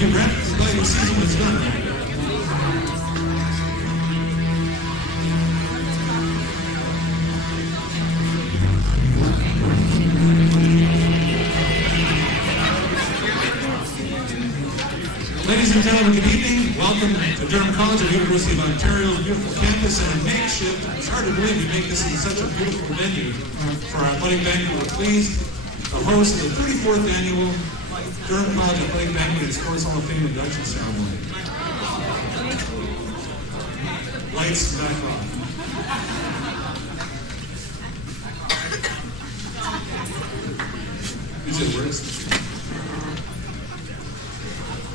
Thank you, Brett. Glad your season was done. Ladies and gentlemen, good evening. Welcome to Durham College at the University of Ontario's beautiful campus and a makeshift. It's hard to believe we make this in such a beautiful venue for our athletic banquet. We're pleased to host the 34th annual Durham College Athletic Banquet and Sports Hall of Fame induction ceremony. Lights back off. These are words.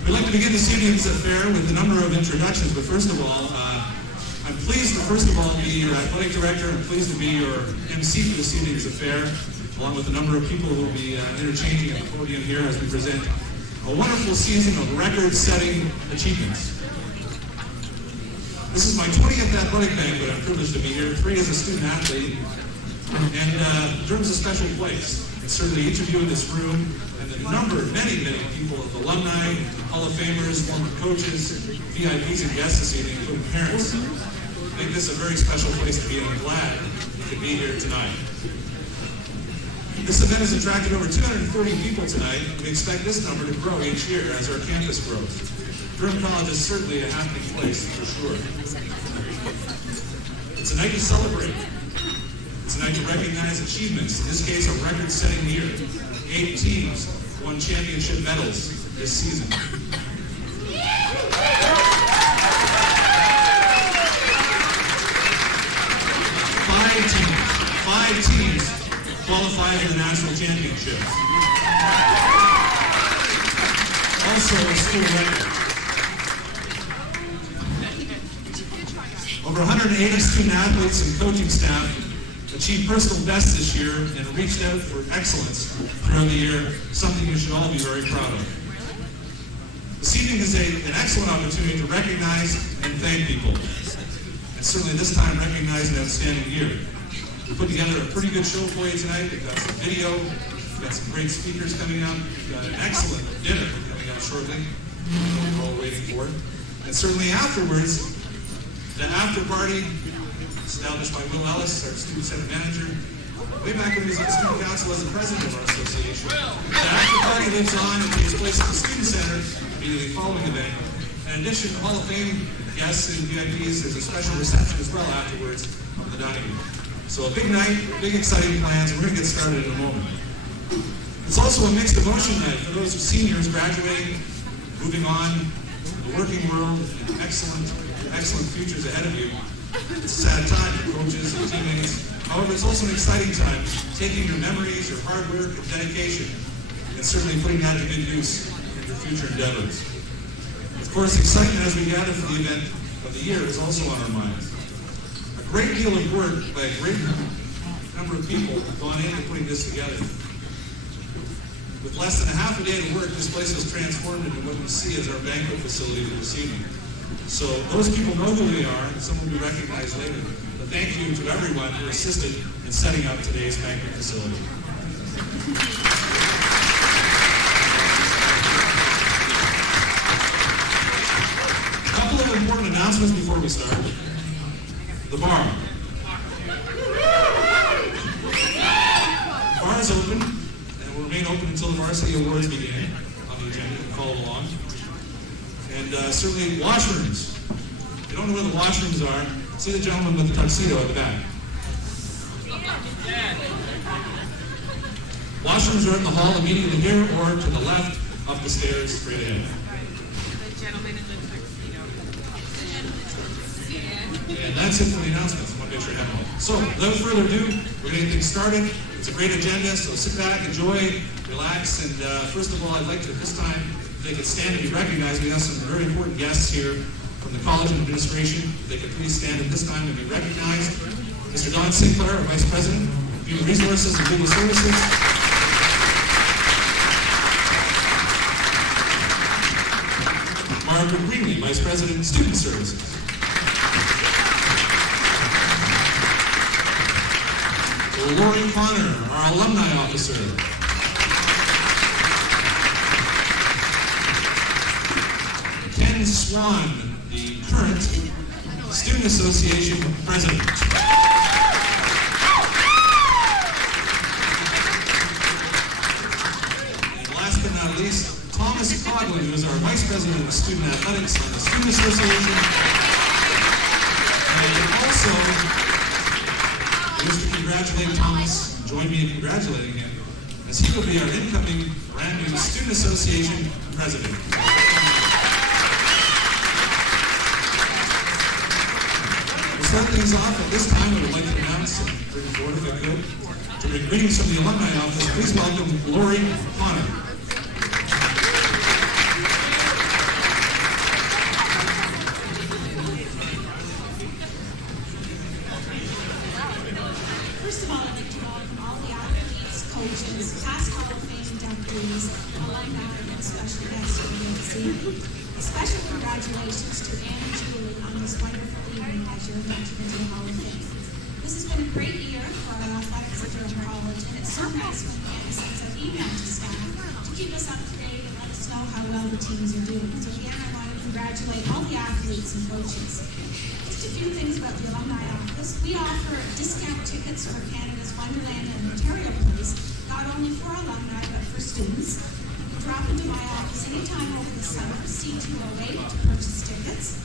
We'd like to begin this evening's affair with a number of introductions, but first of all, I'm pleased to be your athletic director. I'm pleased to be your MC for this evening's affair, along with a number of people who will be interchanging at the podium here as we present a wonderful season of record-setting achievements. This is my 20th athletic banquet. I'm privileged to be here, 3 as a student athlete, and Durham's a special place. And certainly each of you in this room, and the number, many people of alumni, Hall of Famers, former coaches, VIPs, and guests this evening, including parents, make this a very special place to be, and I'm glad you could be here tonight. This event has attracted over 240 people tonight. We expect this number to grow each year as our campus grows. Durham College is certainly a happening place, for sure. It's a night to celebrate. It's a night to recognize achievements, in this case a record-setting year. 8 teams won championship medals this season. 5 teams qualified for the national championships. Also a school record. Over 180 student athletes and coaching staff achieved personal bests this year and reached out for excellence throughout the year, something you should all be very proud of. This evening is an excellent opportunity to recognize and thank people. And certainly this time recognize an outstanding year. We put together a pretty good show for you tonight. We've got some video, we've got some great speakers coming up, we've got an excellent dinner coming up shortly, we're all waiting for it. And certainly afterwards, the after party, established by Will Ellis, our student center manager, way back when he was on student council as the president of our association. The after party lives on and takes place at the student center immediately following the event. In addition to Hall of Fame guests and VIPs, there's a special reception as well afterwards on the dining room. So a big night, big exciting plans, and we're going to get started in a moment. It's also a mixed emotion night for those seniors graduating, moving on to the working world, and excellent futures ahead of you. It's a sad time for coaches and teammates. However, it's also an exciting time, taking your memories, your hard work, and dedication, and certainly putting that to good use in your future endeavors. Of course, excitement as we gather for the event of the year is also on our minds. A great deal of work by a great number of people have gone into putting this together. With less than a half a day to work, this place was transformed into what we see as our banquet facility for this evening. So those people know who they are, and some will be recognized later. But thank you to everyone who assisted in setting up today's banquet facility. A couple of important announcements before we start. The bar. The bar is open, and will remain open until the varsity awards begin on the agenda. You can follow along. And certainly washrooms. If you don't know where the washrooms are, see the gentleman with the tuxedo at the back. Washrooms are in the hall immediately here or to the left, up the stairs, straight ahead. The gentleman in the tuxedo. And that's it for the announcements. I want to make sure you have them all. So, without further ado, we're going to get things started. It's a great agenda, so sit back, enjoy, relax, and first of all, I'd like to, at this time, they could stand and be recognized. We have some very important guests here from the College and Administration. If they could please stand at this time and be recognized. Mr. Don Sinclair, our Vice President of Human Resources and Legal Services. Margaret Greenlee, Vice President of Student Services. Lori Connor, our Alumni Officer. Ken Swan, the current Student Association President. And last but not least, Thomas Coughlin, who is our Vice President of Student Athletics on the Student Association. And also, wish to congratulate Thomas, join me in congratulating him, as he will be our incoming brand new Student Association President. To start things off, at this time I would like to announce and bring forward, if I could, to bring greetings from the Alumni Office. Please welcome Lori Connor. First of all, I'd like to welcome all the athletes, coaches, past Hall of Fame inductees, alumni, and special guests for this evening. A special congratulations to Anne and Julie on this wonderful evening as you're inducted into the Hall of Fame. This has been a great year for our athletics at Durham College, and it's so nice when Anne sends out email to staff to keep us up to date and let us know how well the teams are doing. So again, I want to congratulate all the athletes and coaches. Just a few things about the Alumni Office. We offer discount tickets for Canada's Wonderland and Ontario Place, not only for alumni but for students. You can drop into my office anytime over the summer, C208, to purchase tickets.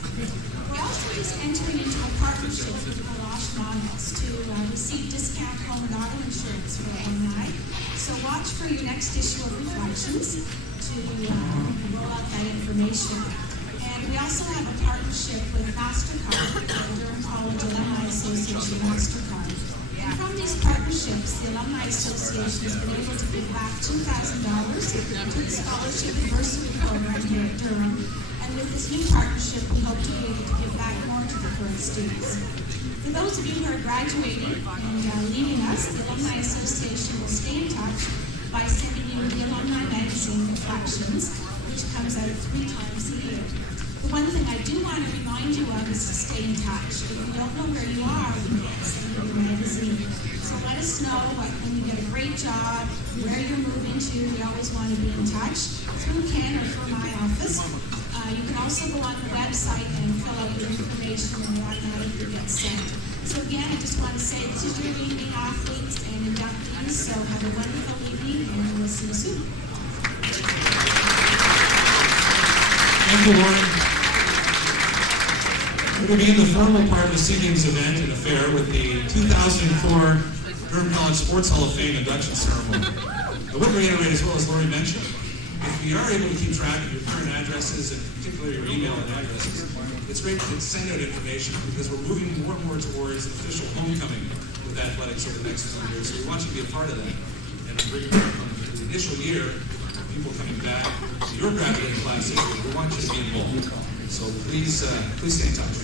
We're also just entering into a partnership with Galosh Models to receive discount home and auto insurance for alumni. So watch for your next issue of Reflections to roll out that information. And we also have a partnership with MasterCard, the Durham College Alumni Association MasterCard. And from these partnerships, the Alumni Association has been able to give back $2,000 to the Scholarship Diversity Program here at Durham. And with this new partnership, we hope to be able to give back more to the current students. For those of you who are graduating and leaving us, the Alumni Association will stay in touch by sending you the Alumni Magazine Reflections, which comes out 3 times a year. The one thing I do want to remind you of is to stay in touch. If you don't know where you are, we can't send you your magazine. So let us know when you get a great job, where you're moving to. We always want to be in touch through Ken or through my office. You can also go on the website and fill out your information and automatically get sent. So again, I just want to say this is your evening, athletes and inductees. So have a wonderful evening, and we'll see you soon. Thank you, Lauren. We're going to begin the formal part of this evening's event and affair with the 2004 Durham College Sports Hall of Fame induction ceremony. I would reiterate, as well as Laurie mentioned, if we are able to keep track of your current addresses, and particularly your email and addresses, it's great to send out information because we're moving more and more towards an official homecoming with athletics over the next 2 years. So we want you to be a part of that. And bring the initial year, people coming back to your graduating class this year, we want you to be involved. So please stay in touch.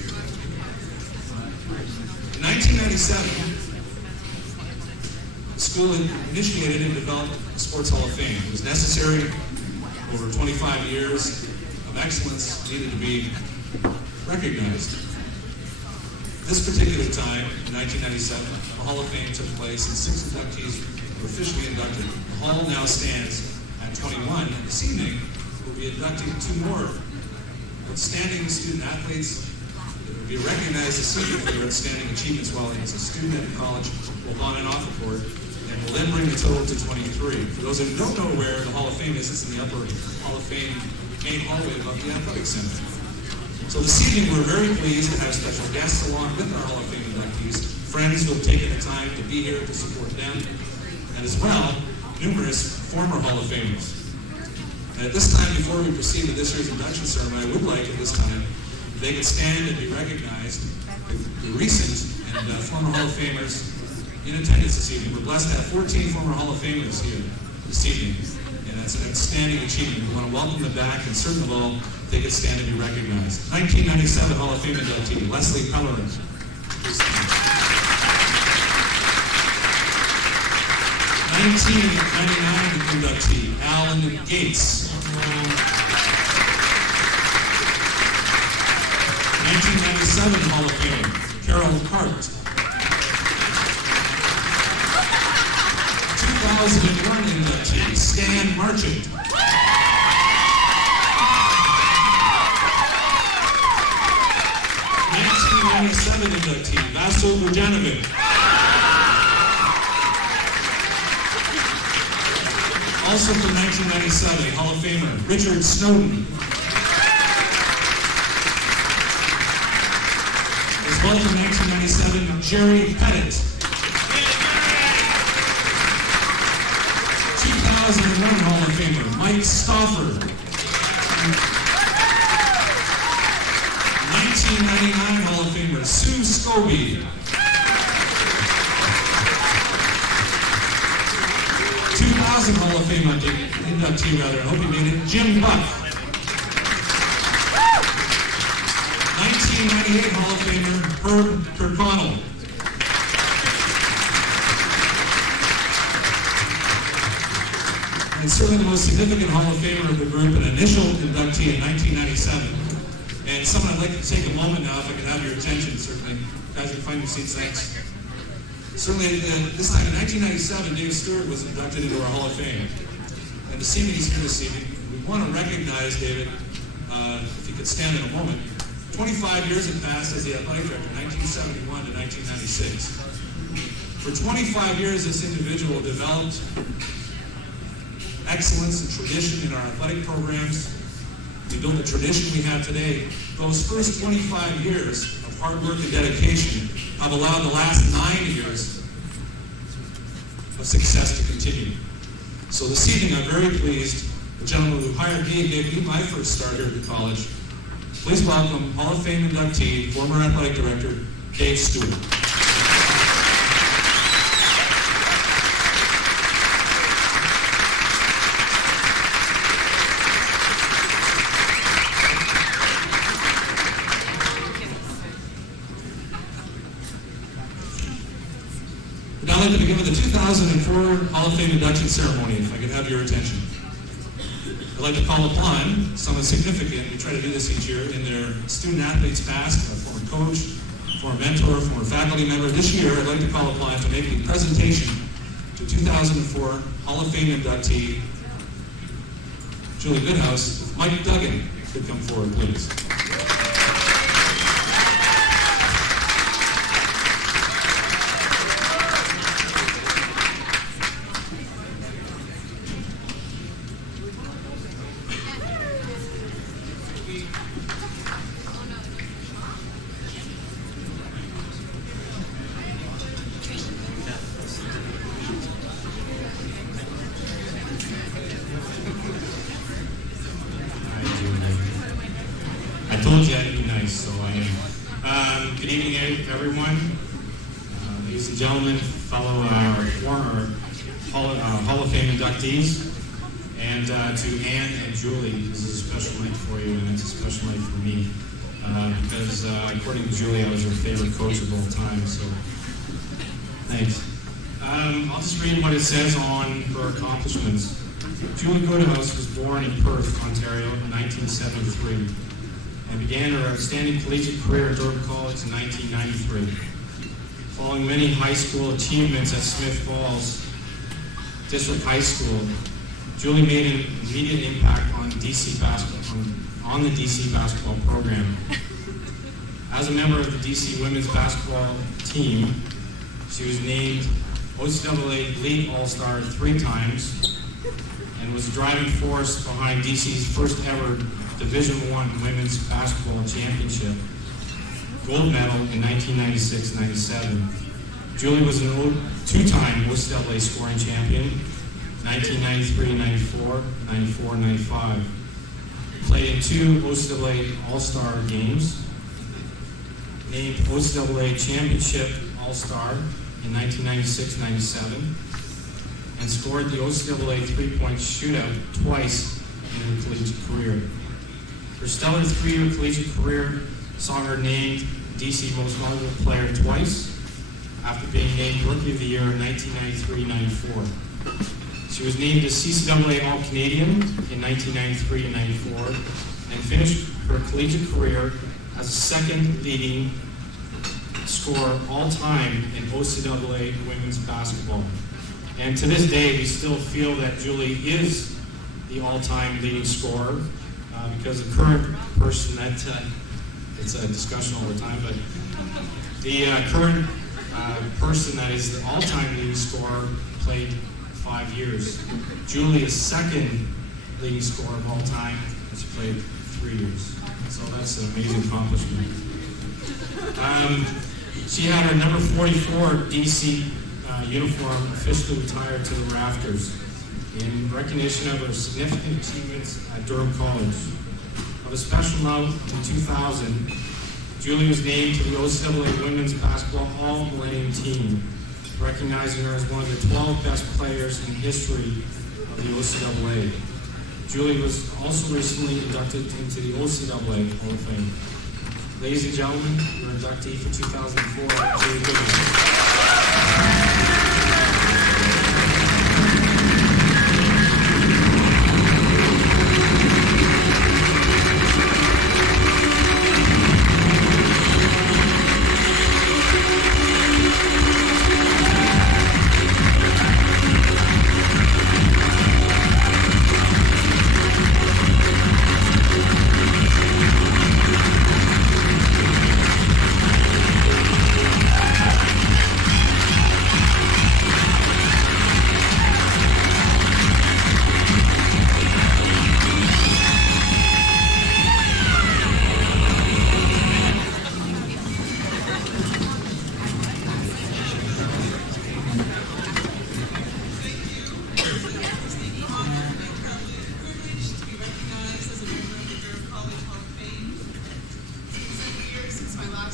In 1997, the school initiated and developed the Sports Hall of Fame. It was necessary. Over 25 years of excellence needed to be recognized. This particular time, in 1997, the Hall of Fame took place and 6 inductees were officially inducted. The hall now stands at 21, and this evening we'll be inducting 2 more outstanding student athletes that will be recognized this evening for their outstanding achievements while as a student at college, both on and off the court. We'll then bring the total to 23. For those who don't know where the Hall of Fame is, it's in the upper Hall of Fame main hallway above the Athletic Center. So this evening, we're very pleased to have special guests along with our Hall of Fame inductees, friends who have taken the time to be here to support them, and as well, numerous former Hall of Famers. And at this time, before we proceed with this year's induction ceremony, I would like at this time, if they could stand and be recognized, the recent and former Hall of Famers in attendance this evening. We're blessed to have 14 former Hall of Famers here this evening, and that's an outstanding achievement. We want to welcome them back, and certain of all, they could stand and be recognized. 1997 Hall of Fame inductee, Leslie Pellerin. 1999 inductee, Alan Gates. 1997 Hall of Fame, Carol Hart. 2001 inductee, Stan Marchant. 1997 inductee, Vaso Vujanovic. Also from 1997, Hall of Famer, Richard Snowden. As well from 1997, Jerry Pettit. 2001 Hall of Famer, Mike Stauffer. 1999 Hall of Famer, Sue Scobie. 2000 Hall of Fame inductee, I hope you made it, Jim Buck. 1998 Hall of Famer, Herb Kirkconnell. And certainly the most significant Hall of Famer of the group, an initial inductee in 1997. And someone I'd like to take a moment now, if I could have your attention, certainly. Guys, you can find your seats, thanks. Certainly, this time in 1997, Dave Stewart was inducted into our Hall of Fame. And to see me, he's here this evening. We want to recognize David, if he could stand in a moment. 25 years had passed as the athletic director, 1971 to 1996. For 25 years, this individual developed excellence and tradition in our athletic programs. We built the tradition we have today. Those first 25 years of hard work and dedication have allowed the last 9 years of success to continue. So this evening, I'm very pleased, the gentleman who hired me and gave me my first start here at the college. Please welcome Hall of Fame inductee, former athletic director, Dave Stewart. I'd like to begin with the 2004 Hall of Fame induction ceremony, if I could have your attention. I'd like to call upon someone significant, we try to do this each year, in their student athletes past, a former coach, former mentor, former faculty member. This year, I'd like to call upon to make the presentation to 2004 Hall of Fame inductee, Julie Goodhouse. If Mike Duggan could come forward, please. I told you I'd be nice, so I am. Good evening, everyone. Ladies and gentlemen, fellow former Hall of Fame inductees, and to Ann and Julie, this is a special night for you, and it's a special night for me, because according to Julie, I was her favorite coach of all time, so thanks. I'll just read what it says on her accomplishments. Julie Goodhouse was born in Perth, Ontario in 1973 and began her outstanding collegiate career at Durham College in 1993. Following many high school achievements at Smith Falls District High School, Julie made an immediate impact on the DC basketball program. As a member of the DC women's basketball team, she was named OCAA League All-Star 3 times and was the driving force behind DC's first ever Division I Women's Basketball Championship gold medal in 1996-97. Julie was a two-time OCAA scoring champion, 1993-94, 94-95. Played in 2 OCAA All-Star games, named OCAA Championship All-Star in 1996-97, and scored the OCAA three-point shootout twice in her collegiate career. Her stellar 3-year collegiate career saw her named DC Most Valuable Player twice, after being named Rookie of the Year in 1993-94. She was named a CCAA All-Canadian in 1993-94 and finished her collegiate career as the second leading scorer all-time in OCAA women's basketball. And to this day, we still feel that Julie is the all-time leading scorer because the current person that it's a discussion all the time, but the current person that is the all-time leading scorer played 5 years. Julie is second leading scorer of all time, and she played 3 years. So that's an amazing accomplishment. She had her number 44 DC uniform officially retired to the rafters in recognition of her significant achievements at Durham College. Of a special note, in 2000, Julie was named to the OCAA Women's Basketball All-Millennium Team, recognizing her as one of the 12 best players in history of the OCAA. Julie was also recently inducted into the OCAA Hall of Fame. Ladies and gentlemen, your inductee for 2004, Julie Goodman.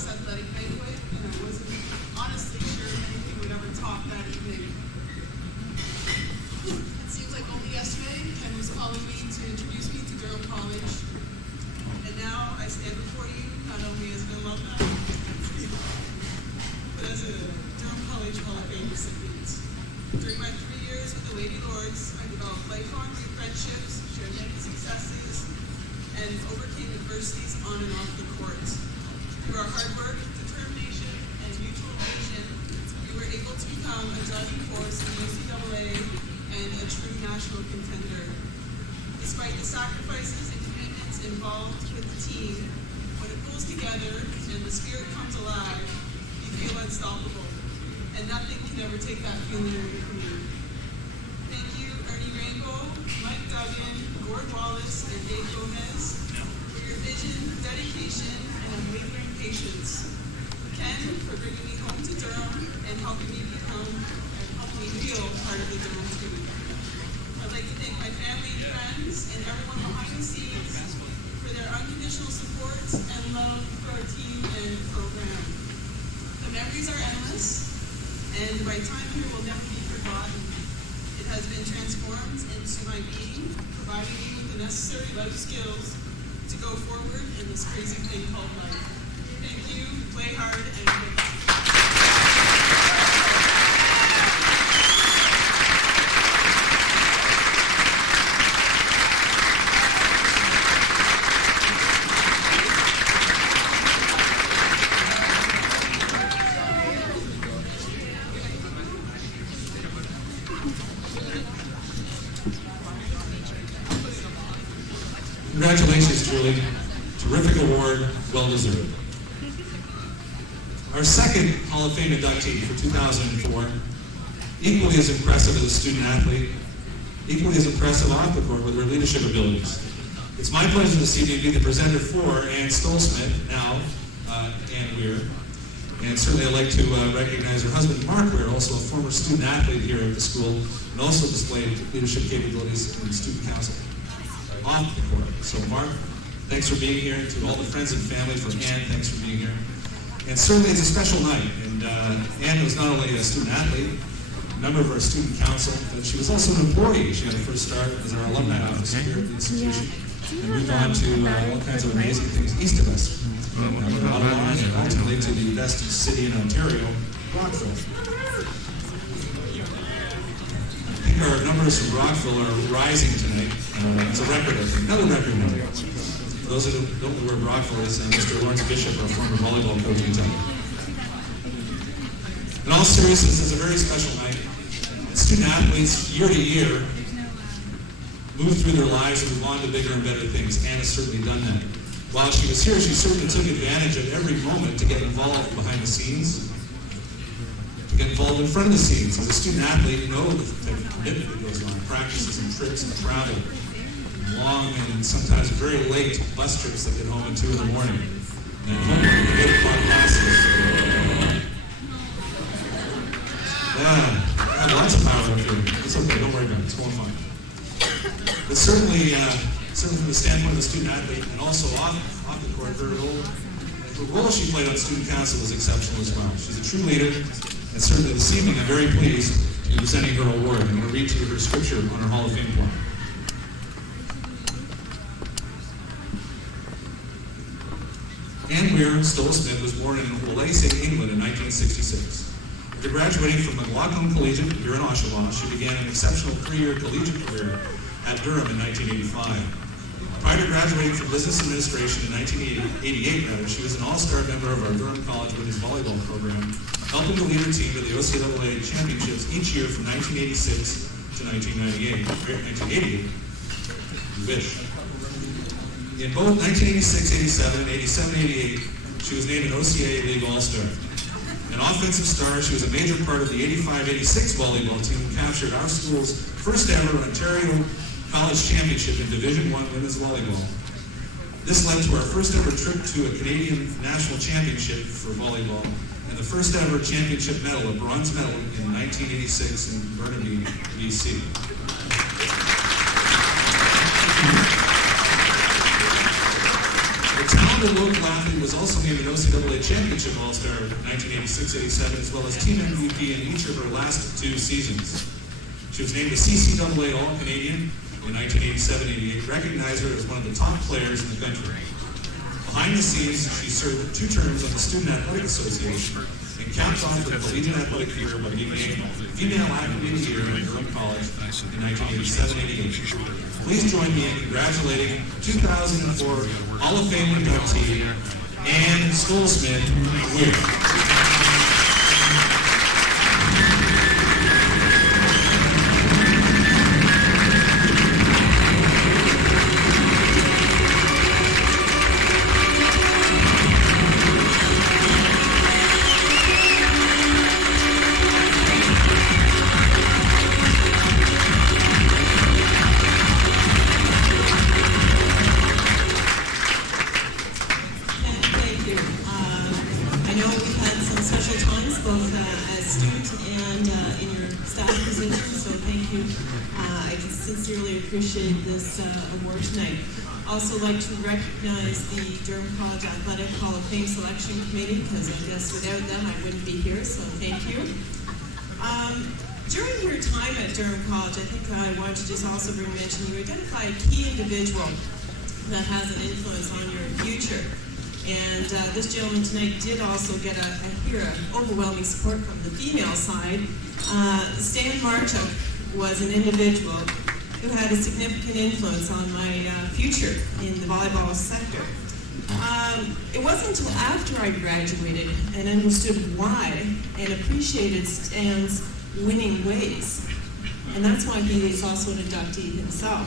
Athletic Banquet, and I wasn't honestly sure if anything would ever top that evening. It seems like only yesterday Ken was calling me to introduce me to Durham College, and now I stand before you not only as an alumni, but as a Durham College Hall of Fame recipient. During my 3 years with the Lady Lords, I developed lifelong new friendships, shared many successes, and overcame adversities on and off the court. Through our hard work, determination, and mutual vision, we were able to become a driving force in the NCAA and a true national contender. Despite the sacrifices and commitments involved with the team, when it pulls together and the spirit comes alive, you feel unstoppable, and nothing can ever take that feeling away from you. Thank you, Ernie Rainbow, Mike Duggan, Gord Wallace, and Dave Gomez, for your vision, dedication, and unwavering patience. Ken, for bringing me home to Durham and helping me feel part of the Durham team. I'd like to thank my family and friends and everyone behind the scenes for their unconditional support and love for our team and program. The memories are endless, and my time here will never be forgotten. It has been transformed into my being, providing me with the necessary life skills to go forward in this crazy thing called life. Thank you, play hard, and good luck. Congratulations, Julie. Terrific award, well deserved. Our second Hall of Fame inductee for 2004, equally as impressive as a student athlete, equally as impressive off the court with her leadership abilities. It's my pleasure this evening to be the presenter for Ann Stolzman, now Ann Weir. And certainly I'd like to recognize her husband, Mark Weir, also a former student athlete here at the school, and also displayed leadership capabilities in the student council off the court. So Mark, thanks for being here. To all the friends and family, for Ann, thanks for being here. And certainly it's a special night. And Ann was not only a student athlete, a member of our student council, but she was also an employee. She had her first start as our alumni officer here at the institution, and moved on to all kinds of amazing things east of us. And ultimately to the best city in Ontario, Rockville. I think our numbers from Rockville are rising tonight. It's a record, I think. Another record number. For those who don't know where Rockville is, Mr. Lawrence Bishop, our former volleyball coach, in town. In all seriousness, it's a very special night. Student athletes, year to year, move through their lives and move on to bigger and better things. Ann has certainly done that. While she was here, she certainly took advantage of every moment to get involved behind the scenes, to get involved in front of the scenes. As a student athlete, you know the type of commitment that goes on, practices and trips and travel, long and sometimes very late bus trips that get home at 2 in the morning. And home at 8 o'clock classes. Yeah, I have lots of power up here. It's okay, don't worry about it, it's going fine. But certainly from the standpoint of the student athlete and also off the court, her role she played on student council was exceptional as well. She's a true leader, and certainly this evening I'm very pleased to be presenting her award. I'm going to read to you her scripture on her Hall of Fame plaque. Anne Weir Stoll-Smith was born in Wallace, England in 1966. After graduating from McLaughlin Collegiate here in Oshawa, she began an exceptional 3-year collegiate career at Durham in 1985. Prior to graduating from business administration in 1988, she was an all-star member of our Durham College women's volleyball program, helping to lead her team to the OCAA championships each year from 1986 to 1988. You wish. In both 1986-87 and 87-88, she was named an OCAA League All-Star. An offensive star, she was a major part of the 85-86 volleyball team who captured our school's first ever Ontario College Championship in Division I women's volleyball. This led to our first ever trip to a Canadian National Championship for volleyball and the first ever championship medal, a bronze medal, in 1986 in Burnaby, BC. The talented local athlete was also named an OCAA Championship All-Star in 1986-87, as well as team MVP in each of her last 2 seasons. She was named a CCAA All-Canadian in 1987-88, recognized her as one of the top players in the country. Behind the scenes, she served 2 terms on the Student Athletic Association and capped off her collegiate athletic career by being named Female Athlete of the Year at Durham College in 1987-88. Please join me in congratulating 2004 Hall of Fame inductee Anne Stoll-Smith Weir. Appreciate this award tonight. Also like to recognize the Durham College Athletic Hall of Fame Selection Committee, because I guess without them I wouldn't be here, so thank you. During your time at Durham College, I think I want to just also mention you identify a key individual that has an influence on your future. And this gentleman tonight did also get overwhelming support from the female side. Stan Marchuk was an individual who had a significant influence on my future in the volleyball sector. It wasn't until after I graduated and understood why and appreciated Stan's winning ways. And that's why he is also an inductee himself.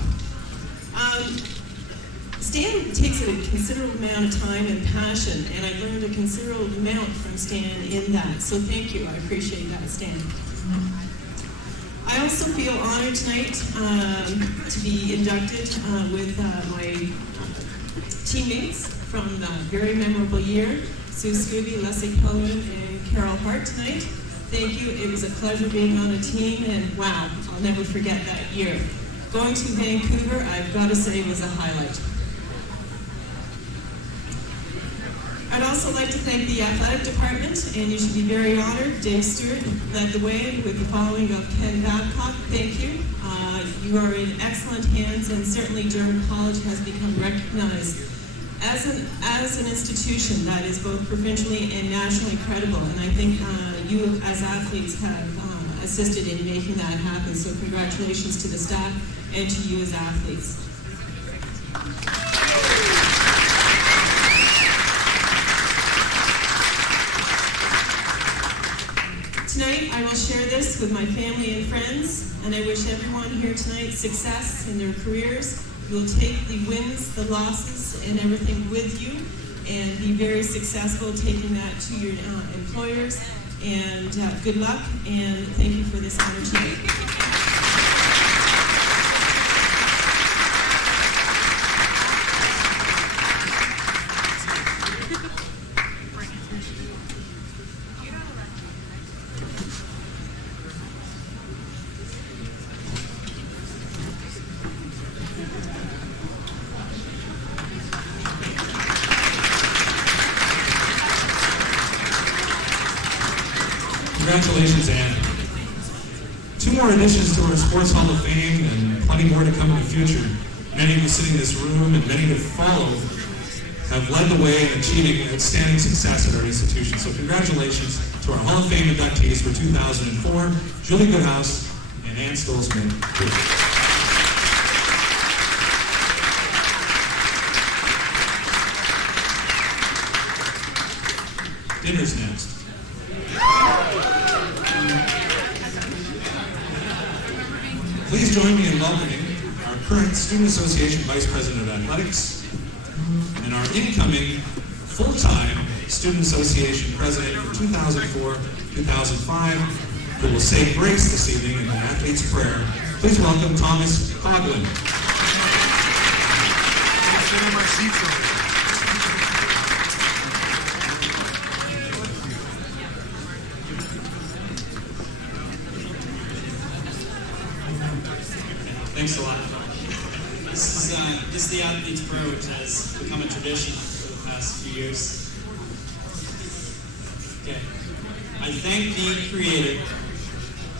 Stan takes a considerable amount of time and passion, and I learned a considerable amount from Stan in that. So thank you, I appreciate that, Stan. I also feel honored tonight to be inducted with my teammates from the very memorable year, Sue Scooby, Leslie Cohen, and Carol Hart tonight. Thank you. It was a pleasure being on a team, and wow, I'll never forget that year. Going to Vancouver, I've got to say, was a highlight. I'd also like to thank the athletic department, and you should be very honored. Dave Stewart led the way with the following of Ken Babcock. Thank you. You are in excellent hands, and certainly Durham College has become recognized as an institution that is both provincially and nationally credible. And I think you as athletes have assisted in making that happen. So congratulations to the staff and to you as athletes. Tonight, I will share this with my family and friends, and I wish everyone here tonight success in their careers, You'll take the wins, the losses, and everything with you, and be very successful taking that to your employers. And good luck, and thank you for this honor tonight. Congratulations, Ann. 2 more additions to our Sports Hall of Fame and plenty more to come in the future. Many of you sitting in this room and many to follow have led the way in achieving outstanding success at our institution. So congratulations to our Hall of Fame inductees for 2004, Julie Goodhouse and Ann Stolzman. Dinner's next. Please join me in welcoming our current Student Association Vice President of Athletics and our incoming full-time Student Association President for 2004-2005, who will say grace this evening in the Athlete's Prayer. Please welcome Thomas Coughlin. Thanks a lot. This is the Athlete's Prayer, which has become a tradition for the past few years. Okay. I thank thee, Creator,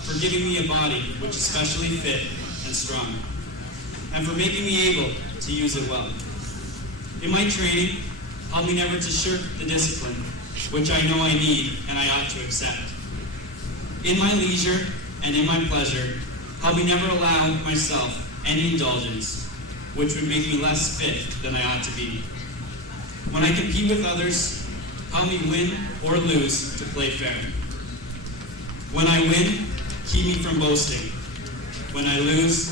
for giving me a body which is specially fit and strong, and for making me able to use it well. In my training, help me never to shirk the discipline which I know I need and I ought to accept. In my leisure and in my pleasure, help me never allow myself any indulgence which would make me less fit than I ought to be. When I compete with others, help me win or lose to play fair. When I win, keep me from boasting. When I lose,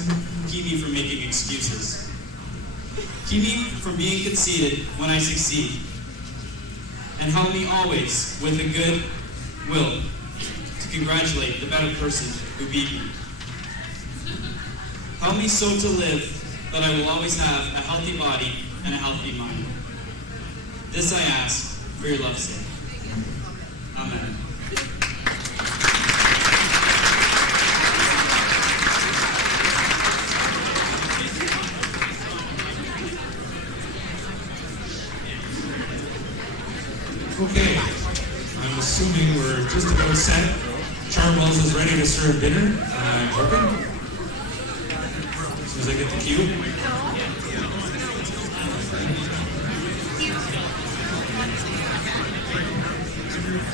keep me from making excuses. Keep me from being conceited when I succeed. And help me always, with a good will, to congratulate the better person who beat me. Help me so to live that I will always have a healthy body and a healthy mind. This I ask for your love's sake. Amen. Okay, I'm assuming we're just about set. Charles is ready to serve dinner. I'm hoping. As soon as I get the cue.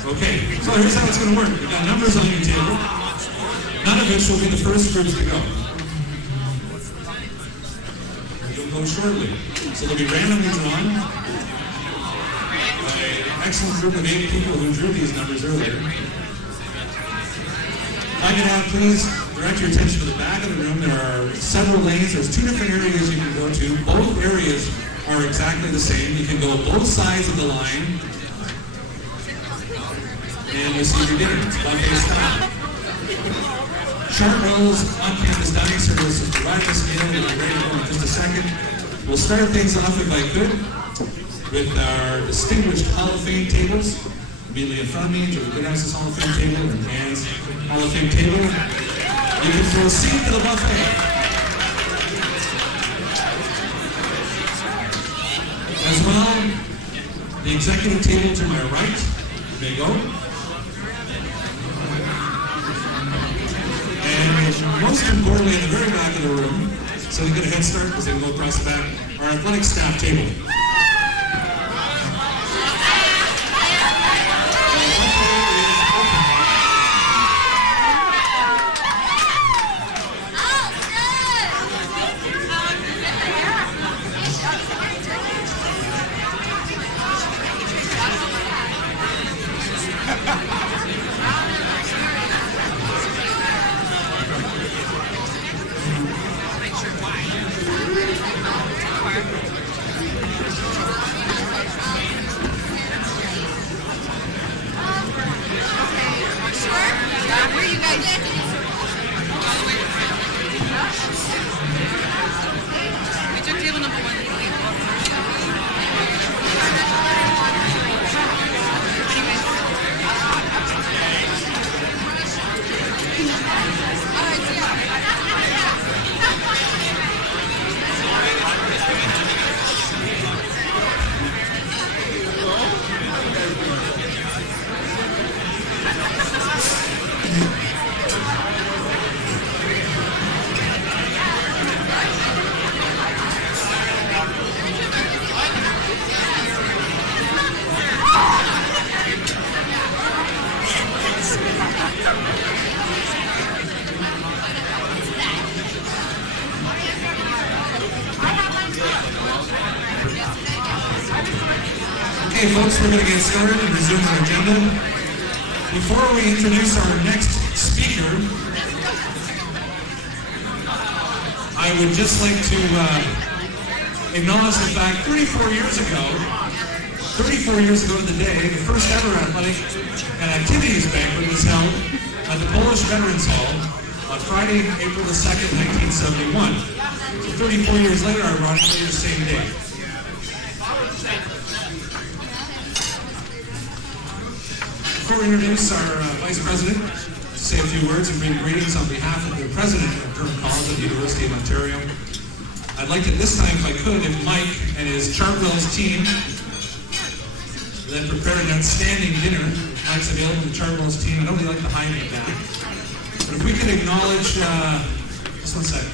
Okay, so here's how it's going to work. We've got numbers on your table. None of which will be the first groups to go. You'll go shortly. So they'll be randomly drawn by an excellent group of 8 people who drew these numbers earlier. If I can have, please direct your attention to the back of the room. There are several lanes. There's 2 different areas you can go to. Both areas are exactly the same. You can go both sides of the line and receive your dinner. It's buffet style. Chartwell's on-campus dining service is providing this meal. We'll be ready to go in just a second. We'll start things off, if I could, with our distinguished Hall of Fame tables. Immediately in front of me, Julie Goodhouse's Hall of Fame table and Anne's Hall of Fame table. You can proceed to the buffet. As well, the executive table to my right. You may go. And most importantly, in the very back of the room, so they get a head start because they can go across the back, our athletic staff table. Okay, folks, we're going to get started and resume our agenda. Before we introduce our next speaker, I would just like to acknowledge the fact 34 years ago to the day, the first ever athletic and activities banquet was held at the Polish Veterans Hall on Friday, April the 2nd, 1971. So 34 years later, ironically, the same day. Before we introduce our Vice President to say a few words and bring greetings on behalf of the President of Durham College of the University of Ontario, I'd like to, this time if I could, if Mike and his Chartwell's team that prepared an outstanding dinner. Mike's available to Chartwell's team. I know they like to hide me back. But if we could acknowledge, just one second.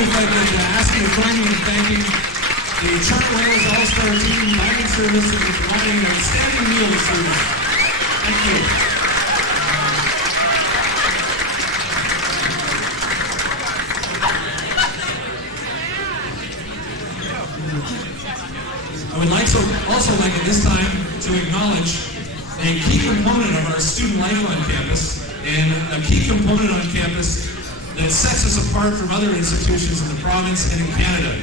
If I could ask you to join me in thanking the Chartwell's All-Star Team, Diamond Service, for providing an outstanding meal this evening. Thank you. I would also like at this time to acknowledge a key component of our student life on campus, and a key component on campus that sets us apart from other institutions in the province and in Canada.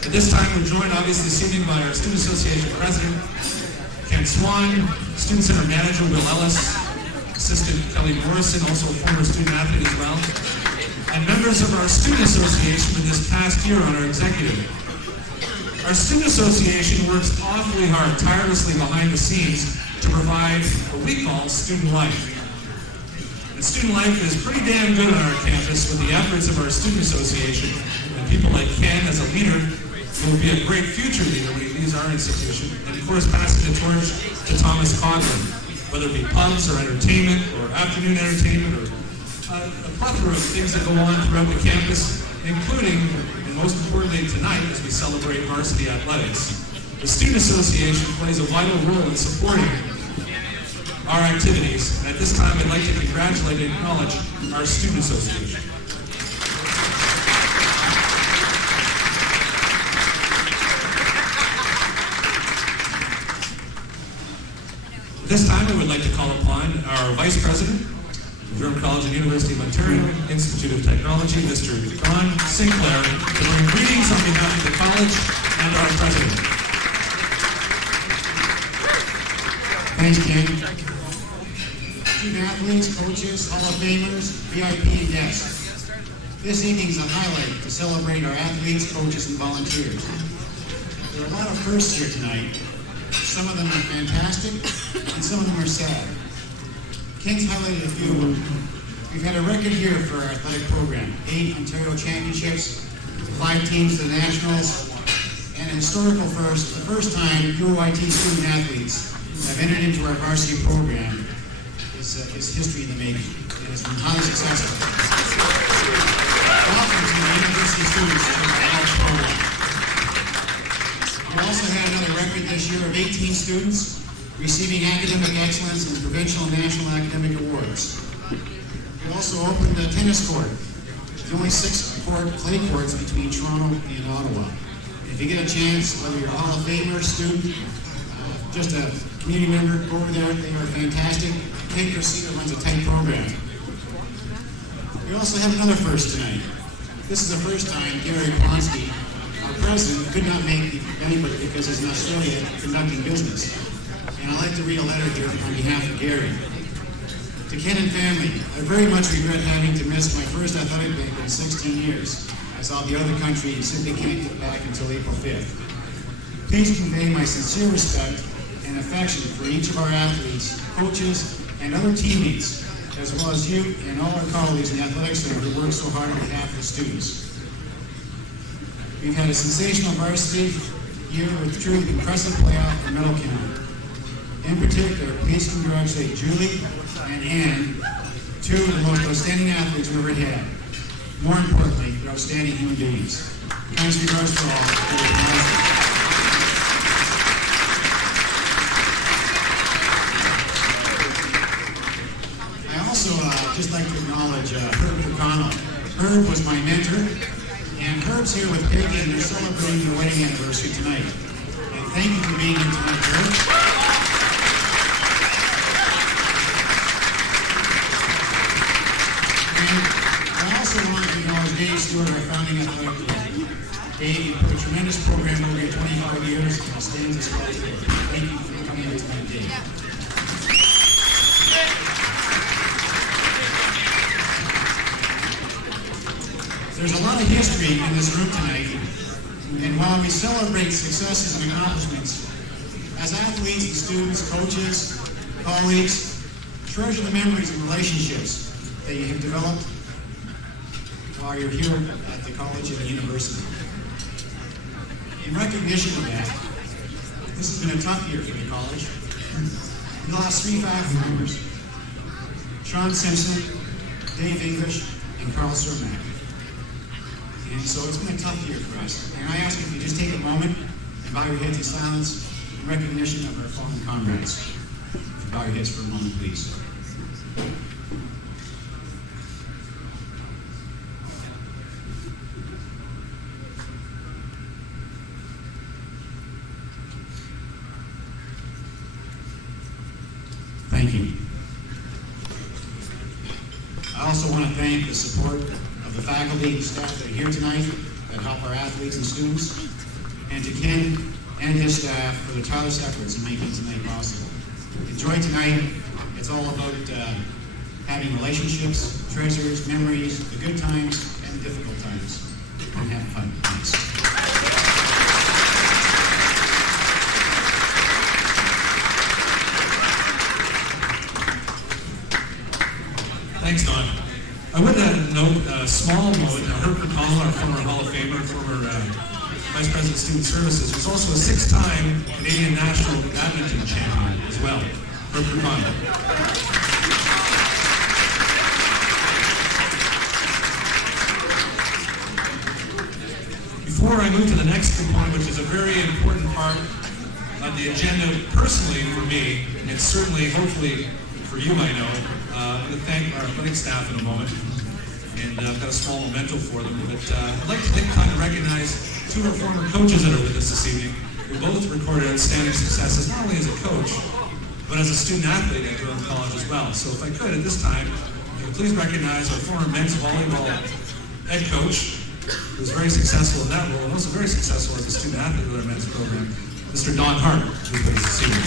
At this time, we're joined obviously this evening by our Student Association President, Ken Swan, Student Center Manager, Will Ellis, Assistant Kelly Morrison, also a former student athlete as well, and members of our Student Association for this past year on our executive. Our Student Association works awfully hard, tirelessly behind the scenes to provide what we call student life. Student life is pretty damn good on our campus with the efforts of our Student Association and people like Ken as a leader who will be a great future leader when he leaves our institution, and of course passing the torch to Thomas Coughlin, whether it be pubs or entertainment or afternoon entertainment or a plethora of things that go on throughout the campus, including, and most importantly tonight as we celebrate varsity athletics. The Student Association plays a vital role in supporting our activities, and at this time I'd like to congratulate and acknowledge our Student Association. At this time I would like to call upon our Vice President of Durham College and University of Ontario, Institute of Technology, Mr. Don Sinclair, to bring greetings on behalf of the college and our President. Thanks, Ken. Student athletes, coaches, Hall of Famers, VIP, and guests. This evening is a highlight to celebrate our athletes, coaches, and volunteers. There are a lot of firsts here tonight. Some of them are fantastic, and some of them are sad. Ken's highlighted a few of them. We've had a record year for our athletic program. 8 Ontario championships, 5 teams to the Nationals, and a historical first, the first time UOIT student athletes have entered into our varsity program. Is history in the making. It has been highly successful. Welcome to the university students to the college program. We also had another record this year of 18 students receiving academic excellence and provincial and national academic awards. We also opened a tennis court. There's only 6 clay courts between Toronto and Ottawa. If you get a chance, whether you're a Hall of Famer, student, just a community member, go over there. They are fantastic. Kate Garcia runs a tight program. We also have another first tonight. This is the first time Gary Ponsky, our president, could not make the banquet because he's in Australia conducting business. And I'd like to read a letter here on behalf of Gary. To Ken and family, I very much regret having to miss my first athletic banquet in 16 years, as all the other country simply can't get back until April 5th. Please convey my sincere respect and affection for each of our athletes, coaches, and other teammates, as well as you and all our colleagues in the Athletic Center who work so hard on behalf of the students. We've had a sensational varsity year with truly impressive playoff and medal count. In particular, please congratulate Julie and Ann, two of the most outstanding athletes we've ever had. More importantly, they're outstanding human beings. Kind regards to all. Just like to acknowledge Herb O'Connell. Herb was my mentor, and Herb's here with Peggy, and they're celebrating their wedding anniversary tonight. And thank you for being here tonight, Herb. And I also want to acknowledge Dave Stewart, our founding athletic director. Dave, you put a tremendous program over your 25 years, and stands as well. Thank you for coming here tonight, Dave. There's a lot of history in this room tonight, and while we celebrate successes and accomplishments, as athletes and students, coaches, colleagues, treasure the memories and relationships that you have developed while you're here at the college and the university. In recognition of that, this has been a tough year for the college. We lost 3 faculty members: Sean Simpson, Dave English, and Carl Cermak. And so it's been a tough year for us. And I ask if you just take a moment and bow your heads in silence in recognition of our fallen comrades. If you bow your heads for a moment, please. Thank you. I also want to thank the support of the faculty and staff that are here tonight that help our athletes and students, and to Ken and his staff for their tireless efforts in making tonight possible. Enjoy tonight. It's all about having relationships, treasures, memories, the good times and the difficult times. And have fun. Thanks. Thanks, Don. I would note a small note. Herb O'Connell, our former Hall of Famer, former Vice President of Student Services, was also a 6-time Canadian National Badminton Champion as well. Herb O'Connell. Before I move to the next component, which is a very important part of the agenda personally for me, and certainly, hopefully, for you, I know, I'm going to thank our athletic staff in a moment, and I've got a small memento for them. But I'd like to take time to recognize 2 of our former coaches that are with us this evening, who both recorded outstanding successes, not only as a coach, but as a student athlete at Durham College as well. So if I could, at this time, if you could please recognize our former men's volleyball head coach, who was very successful in that role, and also very successful as a student athlete with our men's program, Mr. Don Hart, who's with us this evening.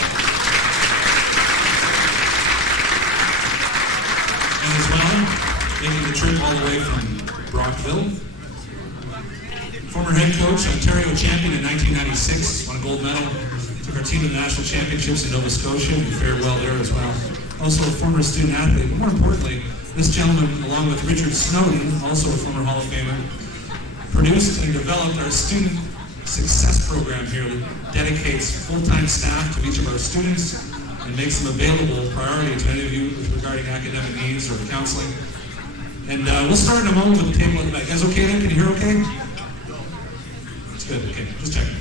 And as well, making the trip all the way from Brockville, former head coach, Ontario champion in 1996, won a gold medal, took our team to the national championships in Nova Scotia and fared well there as well. Also a former student athlete, but more importantly, this gentleman, along with Richard Snowden, also a former Hall of Famer, produced and developed our student success program here that dedicates full-time staff to each of our students and makes them available priority to any of you regarding academic needs or counseling. And we'll start in a moment with the table at the back. You guys okay there? Can you hear okay? It's good, okay, just checking.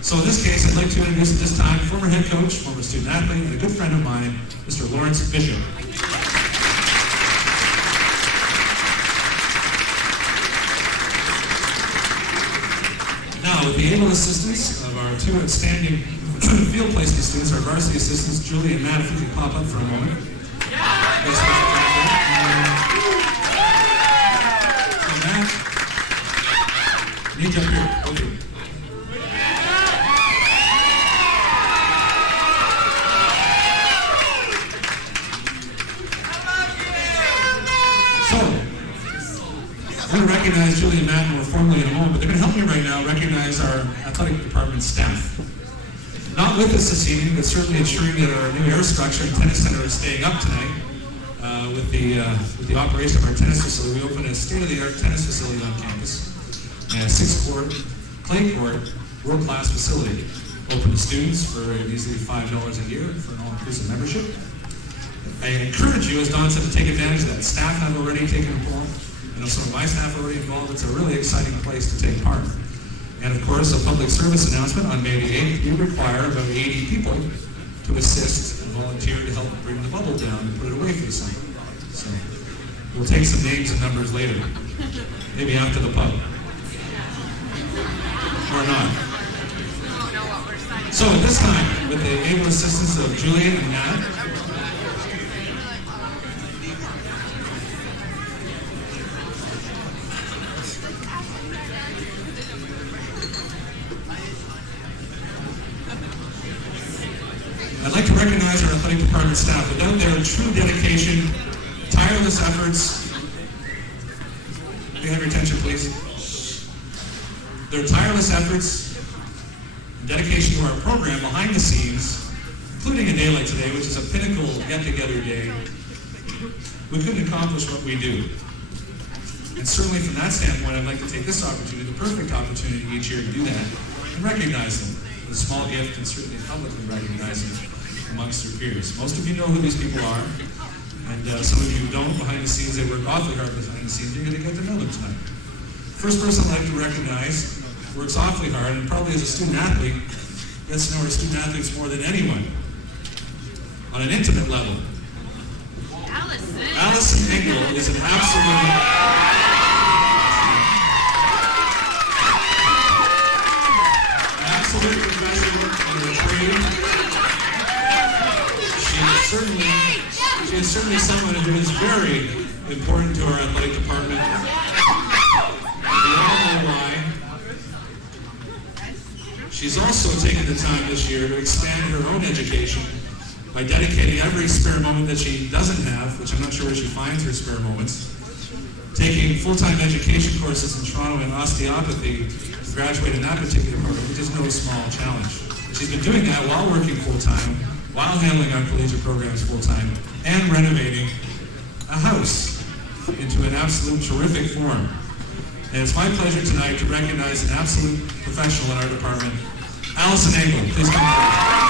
So in this case, I'd like to introduce at this time former head coach, former student athlete, and a good friend of mine, Mr. Lawrence Bishop. Now, with the able assistance of our 2 outstanding field placement students, our varsity assistants, Julie and Matt, if you could pop up for a moment. Matt, need you up here. Okay. I'm going to recognize Julie and Matt more formally in a moment, but they're going to help me right now recognize our athletic department staff. Not with us this evening, but certainly ensuring that our new air structure and tennis center is staying up tonight with the operation of our tennis facility. We opened a state-of-the-art tennis facility on campus. and a 6-court, clay court, world-class facility. Open to students for easily $5 a year for an all-inclusive membership. I encourage you, as Don said, to take advantage of that. Staff have already taken part. I know some of my staff are already involved. It's a really exciting place to take part. And of course, a public service announcement on May the 8th, we require about 80 people to assist and volunteer to help bring the bubble down and put it away for the summer. So we'll take some names and numbers later, maybe after the pub. Or not. So at this time, with the able assistance of Julian and Nat, I'd like to recognize our athletic department staff. Without their true dedication, tireless efforts, can you have your attention, please? Their tireless efforts and dedication to our program behind the scenes, including a day like today, which is a pinnacle get-together day, we couldn't accomplish what we do. And certainly from that standpoint, I'd like to take this opportunity, the perfect opportunity each year to do that, and recognize them with a small gift and certainly publicly recognize them amongst their peers. Most of you know who these people are, and some of you don't. Behind the scenes, they work awfully hard behind the scenes. You're going to get to know them tonight. First person I'd like to recognize works awfully hard, and probably as a student athlete, gets to know our student athletes more than anyone on an intimate level. Allison Engel is an absolute professional in her trade. She is certainly someone who is very important to our athletic department. We all know why. She's also taken the time this year to expand her own education by dedicating every spare moment that she doesn't have, which I'm not sure where she finds her spare moments, taking full-time education courses in Toronto in osteopathy to graduate in that particular program, which is no small challenge. She's been doing that while working full-time, while handling our collegiate programs full-time, and renovating a house into an absolute terrific form. And it's my pleasure tonight to recognize an absolute professional in our department, Allison Engel. Please come forward.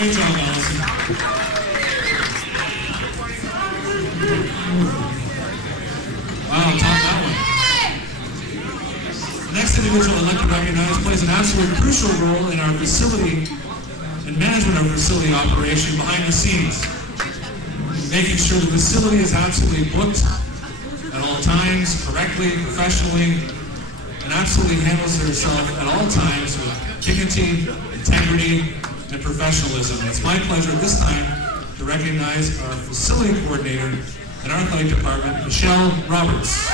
Great job, Allison. Wow, top that one. The next individual I'd like to recognize plays an absolutely crucial role in our facility and management of facility operation behind the scenes, making sure the facility is absolutely booked at all times, correctly, professionally, and absolutely handles herself at all times with dignity, integrity, and professionalism. It's my pleasure at this time to recognize our facility coordinator in our athletic department, Michelle Roberts.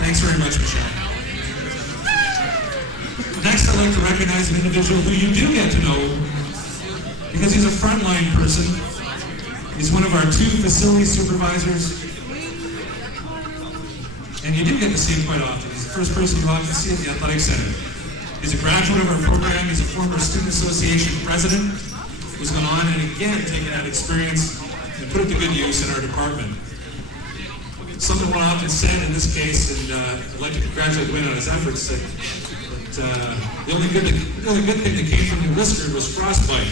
Thanks very much, Michelle. Next, I'd like to recognize an individual who you do get to know because he's a frontline person. He's one of our 2 facility supervisors. And you do get to see him quite often. He's the first person you often see at the Athletic Center. He's a graduate of our program. He's a former Student Association president who's gone on and again taken that experience and put it to good use in our department. Something one often said in this case, and I'd like to congratulate Wayne on his efforts, that the only good thing that came from New Lisker was frostbite.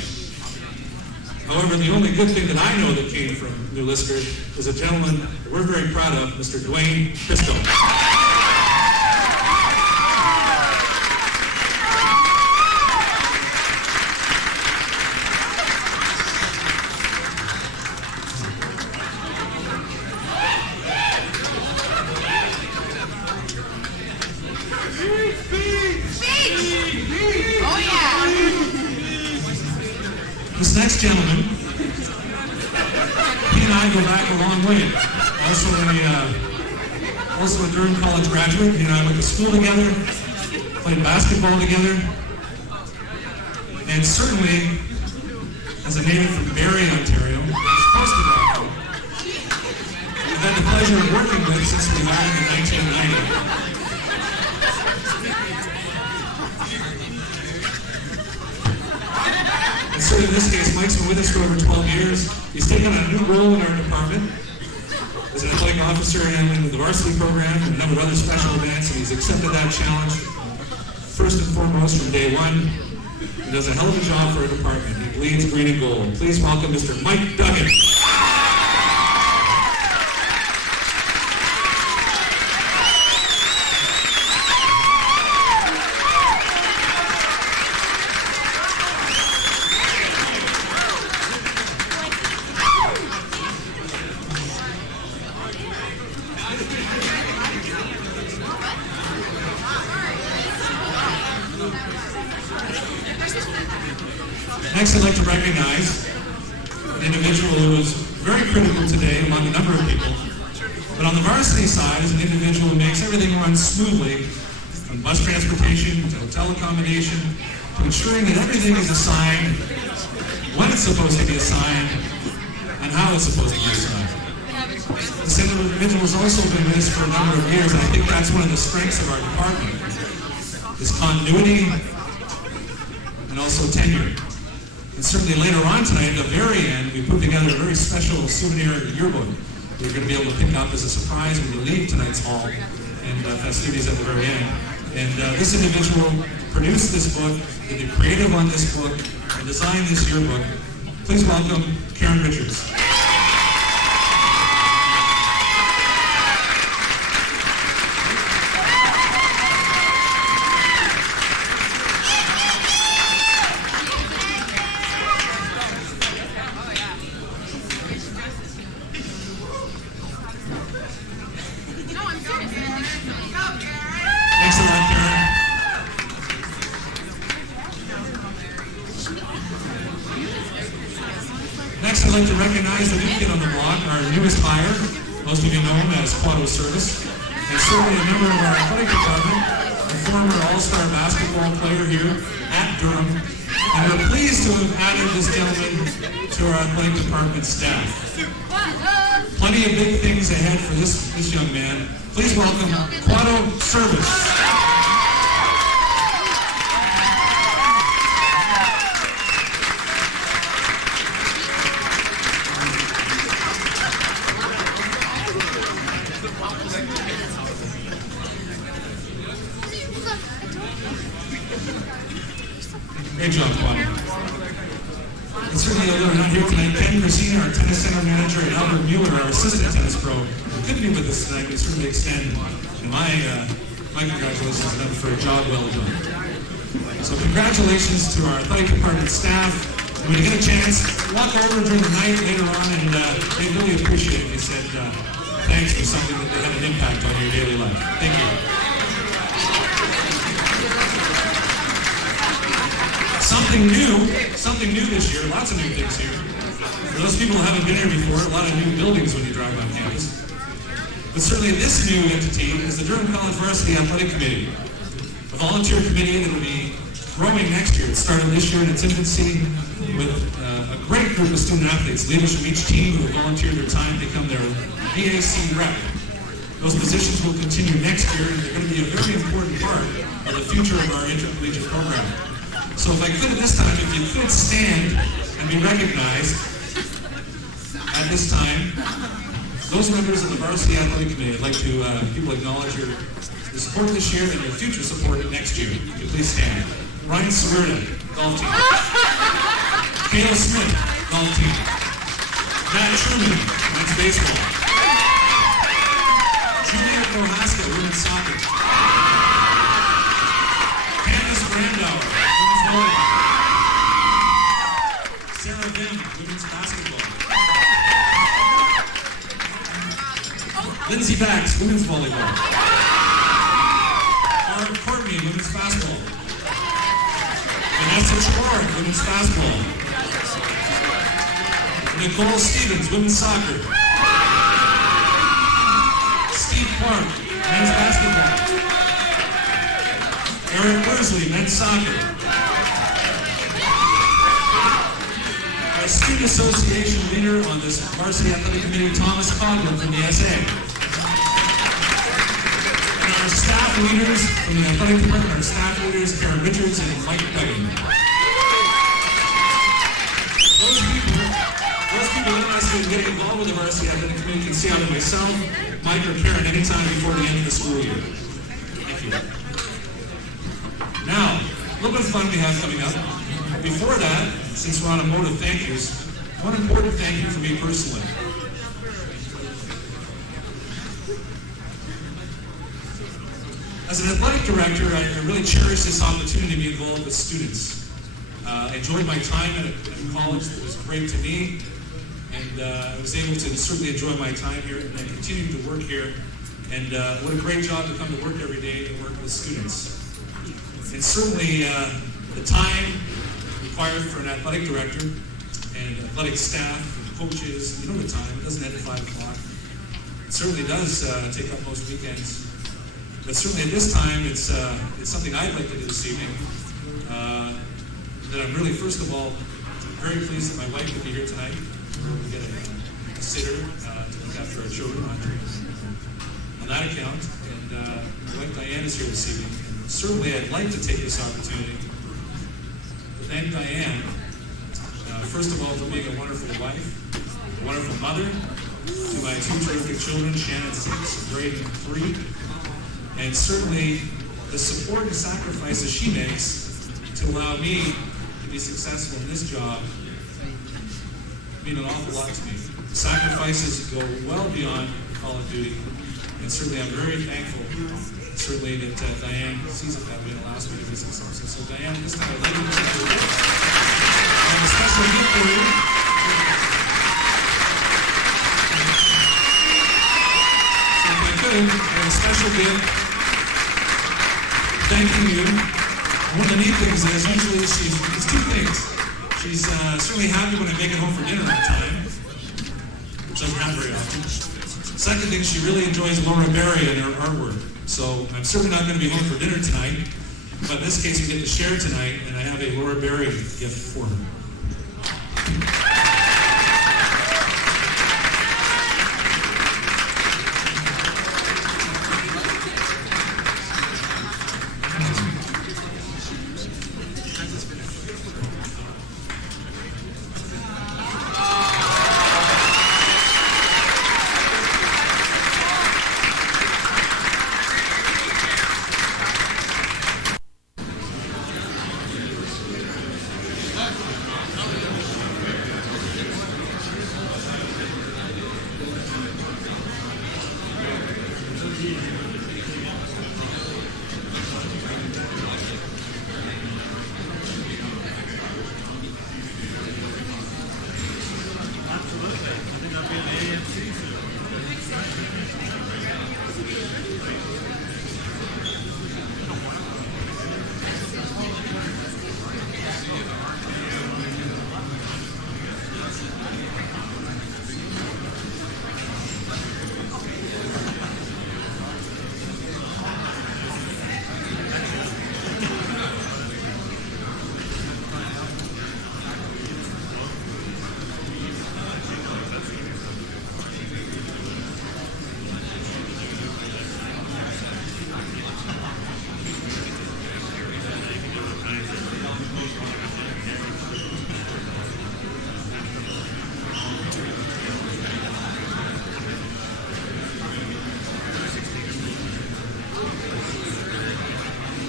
However, the only good thing that I know that came from New Lisker is a gentleman that we're very proud of, Mr. Dwayne Pisco. next gentleman, he and I go back a long way. Also a Durham College graduate. He and I went to school together, played basketball together, and certainly, as a native from Barrie, Ontario, supposed to know, I've had the pleasure of working with since we met in 1990. And so in this case, Mike's been with us for over 12 years. He's taken on a new role in our department as an athletic officer handling the varsity program and a number of other special events, and he's accepted that challenge first and foremost from day one. He does a hell of a job for our department. He bleeds green and gold. Please welcome Mr. Mike Duggan. Next, I'd like to recognize an individual who is very critical today among a number of people. But on the varsity side is an individual who makes everything run smoothly, from bus transportation to hotel accommodation, to ensuring that everything is assigned when it's supposed to be assigned and how it's supposed to be assigned. This individual has also been with us for a number of years, and I think that's one of the strengths of our department, is continuity and also tenure. And certainly later on tonight, at the very end, we put together a very special souvenir yearbook you're going to be able to pick up as a surprise when you leave tonight's hall and festivities at the very end. And this individual produced this book, did the creative on this book, and designed this yearbook. Please welcome Karen Richards. Next, I'd like to recognize the new kid on the block, our newest hire, most of you know him as Quado Service, and certainly a member of our athletic department, a former all-star basketball player here at Durham, and we're pleased to have added this gentleman to our athletic department staff. Plenty of big things ahead for this young man. Please welcome Quado Service. Great job, Quado. And certainly, although we're not here tonight, Ken Christina, our tennis center manager, and Albert Mueller, our assistant tennis pro, couldn't be with us tonight. We certainly extend my congratulations to them for a job well done. So congratulations to our athletic department staff. When you get a chance, walk over during the night later on, and they really appreciate it. They said thanks for something that had an impact on your daily life. Thank you. Something new this year, lots of new things here. For those people who haven't been here before, a lot of new buildings when you drive on campus. But certainly this new entity is the Durham College Varsity Athletic Committee, a volunteer committee that will be growing next year. It started this year in its infancy with a great group of student athletes, leaders from each team who have volunteered their time to become their VAC rep. Those positions will continue next year, and they're going to be a very important part of the future of our intercollegiate program. So if I could at this time, if you could stand and be recognized at this time, those members of the Varsity Athletic Committee, I'd like to people acknowledge your support this year and your future support next year. If you please stand. Ryan Sawerda, golf team. Kayla Smith, golf team. Matt Truman, men's baseball. Julia Prohaska, women's soccer. Candace Brandauer, women's volleyball. Sarah Vim, women's basketball. Lindsay Bax, women's volleyball. Lauren Courtney, women's basketball. Vanessa Chouard, women's basketball. Nicole Stevens, women's soccer. Steve Clark, men's basketball. Eric Worsley, men's soccer. Our student association leader on this varsity athletic committee, Thomas Codwell from the SA. And our staff leaders from the athletic department, our staff leaders, Karen Richards and Mike Duggan. Those people interested in getting involved with the varsity athletic committee can see either myself, Mike, or Karen anytime before the end of the school year. Thank you. Now, a little bit of fun we have coming up. Before that, since we're on a mode of thank yous, one important thank you for me personally. As an athletic director, I really cherish this opportunity to be involved with students. I enjoyed my time at college. It was great to me. And I was able to certainly enjoy my time here, and I continue to work here. And what a great job to come to work every day and work with students. And certainly the time required for an athletic director and athletic staff and coaches, you know the time, it doesn't end at 5 o'clock. It certainly does take up most weekends. But certainly at this time, it's something I'd like to do this evening. That I'm really, first of all, very pleased that my wife will be here tonight. We'll get a sitter to look after our children on that account. And my wife Diane is here this evening. And certainly I'd like to take this opportunity to thank Diane, first of all, for being a wonderful wife, a wonderful mother, to my 2 terrific children, Shannon 6, Braden 3, and certainly the support and sacrifices she makes to allow me to be successful in this job mean an awful lot to me. The sacrifices go well beyond Call of Duty, and certainly I'm very thankful, certainly that Diane sees it that way and allows me to be successful. So Diane, this time I'd like you to take your gift. I have a special gift for you. So if I could, I have a special gift thanking you. One of the neat things is usually it's 2 things. She's certainly happy when I make it home for dinner on time, which doesn't happen very often. Second thing, she really enjoys Laura Berry and her artwork. So I'm certainly not going to be home for dinner tonight, but in this case we get to share tonight, and I have a Laura Berry gift for her.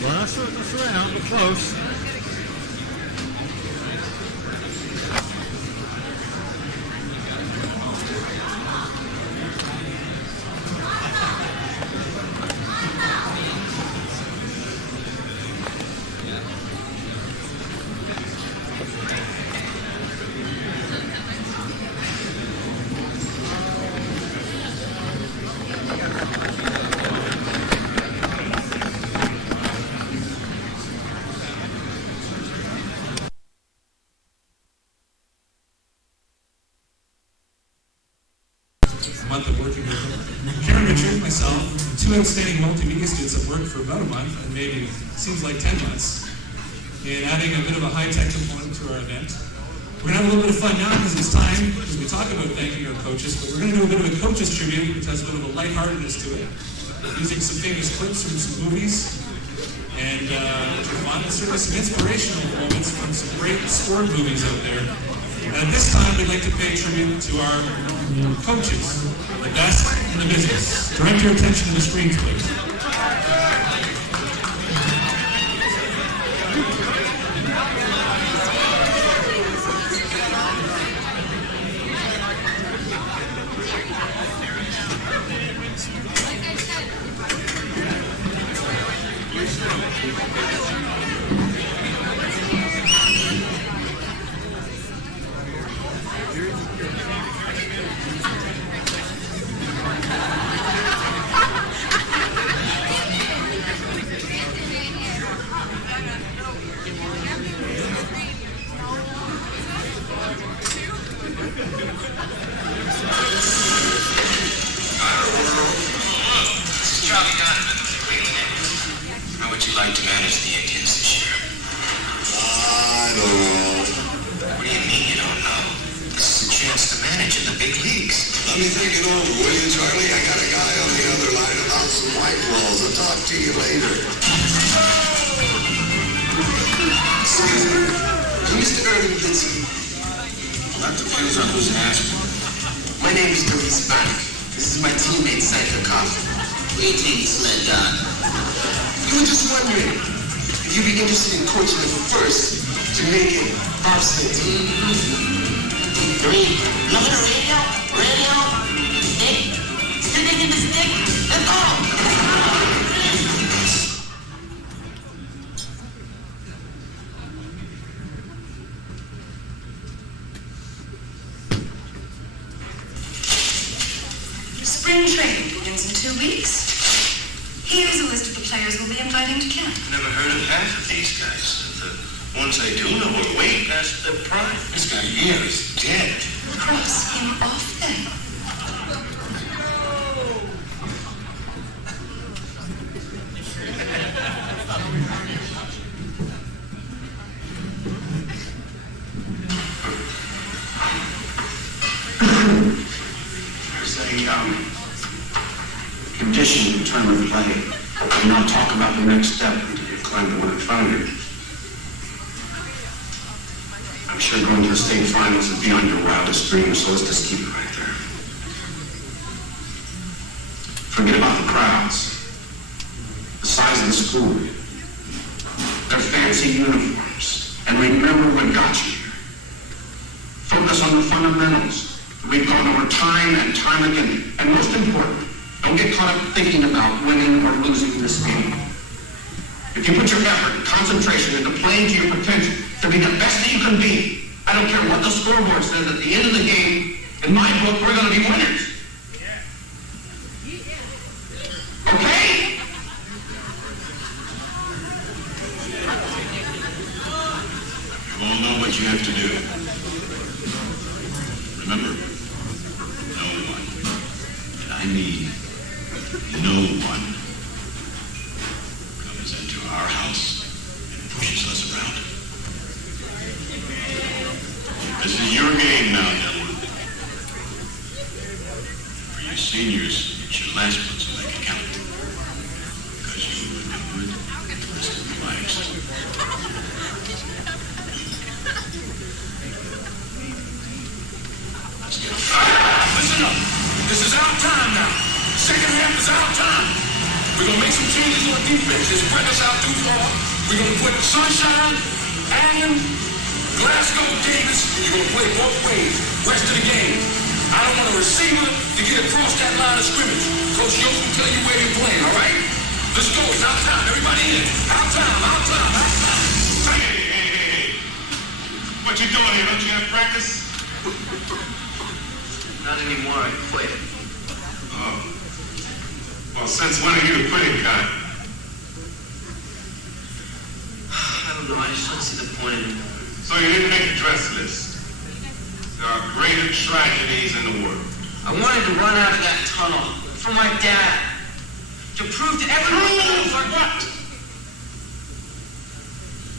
Well, that's around, we're close. month of working with him. Karen Richard, myself, and two outstanding multimedia students have worked for about a month, and maybe seems like 10 months, in adding a bit of a high-tech component to our event. We're going to have a little bit of fun now because it's time, because we talk about thanking our coaches, but we're going to do a bit of a coaches tribute, which has a bit of a lightheartedness to it, using some famous clips from some movies, and fun, and certainly some inspirational moments from some great sport movies out there. And at this time, we'd like to pay tribute to our coaches, the best in the business. Direct your attention to the screens, please. Spring training begins in 2 weeks. Here's a list of the players we'll be inviting to camp. Never heard of half of these guys. The ones I do know are way past their prime. This guy here is dead. Cross him off then. Condition to turn of play. Do not talk about the next step until you've climbed the one and found it. I'm sure going to the state finals is beyond your wildest dreams, so let's just keep it right there. Forget about the crowds, the size of the school, their fancy uniforms, and remember what got you here. Focus on the fundamentals. We've gone over time and time again, and most important, don't get caught up thinking about winning or losing this game. If you put your effort and concentration into playing to your potential, to be the best that you can be, I don't care what the scoreboard says at the end of the game, in my book, we're going to be winners. Okay? You all know what you have to do. Remember, no one, and I mean no one, comes into our house and pushes us around. This is your game now, Dylan. For you seniors, it's your last one, so make it count. Because you will do it the rest of your lives. Listen up. This is our time now. Second half is our time. We're going to make some changes on defense. It's spread us out too far. We're going to put Sunshine and Glasgow Davis. You're going to play both ways. Rest of the game. I don't want a receiver to get across that line of scrimmage. Coach Yost will tell you where you're playing, all right? Let's go. It's our time. Everybody in. Our time. Our time. Our time. Hey. What you doing here? Don't you have practice? Not anymore. I quit. Oh. Well, since when are you quitting, Kai? I don't know. I just don't see the point in it. So you didn't make the dress list. There are greater tragedies in the world. I wanted to run out of that tunnel for my dad, to prove to everyone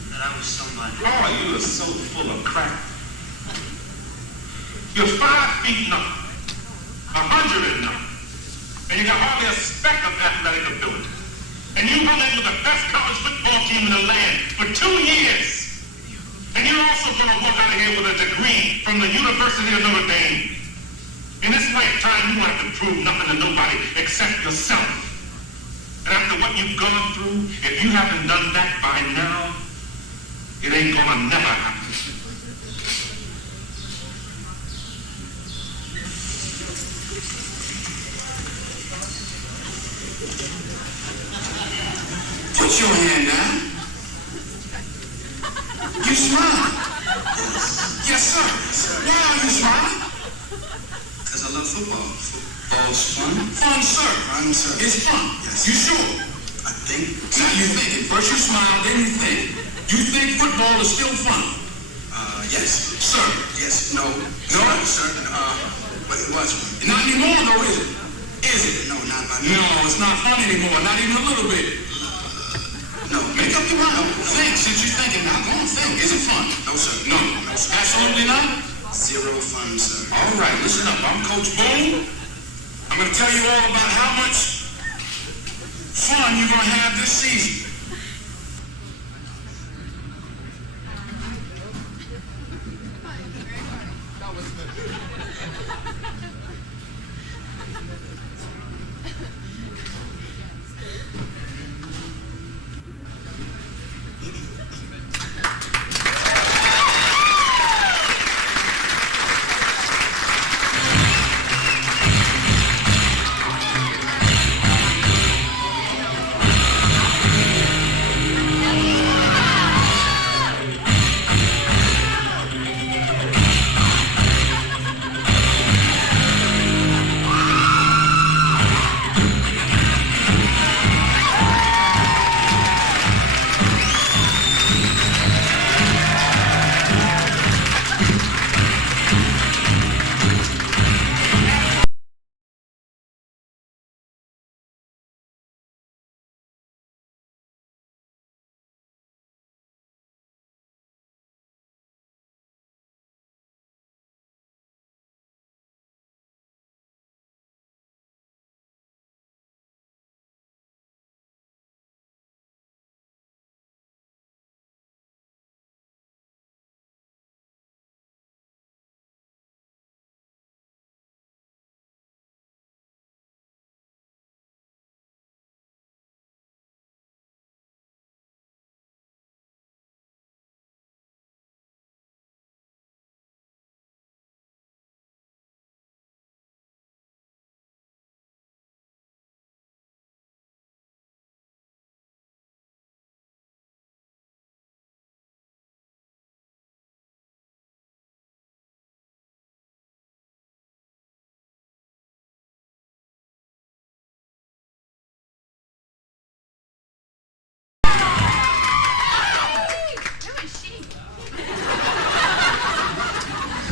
that I was somebody. Oh, you are so full of crap. You're 5 feet nothing, 100 and nothing, and you got hardly a speck of athletic ability. And you hung in with the best college football team in the land for 2 years. And you're also going to walk out of here with a degree from the University of Notre Dame. In this lifetime, you won't have to prove nothing to nobody except yourself. And after what you've gone through, if you haven't done that by now, it ain't gonna never happen. Put your hand down. You smile. Yes, sir. Why are you smiling? Because I love football. Football's fun. Fun, sir. Fun, sir. It's fun. Yes. You sure? I think. Now you thinking. First you smile, then you think. You think football is still fun? Yes. Sir. Yes. No. No? Sir. But it was fun. Not anymore, though, is it? Is it? No, not by No, it's not fun anymore. Not even a little bit. No. Make up your mind. Think. Since you're thinking, now go on, think. Is it fun? No, sir. No. Absolutely not? Zero fun, sir. All right, listen up. I'm Coach Boone. I'm going to tell you all about how much fun you're going to have this season.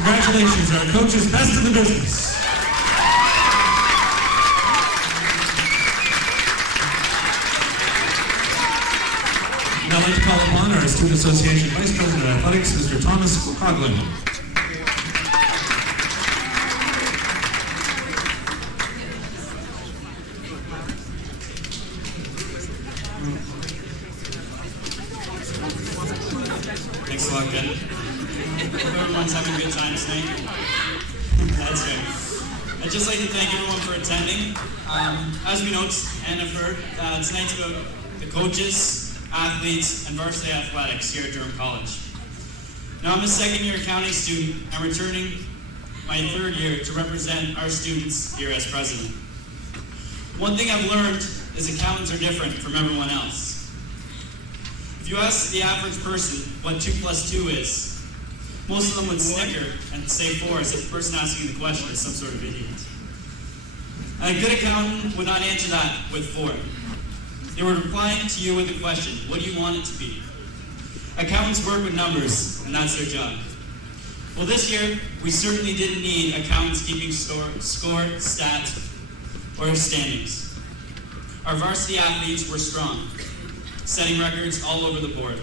Congratulations, our coach is best in the business. Now I'd like to call upon our Student Association Vice President of Athletics, Mr. Thomas Coughlin. Thanks a lot, Ben. Hope everyone's having a good time tonight. That's right. I'd just like to thank everyone for attending. As we know and have heard, tonight's about the coaches, athletes, and varsity athletics here at Durham College. Now, I'm a second-year accounting student. I'm returning my third year to represent our students here as president. One thing I've learned is accountants are different from everyone else. If you ask the average person what 2 + 2 is, most of them would snicker and say 4 as if the person asking the question is some sort of idiot. And a good accountant would not answer that with 4. They were replying to you with the question, what do you want it to be? Accountants work with numbers, and that's their job. Well, this year, we certainly didn't need accountants keeping score, stats, or standings. Our varsity athletes were strong, setting records all over the board.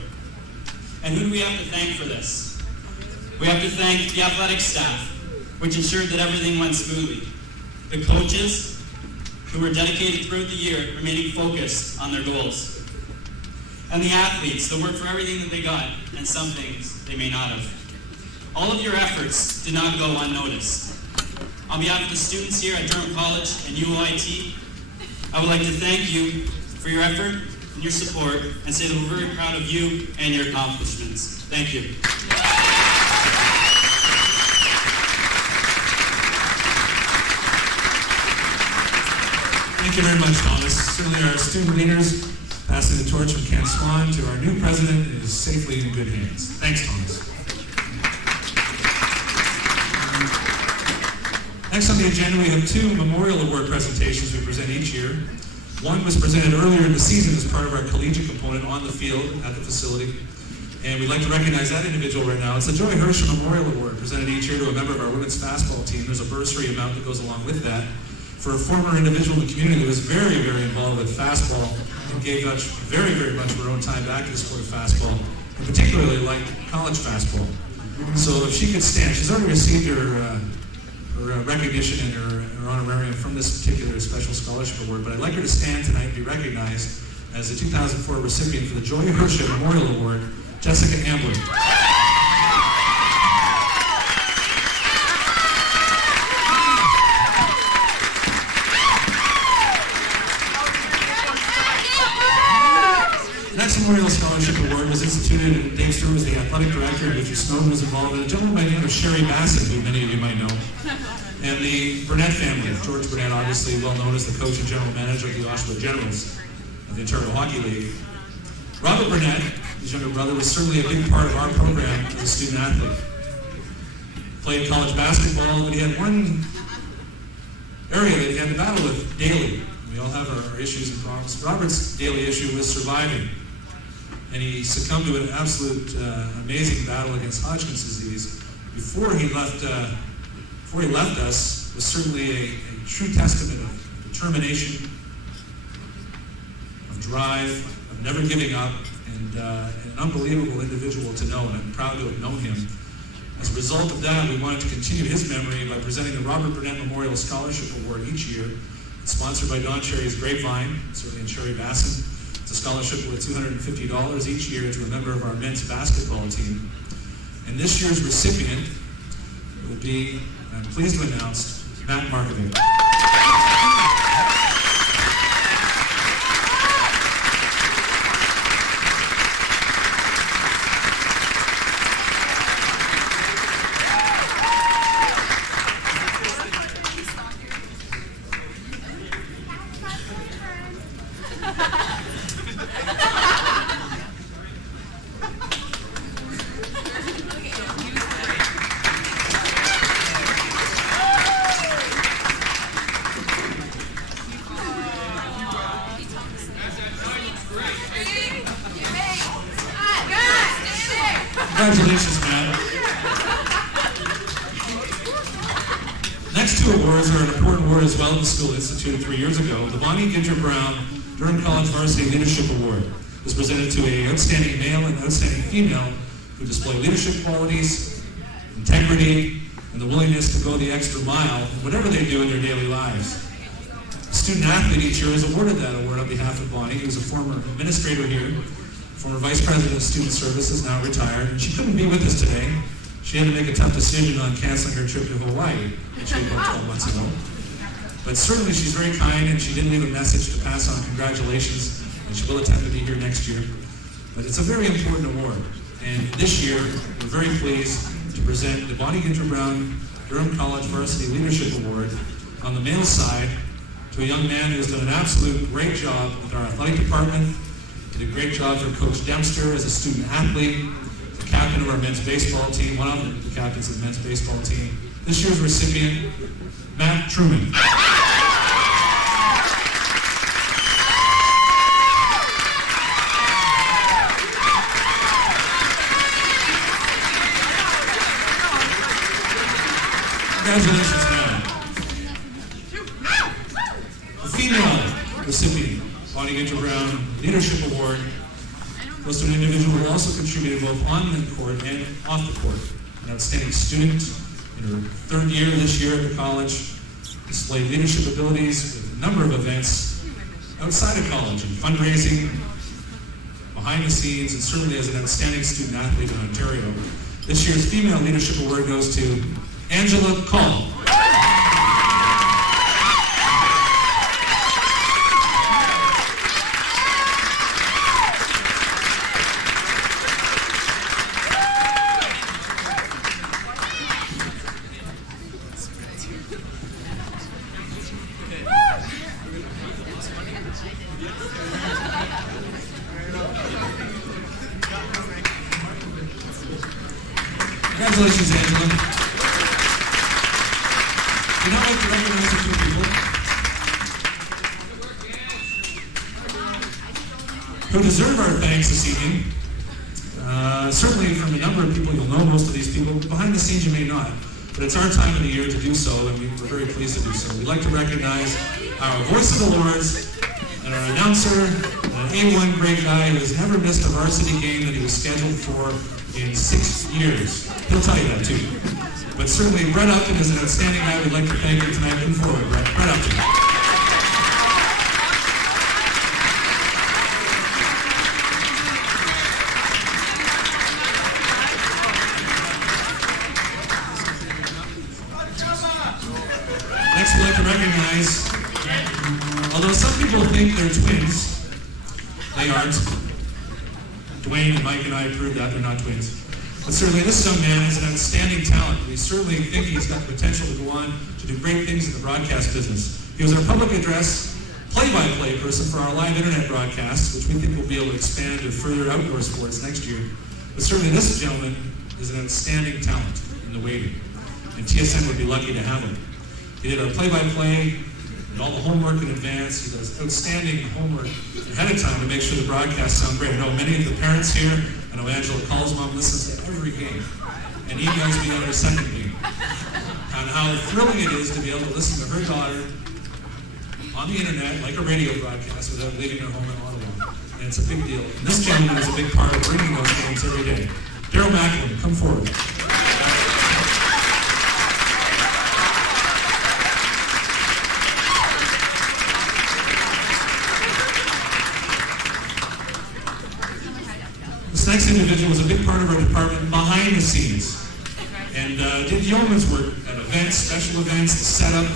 And who do we have to thank for this? We have to thank the athletic staff, which ensured that everything went smoothly. The coaches, who were dedicated throughout the year, remaining focused on their goals. And the athletes, that worked for everything that they got, and some things they may not have. All of your efforts did not go unnoticed. On behalf of the students here at Durham College and UOIT, I would like to thank you for your effort and your support, and say that we're very proud of you and your accomplishments. Thank you. Thank you very much, Thomas. Certainly our student leaders passing the torch from Ken Swan to our new president is safely in good hands. Thanks, Thomas. Next on the agenda, we have two memorial award presentations we present each year. One was presented earlier in the season as part of our collegiate component on the field at the facility. And we'd like to recognize that individual right now. It's the Joey Hirsch Memorial Award presented each year to a member of our women's fastball team. There's a bursary amount that goes along with that for a former individual in the community who was very, very involved with fastball and gave much, very, very much of her own time back to the sport of fastball, and particularly like college fastball. So if she could stand, she's already received her recognition and her honorarium from this particular special scholarship award, but I'd like her to stand tonight and be recognized as the 2004 recipient for the Joey Hirsch Memorial Award, Jessica Ambler. The next Memorial Scholarship Award was instituted, and Dave Stewart was the athletic director, Richard Snowden was involved, and a gentleman by the name of Sherry Bassett, who many of you might know. And the Burnett family, George Burnett, obviously well known as the coach and general manager of the Oshawa Generals of the Ontario Hockey League. Robert Burnett, his younger brother, was certainly a big part of our program as a student athlete. Played college basketball, but he had one area that he had to battle with daily. We all have our issues and problems. Robert's daily issue was surviving. And he succumbed to an absolute amazing battle against Hodgkin's disease. Before he left us, was certainly a true testament of determination, of drive, of never giving up, and an unbelievable individual to know, and I'm proud to have known him. As a result of that, we wanted to continue his memory by presenting the Robert Burnett Memorial Scholarship Award each year. It's sponsored by Don Cherry's Grapevine, certainly in Sherry Bassin. It's a scholarship worth $250 each year to a member of our men's basketball team. And this year's recipient will be, I'm pleased to announce, Matt Markovic. Congratulations, Matt. Next two awards are an important award as well at the school instituted 3 years ago. The Bonnie Ginter Brown Durham College Varsity Leadership Award was presented to an outstanding male and outstanding female who display leadership qualities, integrity, and the willingness to go the extra mile in whatever they do in their daily lives. A student athlete each year is awarded that award on behalf of Bonnie, who's a former administrator here, former vice president of student services, now retired, and she couldn't be with us today. She had to make a tough decision on canceling her trip to Hawaii, which she had about 12 months ago. But certainly she's very kind, and she did leave a message to pass on congratulations, and she will attempt to be here next year. But it's a very important award, and this year we're very pleased to present the Bonnie Ginter Brown Durham College Varsity Leadership Award on the male side to a young man who has done an absolute great job with our athletic department. Did a great job for Coach Dempster as a student athlete, the captain of our men's baseball team, one of the captains of the men's baseball team. This year's recipient, Matt Truman. Congratulations, ma'am. A female recipient on the Durham Leadership Award goes to an individual who also contributed both on the court and off the court. An outstanding student in her third year this year at the college, displayed leadership abilities with a number of events outside of college and fundraising, behind the scenes, and certainly as an outstanding student athlete in Ontario. This year's Female Leadership Award goes to Angela Call. Congratulations, Angela. We'd now like to recognize a few people who deserve our thanks this evening. Certainly from the number of people, you'll know most of these people. Behind the scenes, you may not. But it's our time of the year to do so, and we're very pleased to do so. We'd like to recognize our voice of the Lords and our announcer, an A1 great guy who has never missed a varsity game that he was scheduled for in 6 years. He'll tell you that too. But certainly Brett Upton is an outstanding guy. We'd like to thank you tonight. Come forward, Brett Upton. Next, we'd like to recognize, although some people think they're twins, they aren't. Dwayne and Mike and I proved that they're not twins. But certainly this young man is an outstanding talent. We certainly think he's got the potential to go on to do great things in the broadcast business. He was our public address play-by-play person for our live internet broadcasts, which we think will be able to expand to further outdoor sports next year. But certainly this gentleman is an outstanding talent in the waiting, and TSN would be lucky to have him. He did our play-by-play, and all the homework in advance. He does outstanding homework ahead of time to make sure the broadcasts sound great. I know many of the parents here, I know Angela Call's mom listens to every game and emails me on her second game on how thrilling it is to be able to listen to her daughter on the internet like a radio broadcast without leaving her home in Ottawa. And it's a big deal. And this gentleman is a big part of bringing those games every day. Daryl Macklin, come forward. This next individual is a big part of our department behind the scenes and did yeoman's work at events, special events, the setup.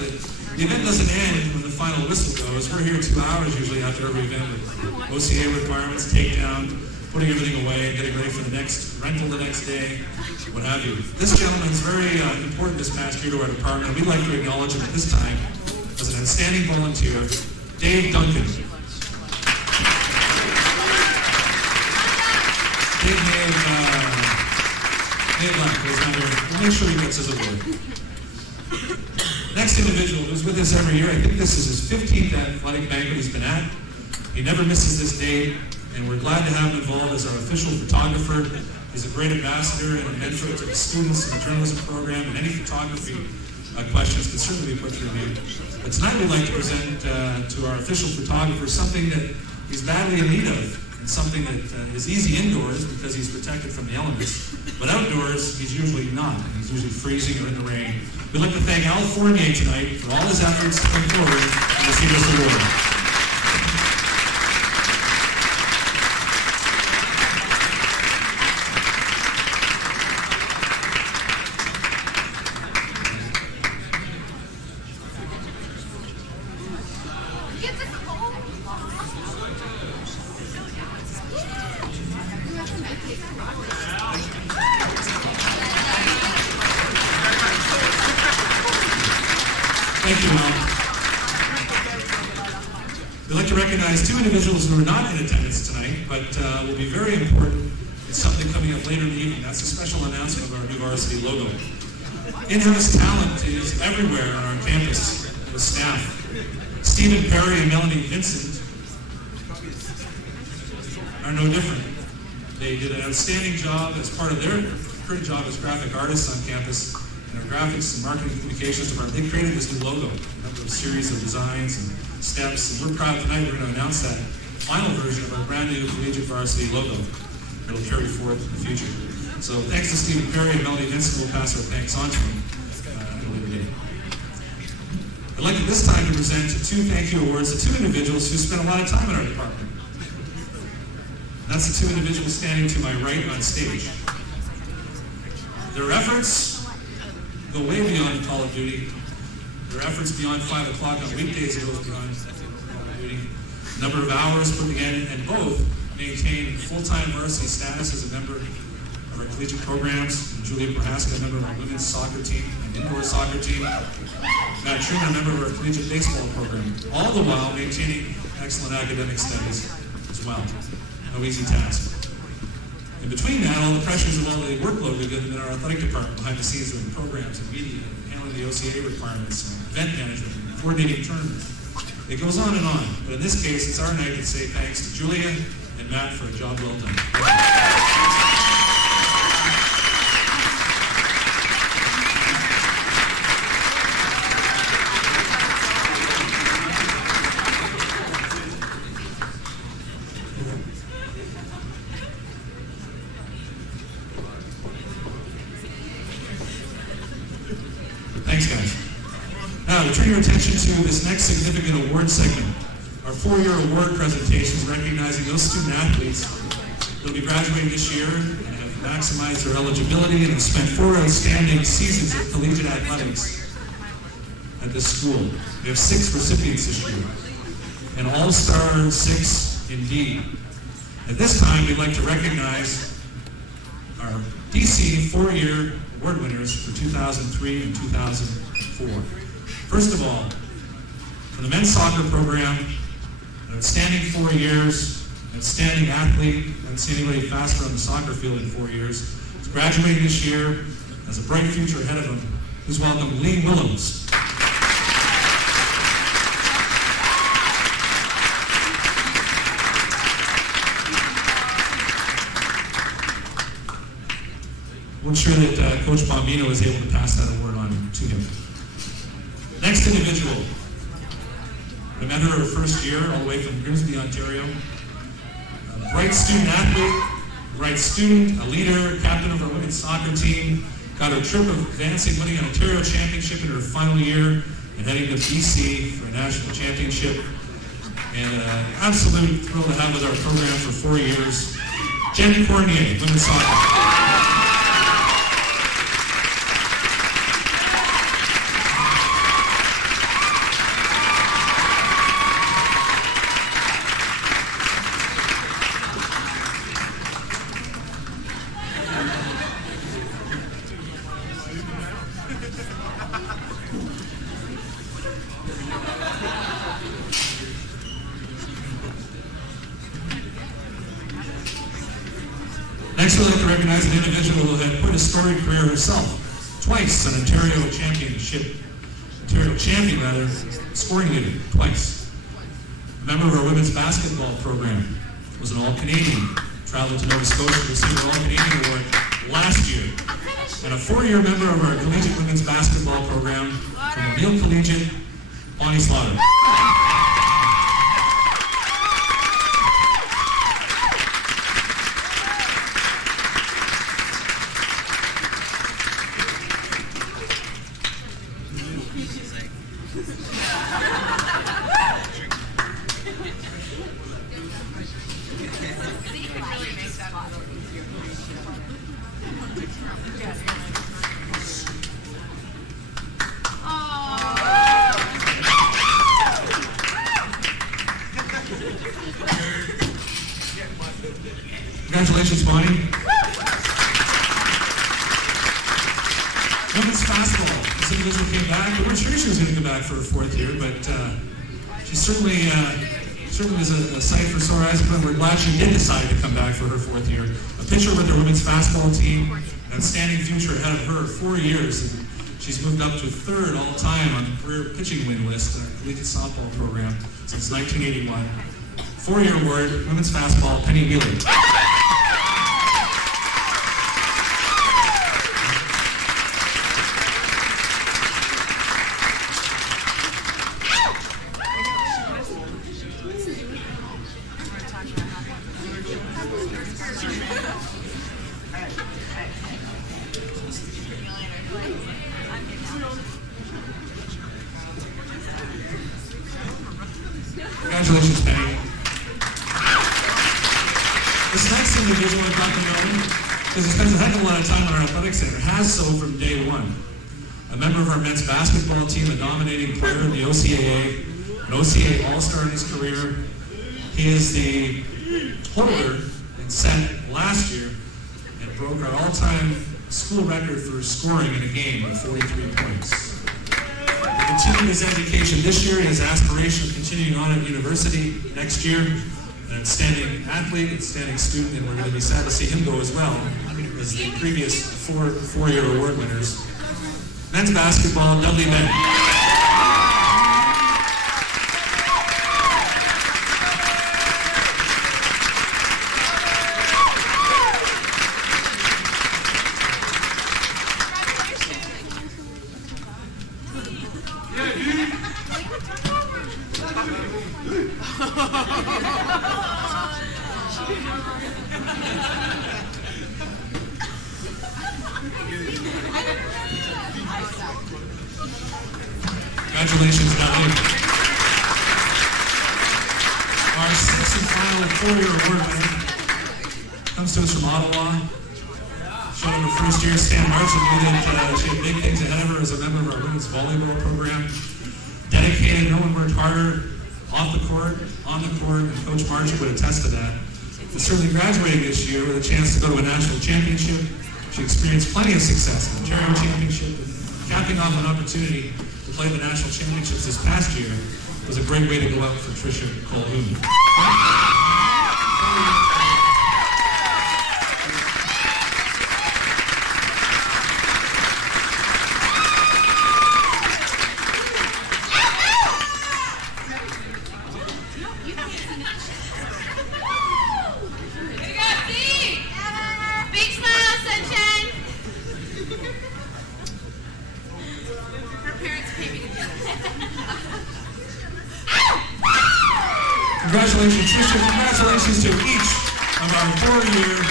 The event doesn't end when the final whistle goes. We're here 2 hours usually after every event with OCA requirements, takedown, putting everything away and getting ready for the next rental the next day, what have you. This gentleman is very important this past year to our department, and we'd like to acknowledge him at this time as an outstanding volunteer, Dave Duncan. Dave may have left. We'll make sure he gets his award. Next individual who's with us every year, I think this is his 15th athletic banquet he's been at. He never misses this date, and we're glad to have him involved as our official photographer. He's a great ambassador and a mentor to the students in the journalism program, and any photography questions can certainly be put through him. But tonight we'd like to present to our official photographer something that he's badly in need of, and something that is easy indoors because he's protected from the elements, but outdoors he's usually not. He's usually freezing or in the rain. We'd like to thank Al Fournier tonight for all his efforts to come forward and receive this award. Thank you, Al. We'd like to recognize two individuals who are not in attendance tonight, but will be very important. It's something coming up later in the evening. That's a special announcement of our new varsity logo. In-house talent is everywhere on our campus with staff. Stephen Perry and Melanie Vincent are no different. They did an outstanding job as part of their current job as graphic artists on campus, in our graphics and marketing communications department, they created this new logo, a number of series of designs and steps, and we're proud tonight we're going to announce that final version of our brand new collegiate varsity logo that will carry forth in the future. So thanks to Stephen Perry and Melody Vincent, we'll pass our thanks on to him at a later date. I'd like at this time to present two thank you awards to two individuals who spent a lot of time in our department. That's the two individuals standing to my right on stage. Their efforts go way beyond Call of Duty. Their efforts beyond 5 o'clock on weekdays go beyond Call of Duty. The number of hours put together, and both maintain full-time varsity status as a member of our collegiate programs. And Julia Prohaska, a member of our women's soccer team and indoor soccer team. Matt Truman, a member of our collegiate baseball program. All the while maintaining excellent academic studies as well. No easy task. In between that, all the pressures of all the workload we've given in our athletic department behind the scenes doing programs and media, and handling the OCA requirements, and event management, and coordinating tournaments. It goes on and on. But in this case, it's our night to say thanks to Julia and Matt for a job well done. Thanks, guys. Now, to turn your attention to this next significant award segment, our 4-year award presentations recognizing those student athletes that will be graduating this year and have maximized their eligibility and have spent 4 outstanding seasons of collegiate athletics at this school. We have 6 recipients this year, an all-star 6 indeed. At this time, we'd like to recognize our DC 4-year award winners for 2003 and 2004. First of all, for the men's soccer program, an outstanding 4 years, outstanding athlete, I haven't seen anybody faster on the soccer field in 4 years. He's graduating this year, has a bright future ahead of him. Please welcome Lee Willems. I'm sure that Coach Bombino was able to pass that award on to him. Next individual, I met her first year, all the way from Grimsby, Ontario. A bright student athlete, bright student, a leader, captain of our women's soccer team, got her trip of advancing, winning an Ontario championship in her final year, and heading to BC for a national championship. And an absolute thrill to have with our program for 4 years. Jen Cornier, women's soccer. Next, we'd like to recognize an individual who had quite a storied career herself. Twice an Ontario champion, scoring leader, twice. A member of our women's basketball program, was an All-Canadian, traveled to Nova Scotia to receive her All-Canadian award last year. And a 4-year member of our collegiate women's basketball program from O'Neill Collegiate, Bonnie Slaughter. Congratulations, Bonnie. Women's fastball. This individual came back. We weren't sure she was going to come back for her 4th year, but she certainly was a sight for sore eyes, but we're glad she did decide to come back for her 4th year. A pitcher with the women's fastball team, an outstanding future ahead of her, 4 years. And she's moved up to 3rd all-time on the career pitching win list in our collegiate softball program since 1981. 4-year award, women's fastball, Penny Wheeler. Congratulations, Penny. This next individual I've got to know, because he spends a heck of a lot of time on our athletic center, has so from day one. A member of our men's basketball team, a dominating player in the OCAA, an OCA All-Star in his career. He is the holder and set last year and broke our all-time school record for scoring in a game of 43 points. He continued his education this year. He has aspiration of continuing on at university next year. An outstanding athlete, outstanding student, and we're going to be sad to see him go as well as the previous four-year award winners. Men's basketball, Dudley Ben. Congratulations, Dudley. Our sixth and final four-year award winner comes to us from Ottawa. Showed up her first year. Stan Martin knew that she had big things ahead of her as a member of our women's volleyball program. Dedicated, no one worked harder off the court, on the court, and Coach Martin would attest to that. And certainly graduating this year with a chance to go to a national championship. She experienced plenty of success in the Ontario Championship, and capping off an opportunity to play the national championships this past year was a great way to go out for Tricia Colhoun. Congratulations, Tricia. Congratulations to each of our four-year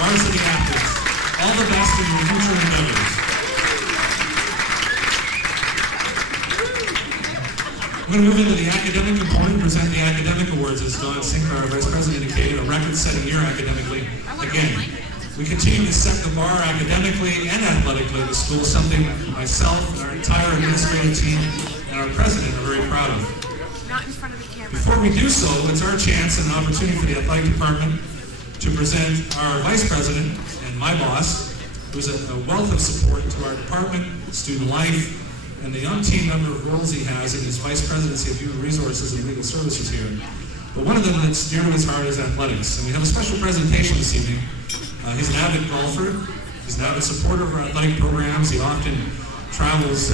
varsity athletes. All the best in your future endeavors. I'm going to move into the academic component and present the academic awards, as Don Sinclair, our Vice President, indicated, a record-setting year academically. Again, we continue to set the bar academically and athletically at the school, something myself and our entire administrative team and our president are very proud of. Not in front of the camera. Before we do so, it's our chance and an opportunity for the athletic department to present our vice president and my boss, who's a wealth of support to our department, student life, and the umpteen number of roles he has in his vice presidency of human resources and legal services here. But one of them that's dear to his heart is athletics, and we have a special presentation this evening. He's an avid golfer. He's an avid supporter of our athletic programs. He often travels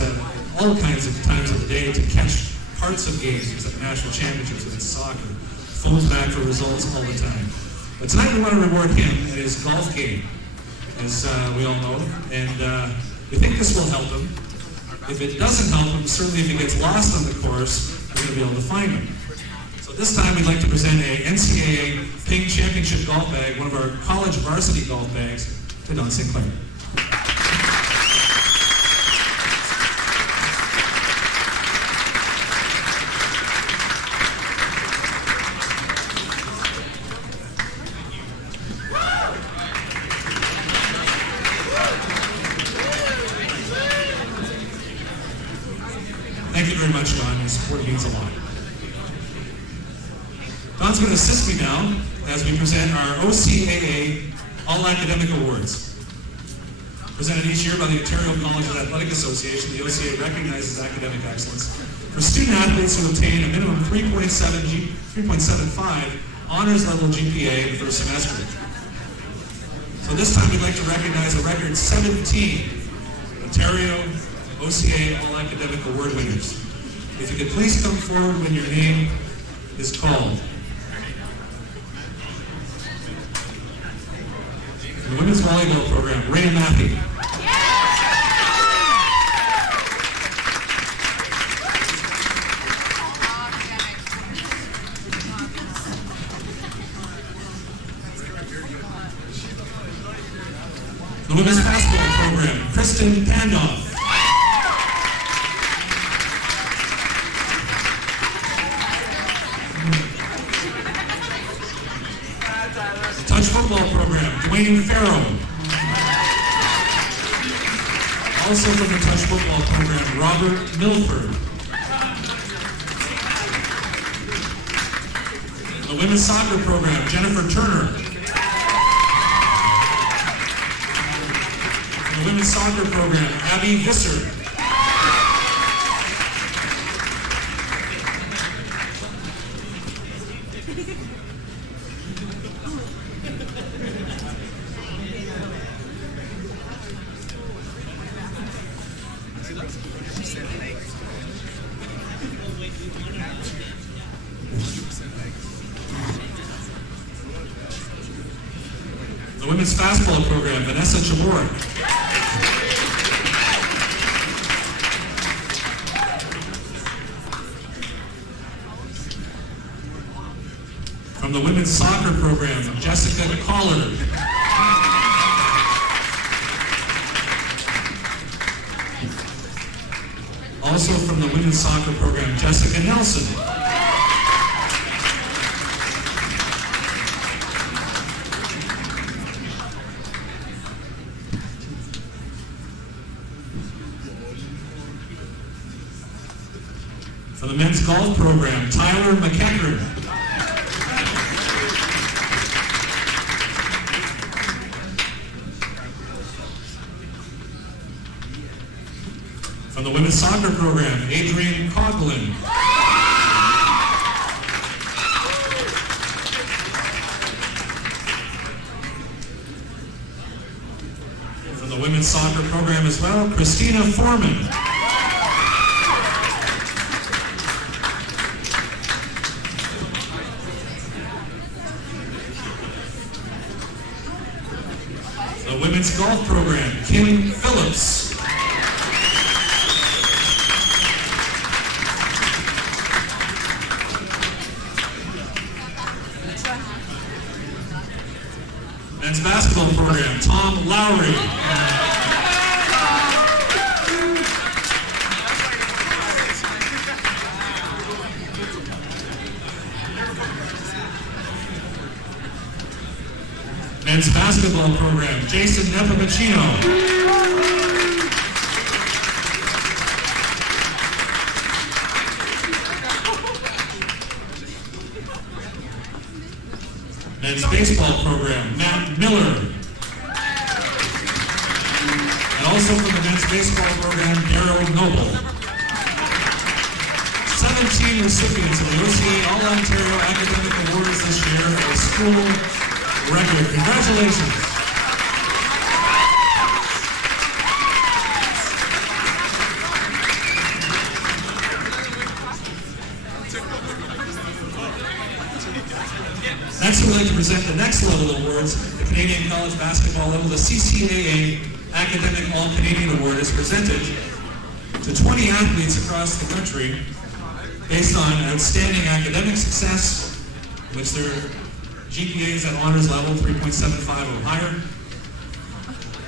all kinds of times of the day to catch parts of games, at national championships, whether it's soccer, phones back for results all the time. But tonight we want to reward him at his golf game, as we all know, and we think this will help him. If it doesn't help him, certainly if he gets lost on the course, we're going to be able to find him. So this time we'd like to present a NCAA Ping Championship golf bag, one of our college varsity golf bags, to Don Sinclair. Thank you very much, Don. Your support means a lot. Don's going to assist me now as we present our OCAA All-Academic Awards. Presented each year by the Ontario Colleges Athletic Association, the OCA recognizes academic excellence for student athletes who obtain a minimum 3.75 honors level GPA in the first semester. So this time we'd like to recognize a record 17 Ontario OCA All-Academic Award winners. If you could please come forward when your name is called. In the women's volleyball program, Raina Matthew. The women's basketball program, Kristen Pandoff. Wayne Farrow. Also from the touch football program, Robert Milford. The women's soccer program, Jennifer Turner. The women's soccer program, Abby Visser. The women's fastball program, Vanessa Chamorik. From the women's soccer program, Jessica Collard. Also from the women's soccer program, Jessica Nelson. From the men's golf program, Tyler McEachern. From the women's soccer program, Adrian Coughlin. From the women's soccer program as well, Christina Foreman. The women's golf program, Kim Phillips. Men's basketball program, Tom Lowry. Men's basketball program, Jason Nepomicino. Men's baseball program, Matt Miller. And also from the men's baseball program, Darryl Noble. 17 recipients of the OCA All-Ontario Academic Awards this year at school record. Congratulations. Next, we'd like to present the next level of awards, the Canadian College Basketball level. The CCAA Academic All-Canadian Award is presented to 20 athletes across the country based on outstanding academic success, which their GPAs at honors level, 3.75 or higher.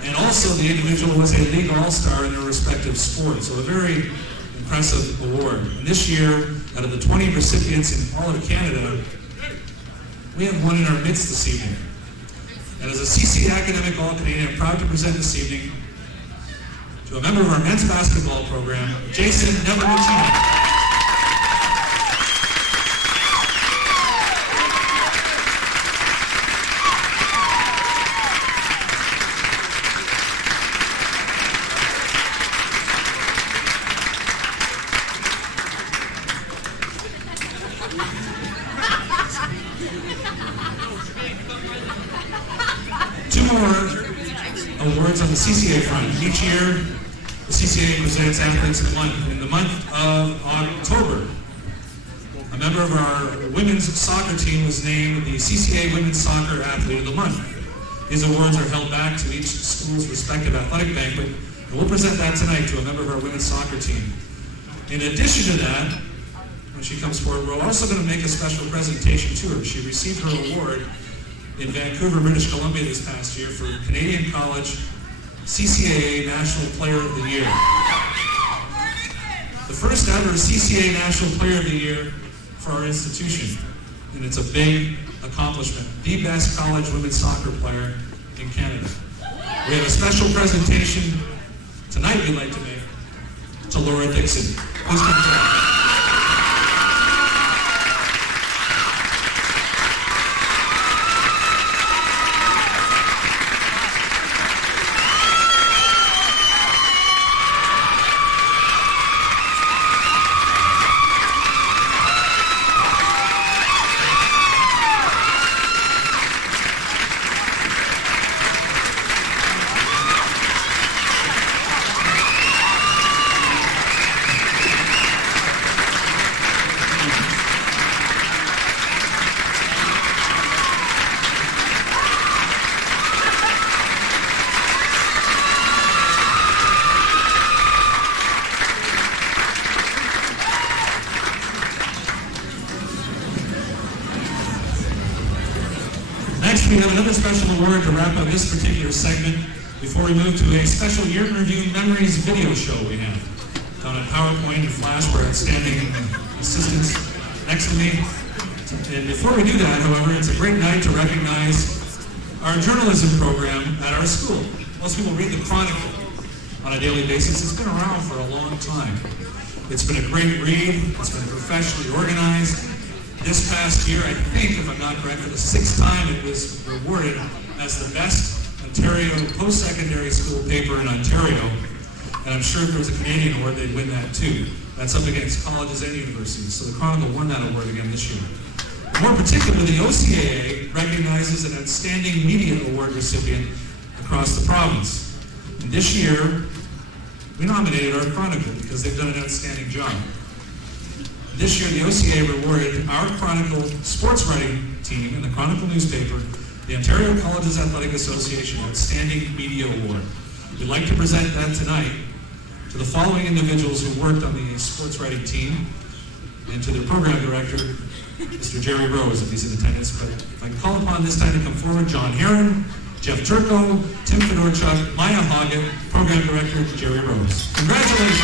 And also the individual was a league all-star in their respective sport, so a very impressive award. And this year, out of the 20 recipients in all of Canada, we have one in our midst this evening. And as a CC Academic All-Canadian, I'm proud to present this evening to a member of our men's basketball program, Jason Nepomicino. Awards on the CCA front. Each year, the CCA presents athletes of the month. In the month of October, a member of our women's soccer team was named the CCA Women's Soccer Athlete of the Month. These awards are held back to each school's respective athletic banquet, and we'll present that tonight to a member of our women's soccer team. In addition to that, when she comes forward, we're also going to make a special presentation to her. She received her award in Vancouver, British Columbia this past year for Canadian College CCAA National Player of the Year. The first ever CCAA National Player of the Year for our institution, and it's a big accomplishment. The best college women's soccer player in Canada. We have a special presentation tonight we'd like to make to Laura Dixon. Please come forward. Next, we have another special award to wrap up this particular segment before we move to a special year in review memories video show we have done on PowerPoint and Flash for outstanding assistants next to me. And before we do that, however, it's a great night to recognize our journalism program at our school. Most people read the Chronicle on a daily basis. It's been around for a long time. It's been a great read. It's been professionally organized. This past year, I think, if I'm not correct, for the 6th time it was rewarded as the best Ontario post-secondary school paper in Ontario. And I'm sure if there was a Canadian award, they'd win that too. That's up against colleges and universities. So the Chronicle won that award again this year. More particularly, the OCAA recognizes an outstanding media award recipient across the province. And this year, we nominated our Chronicle because they've done an outstanding job. This year, the OCA rewarded our Chronicle sports writing team in the Chronicle newspaper the Ontario Colleges Athletic Association Outstanding Media Award. We'd like to present that tonight to the following individuals who worked on the sports writing team and to their program director, Mr. Jerry Rose, if he's in attendance. But if I can call upon this time to come forward, John Heron, Jeff Turco, Tim Fedorchuk, Maya Hoggett, program director, Jerry Rose. Congratulations.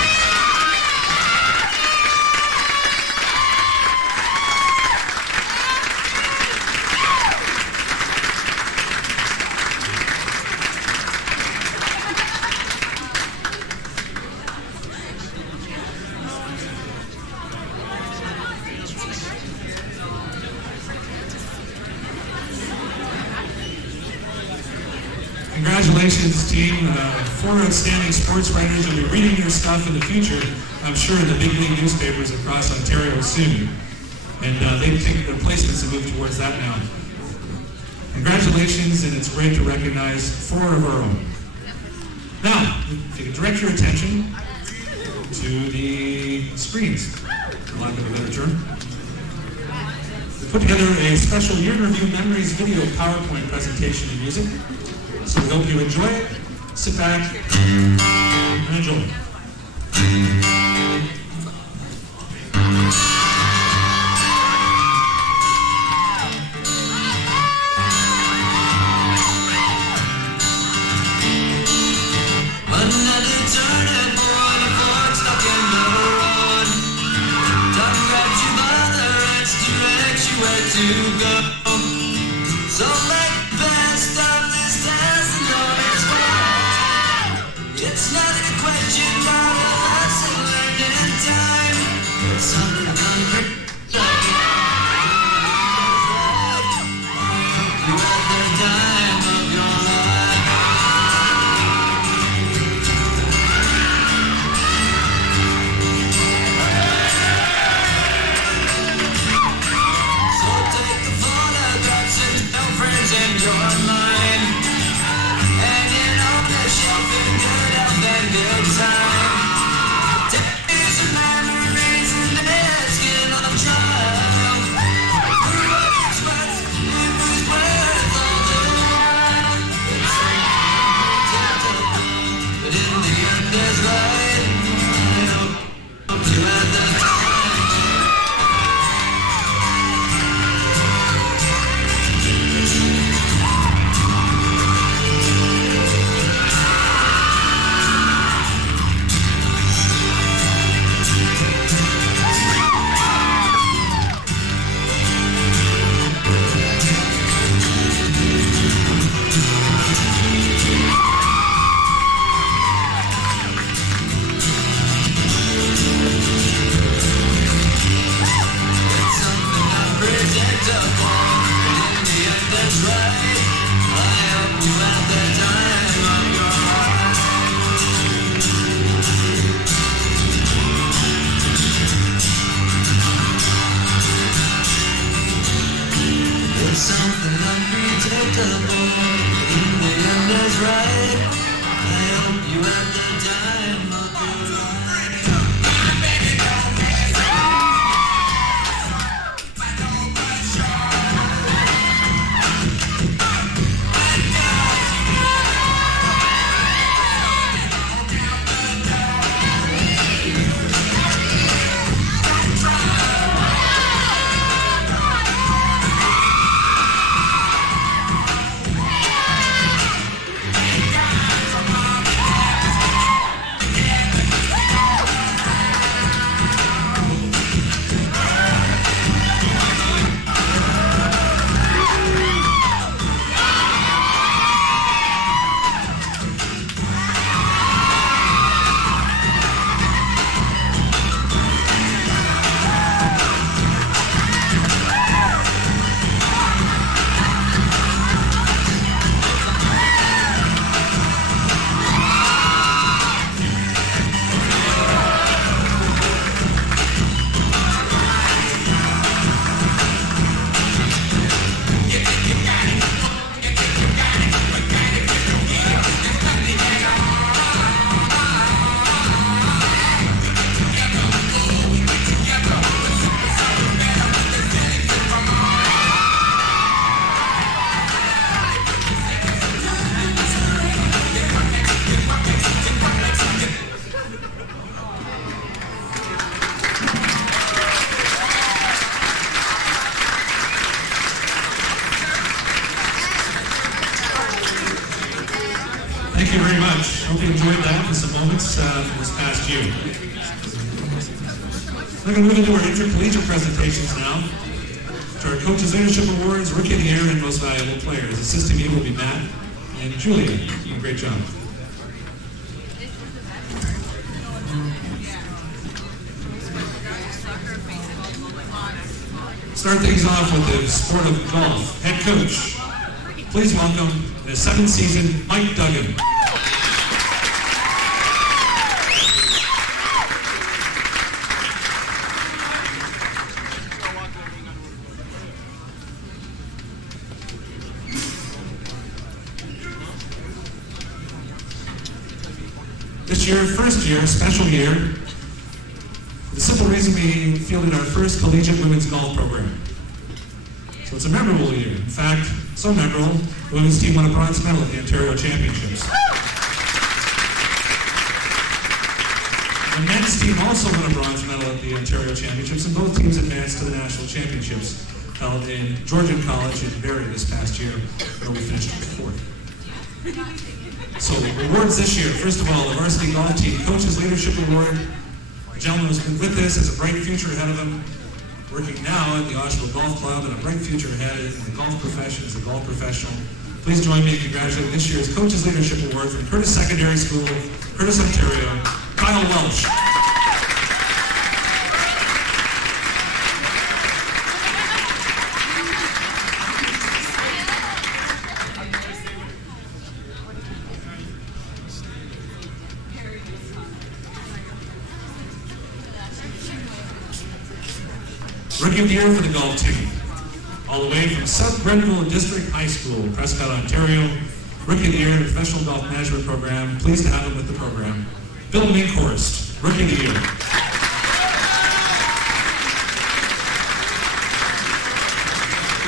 Congratulations, team. 4 outstanding sports writers will be reading your stuff in the future, I'm sure, in the big league newspapers across Ontario soon. And they've taken their placements and moved towards that now. Congratulations, and it's great to recognize 4 of our own. Now, if you could direct your attention to the screens, for lack of a better term. We put together a special year in review memories video PowerPoint presentation and music. So we hope you enjoy it. Sit back and enjoy. Another turning point, a fork stuck in the road. Don't grab your mother, it's direct you where to go. So make the best of this test and know it's one. It's not a question, but a lesson learned in time. It's something unheard. You had the time of your life. So take the photographs and girlfriends in your mind, hanging on the shelf in good health and good time. Take these memories and inevitable. In the end is right. I hope you have the time of your life. Thank you very much. Hope you enjoyed that and some moments from this past year. I'm going to move into our intercollegiate presentations now. To our Coaches Leadership Awards, Rookie of the Year, and Most Valuable Players. Assisting me will be Matt and Julia. You did a great job. Start things off with the sport of golf. Head coach, please welcome in his 7th season, Mike Duggan. This year, first year, special year, the simple reason we fielded our first collegiate women's golf program. So it's a memorable year. In fact, so memorable, the women's team won a bronze medal at the Ontario Championships. The men's team also won a bronze medal at the Ontario Championships, and both teams advanced to the national championships held in Georgian College in Barrie this past year, where we finished 4th. So awards this year. First of all, the varsity golf team Coaches Leadership Award. The gentleman who's been with us has a bright future ahead of him, working now at the Oshawa Golf Club and a bright future ahead in the golf profession as a golf professional. Please join me in congratulating this year's Coaches Leadership Award from Curtis Secondary School, Curtis, Ontario, Kyle Welsh. Rookie of the Year for the golf team. All the way from South Grenville District High School, Prescott, Ontario. Rookie of the Year in the Professional Golf Management Program. Pleased to have him with the program. Bill Minkhorst, Rookie of the Year.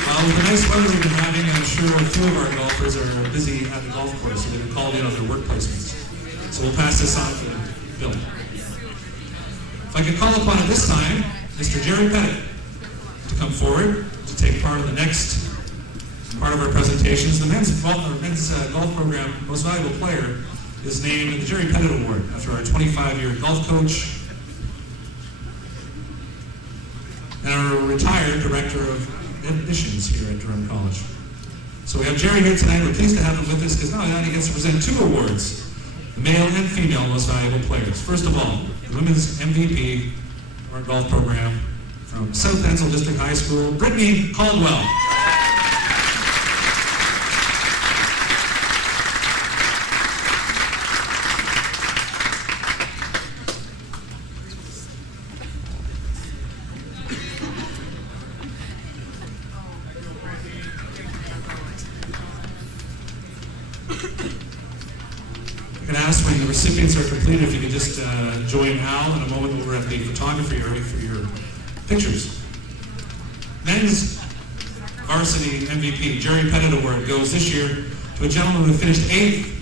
Well, with the nice weather we've been having, I'm sure a few of our golfers are busy at the golf course, so they've been called in on their work placements. So we'll pass this on to Bill. If I could call upon at this time, Mr. Jerry Pettit, to come forward to take part in the next part of our presentations. The men's golf program Most Valuable Player is named the Jerry Pettit Award after our 25-year golf coach and our retired director of admissions here at Durham College. So we have Jerry here tonight. We're pleased to have him with us because not only he gets to present 2 awards, the male and female Most Valuable Players. First of all, the women's MVP of our golf program from South Ensel District High School, Brittany Caldwell. recipients are completed, if you could just join Al in a moment over at the photography area for your pictures. Men's varsity MVP, Jerry Pettit Award, goes this year to a gentleman who finished 8th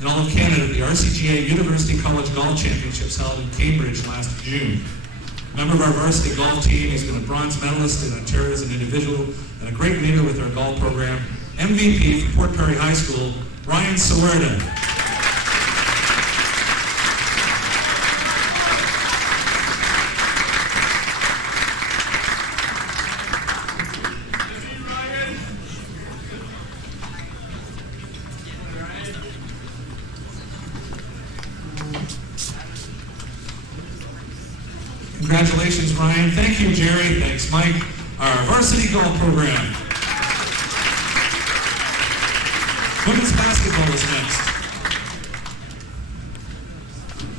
in all of Canada at the RCGA University College Golf Championships held in Cambridge last June. Member of our varsity golf team, he's been a bronze medalist in Ontario as an individual and a great leader with our golf program. MVP from Port Perry High School, Ryan Sawerda. Congratulations, Ryan. Thank you, Jerry. Thanks, Mike. Our varsity golf program. Women's basketball is next.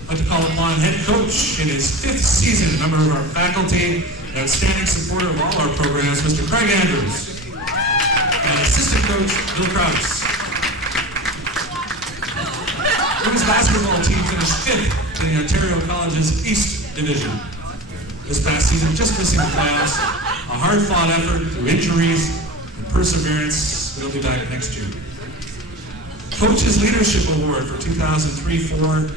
I'd like to call upon head coach in his 5th season, member of our faculty, and outstanding supporter of all our programs, Mr. Craig Andrews, and assistant coach, Bill Krause. Women's basketball team finished 5th in the Ontario College's East Division. This past season, just missing the playoffs, a hard-fought effort through injuries and perseverance. We'll be back next year. Coach's Leadership Award for 2003-04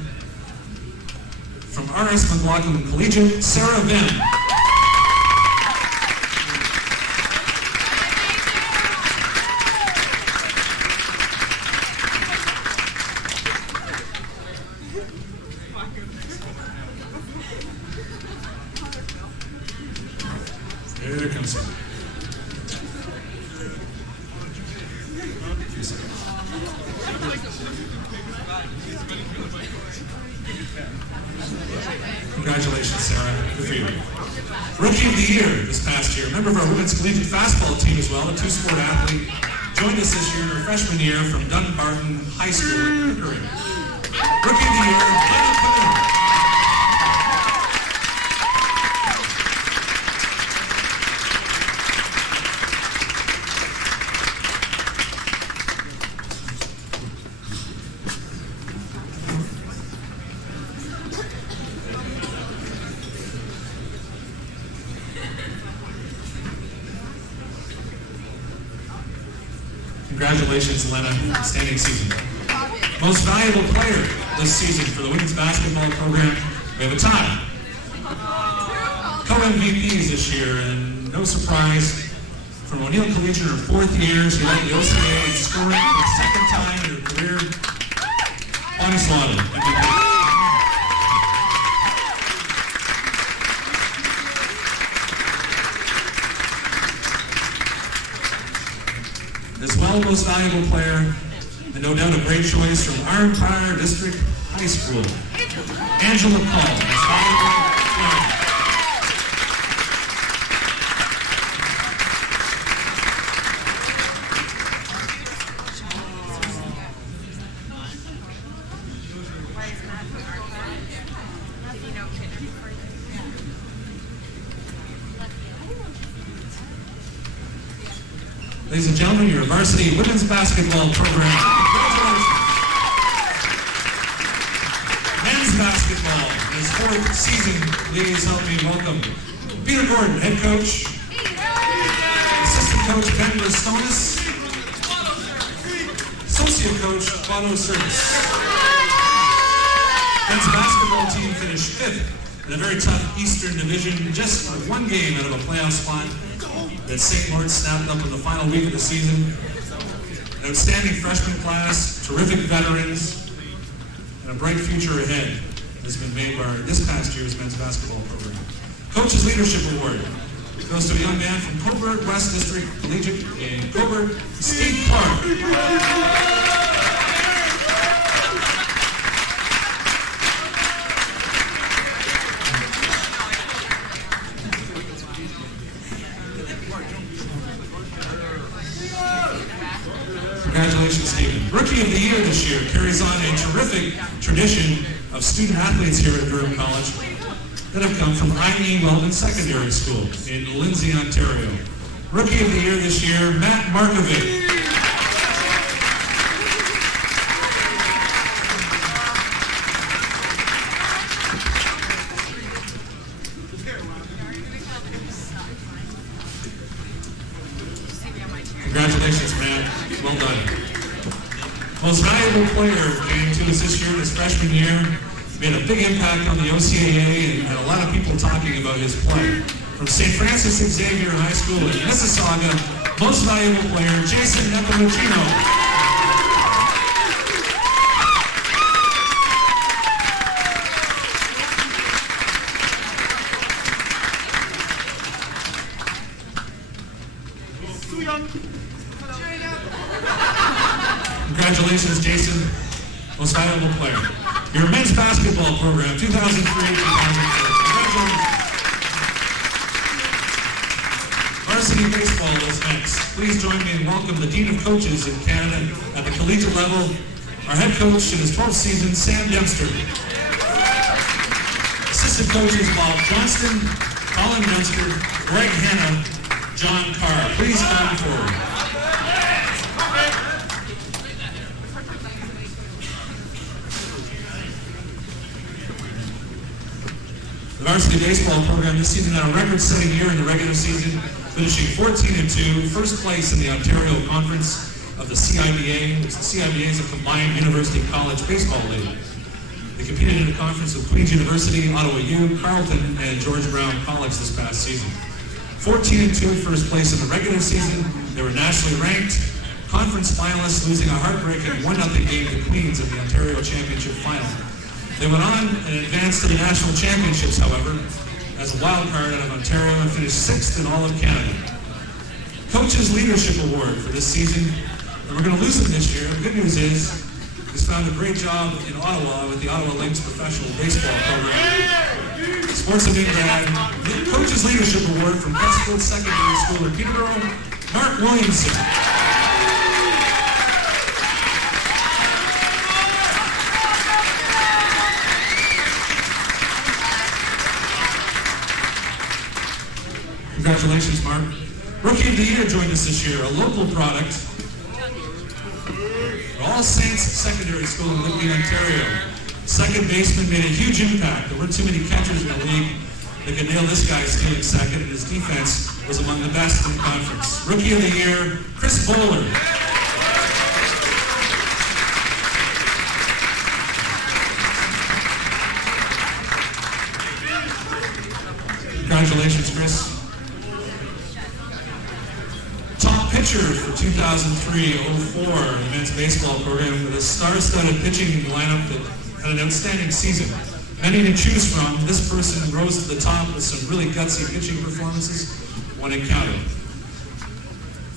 from R.S. McLaughlin Collegiate, Sarah Vim. Here it comes. Congratulations, Sarah. Good for you. Rookie of the Year this past year, member of our women's collegiate fastball team as well, a 2-sport athlete, joined us this year in her freshman year from Dunbarton High School in Pickering. Rookie of the Year, Jenna Panu. Congratulations, Elena. Outstanding season. Most valuable player this season for the women's basketball program, we have a tie. Co-MVPs this year, and no surprise, from O'Neill Collegiate in her 4th year, she led the OCA in scoring for the 2nd time in her career. Bonnie Slaughter, MVP. As well, most valuable player, and no doubt a great choice from Iron Pryor District High School, Angela Paul. Most valuable player. Ladies and gentlemen, your varsity women's basketball program. Congratulations. Men's basketball, in his 4th season, please help me welcome Peter Gordon, head coach. Assistant coach, Ben Listonis. Associate coach, Bono Service. Men's basketball team finished 5th in a very tough Eastern Division, just one game out of a playoff spot that St. Lawrence snapped up in the final week of the season. An outstanding freshman class, terrific veterans, and a bright future ahead has been made by this past year's men's basketball program. Coach's Leadership Award goes to a young man from Cobourg West District Collegiate in Cobourg, Steve Clark. Congratulations, Stephen. Rookie of the Year this year carries on a terrific tradition of student athletes here at Durham College that have come from I.E. Weldon Secondary School in Lindsay, Ontario. Rookie of the Year this year, Matt Markovic. Congratulations, Matt. Well done. Most valuable player came to us this year, his freshman year. Made a big impact on the OCAA and had a lot of people talking about his play. From St. Francis Xavier High School in Mississauga, most valuable player, Jason Nepomuceno. Congratulations, Jason, most valuable player. Your men's basketball program, 2003-2004. Congratulations. Varsity baseball is next. Please join me in welcome the Dean of Coaches in Canada at the collegiate level, our head coach in his 12th season, Sam Dempster. Assistant coaches, Bob Johnston, Colin Dempster, Greg Hanna, John Carr. Please come forward. The varsity baseball program this season had a record-setting year in the regular season, finishing 14-2, first place in the Ontario Conference of the CIBA, which the CIBA is a combined university college baseball league. They competed in a conference with Queen's University, Ottawa U, Carleton, and George Brown College this past season. 14-2, first place in the regular season. They were nationally ranked, conference finalists, losing a heartbreaking 1-0 game to Queens in the Ontario Championship final. They went on and advanced to the national championships, however, as a wild card out of Ontario and finished 6th in all of Canada. Coach's Leadership Award for this season, and we're going to lose him this year. The good news is he's found a great job in Ottawa with the Ottawa Lynx professional baseball program. Sportsman grad, Coach's Leadership Award from Crestwood Secondary School in Peterborough, Mark Williamson. Congratulations, Mark. Rookie of the Year joined us this year, a local product. All Saints Secondary School in Whitby, Ontario. Second baseman made a huge impact. There weren't too many catchers in the league that could nail this guy stealing second, and his defense was among the best in the conference. Rookie of the Year, Chris Bowler. Congratulations, Chris. Pitcher for 2003-04, the men's baseball program, with a star-studded pitching lineup that had an outstanding season. Many to choose from. This person rose to the top with some really gutsy pitching performances when it counted.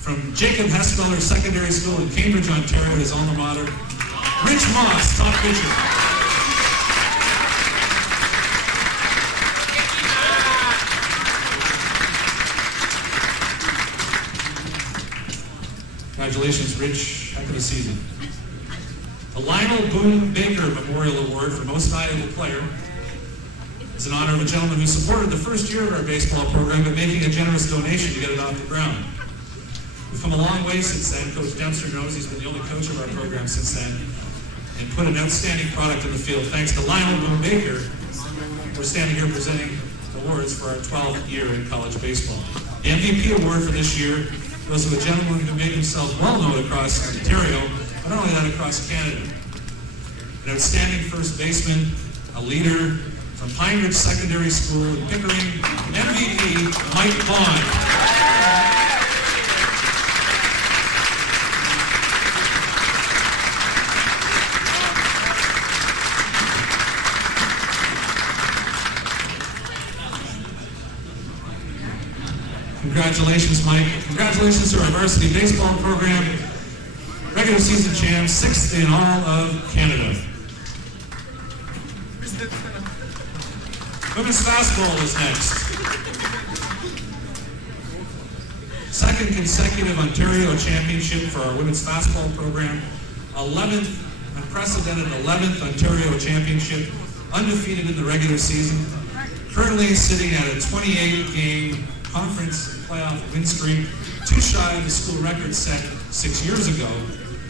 From Jacob Hespeller Secondary School in Cambridge, Ontario, his alma mater, Rich Moss, top pitcher. Congratulations, Rich. Heck of a season. The Lionel Boone Baker Memorial Award for Most Valuable Player is in honor of a gentleman who supported the first year of our baseball program by making a generous donation to get it off the ground. We've come a long way since then. Coach Dempster knows he's been the only coach of our program since then and put an outstanding product in the field. Thanks to Lionel Boone Baker, we're standing here presenting awards for our 12th year in college baseball. The MVP award for this year goes to a gentleman who made himself well known across Ontario, but not only that, across Canada. An outstanding first baseman, a leader from Pine Ridge Secondary School in Pickering, MVP Mike Bond. Congratulations, Mike. Congratulations to our varsity baseball program. Regular season champs, 6th in all of Canada. Women's fastball is next. Second consecutive Ontario championship for our women's fastball program. 11th, unprecedented 11th Ontario championship, undefeated in the regular season. Currently sitting at a 28-game conference playoff win streak, too shy of the school record set 6 years ago,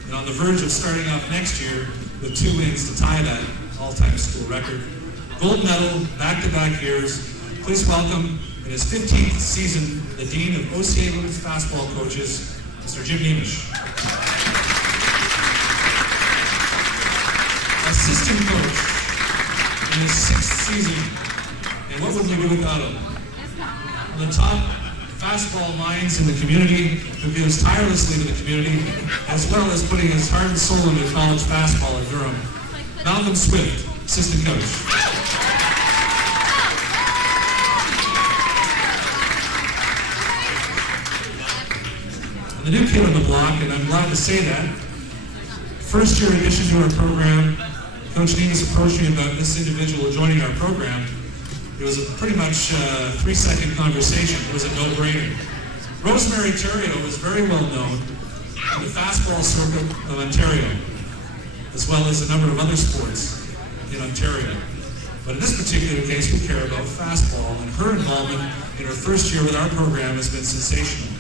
and on the verge of starting off next year with 2 wins to tie that all-time school record. Gold medal, back-to-back years, please welcome in his 15th season the Dean of OCA Women's Fastball Coaches, Mr. Jim Nemish. Assistant coach in his 6th season, and what would we do without him? One of the top fastball minds in the community, who gives tirelessly to the community, as well as putting his heart and soul into college fastball at Durham. Malcolm Swift, assistant coach. And the new kid on the block, and I'm glad to say that, first year addition to our program, Coach Nemish approached me about this individual joining our program. It was a pretty much 3-second conversation. It was a no-brainer. Rosemary Theriault is very well known in the fastball circuit of Ontario, as well as a number of other sports in Ontario. But in this particular case, we care about fastball, and her involvement in her first year with our program has been sensational.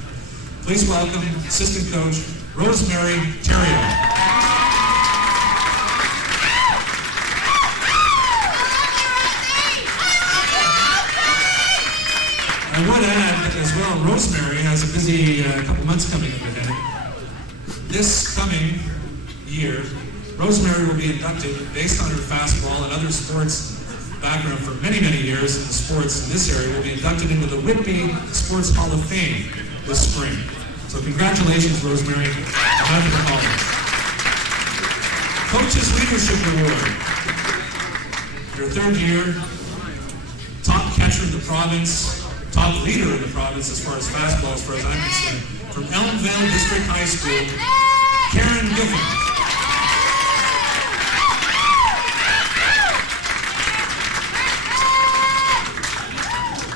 Please welcome assistant coach Rosemary Theriault. I would add as well, Rosemary has a busy couple months coming up ahead. This coming year, Rosemary will be inducted based on her fastball and other sports background for many, many years in the sports in this area, will be inducted into the Whitby Sports Hall of Fame this spring. So congratulations, Rosemary. Round of applause. Coach's Leadership Award. Your 3rd year, top catcher in the province, top leader in the province as far as fastball, as far as I'm concerned, from Elmvale District High School, Karen Giffen.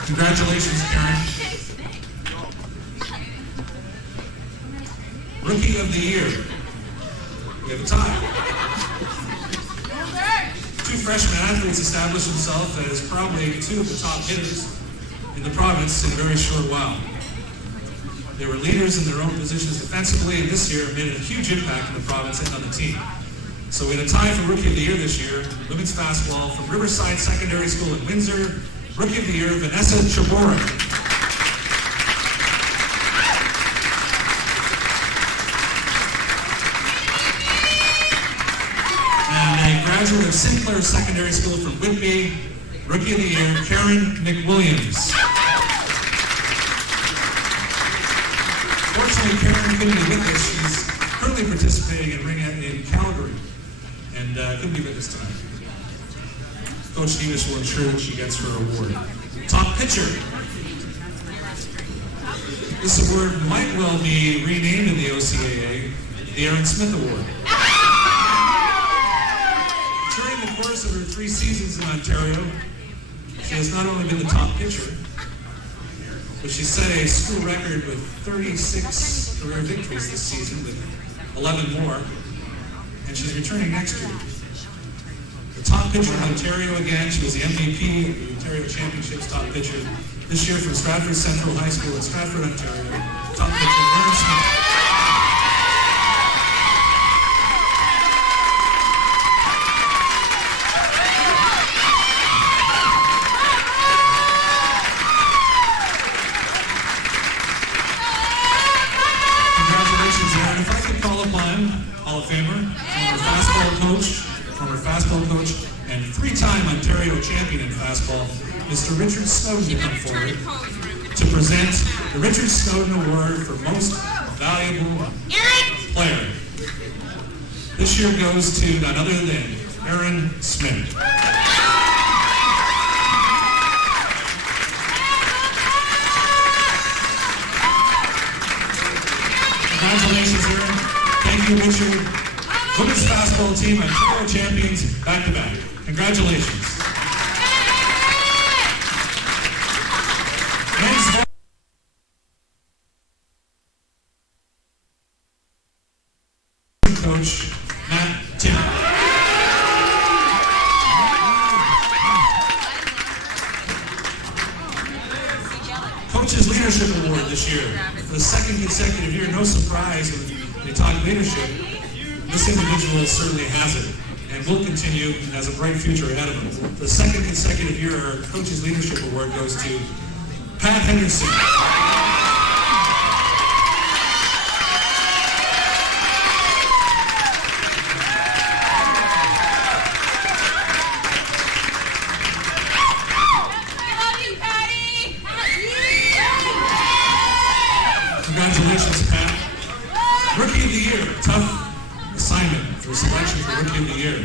Congratulations, Karen. Rookie of the Year. We have a tie. 2 freshman athletes established themselves as probably 2 of the top hitters in the province in a very short while. They were leaders in their own positions defensively, and this year made a huge impact in the province and on the team. So we had a tie for Rookie of the Year this year, women's fastball from Riverside Secondary School in Windsor. Rookie of the Year, Vanessa Chabora. And a graduate of Sinclair Secondary School from Whitby, Rookie of the Year, Karen McWilliams. Fortunately, Karen couldn't be with us. She's currently participating in Calgary and couldn't be with us tonight. Coach Nemish will ensure that she gets her award. Top pitcher. This award might well be renamed in the OCAA, the Aaron Smith Award. During the course of her 3 seasons in Ontario, she has not only been the top pitcher, but she set a school record with 36 career victories this season, with 11 more, and she's returning next year. The top pitcher in Ontario again, she was the MVP of the Ontario Championships top pitcher this year from Stratford Central High School in Stratford, Ontario. Top pitcher, Aaron Smith. If I could call upon Hall of Famer, former fastball coach, and 3-time Ontario champion in fastball, Mr. Richard Snowden, to come forward to present the Richard Snowden Award for Most Valuable Player. This year goes to none other than Aaron Smith. Congratulations, Aaron. Thank you, Richard. Women's fastball team, Ontario champions, back-to-back. Congratulations. Men's coach, Matt Tim. Coach's Leadership Award this year. For the 2nd consecutive year, no surprise when you talk leadership, this individual certainly has it. and will continue and has a bright future ahead of him. The second consecutive year, our Coach's Leadership Award goes to Pat Henderson. Congratulations, Pat. Rookie of the Year, tough assignment for selection for Rookie of the Year.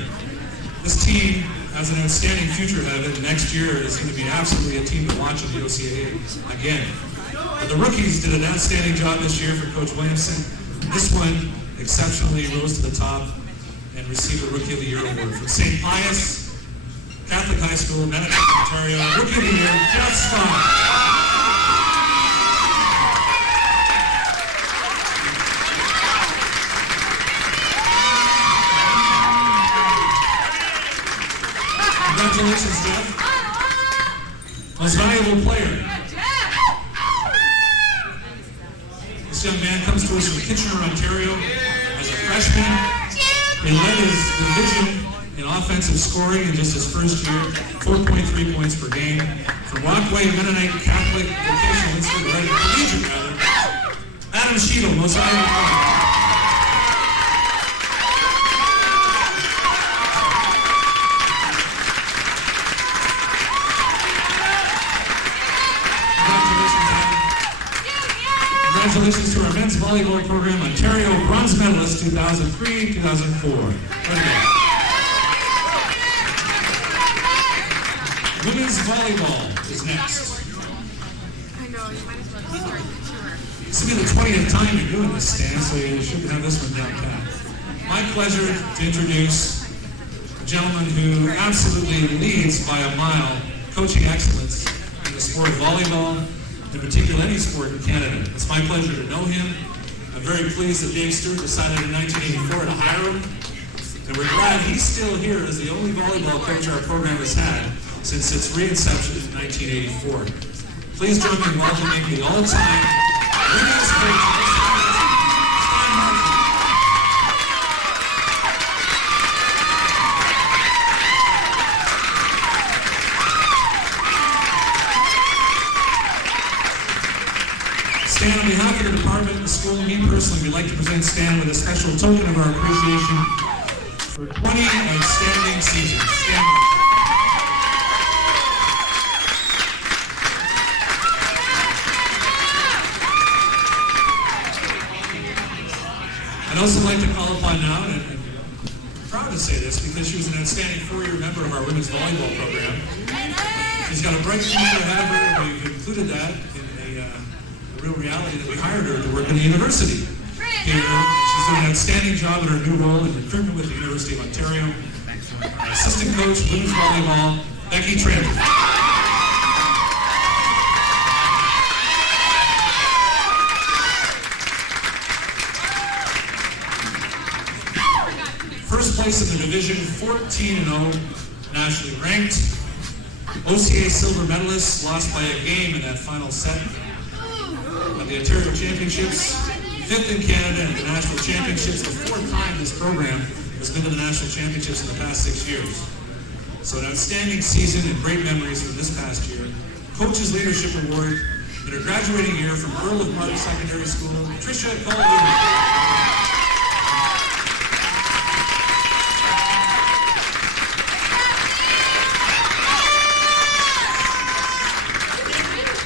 This team has an outstanding future ahead of it. Next year is going to be absolutely a team to watch in the OCAA again. But the rookies did an outstanding job this year for Coach Williamson. This one exceptionally rose to the top and received a Rookie of the Year award from St. Pius Catholic High School, Manitoba, Ontario. Rookie of the Year, Jeff Scott. Congratulations, Jeff. Most valuable player. This young man comes to us from Kitchener, Ontario as a freshman. He led his division in offensive scoring in just his first year, 4.3 points per game. From Rockaway Mennonite Catholic Vocational Institute, Collegiate rather. Adam Sheetal, most valuable player. Congratulations to our men's volleyball program, Ontario bronze medalist 2003-2004. Women's volleyball is next. I know, you might as well start the tour. This will be the 20th time you're doing this, Stan, so you should have this one down pat. My pleasure to introduce a gentleman who absolutely leads by a mile coaching excellence in the sport of volleyball, in particular any sport in Canada. It's my pleasure to know him. I'm very pleased that Dave Stewart decided in 1984 to hire him. And we're glad he's still here as the only volleyball coach our program has had since its re-inception in 1984. Please join me in welcoming the all-time winningest coach. Stan, on behalf of the department, the school, and me personally, we'd like to present Stan with a special token of our appreciation for 20 outstanding seasons. Stan. I'd also like to call upon now, and I'm proud to say this because she was an outstanding 4-year member of our women's volleyball program. She's got a bright future ahead of her, and we've included that in a real reality that we hired her to work in the university here. She's doing an outstanding job in her new role in recruitment with the University of Ontario. Our assistant coach, women's volleyball, Becky Trim. First place in the division, 14-0, nationally ranked. OCA silver medalist, lost by a game in that final set of the Ontario Championships, 5th in Canada at the National Championships, the 4th time this program has been to the National Championships in the past 6 years. So an outstanding season and great memories from this past year. Coach's Leadership Award in her graduating year from Earl of Martin Secondary School, Tricia Collier.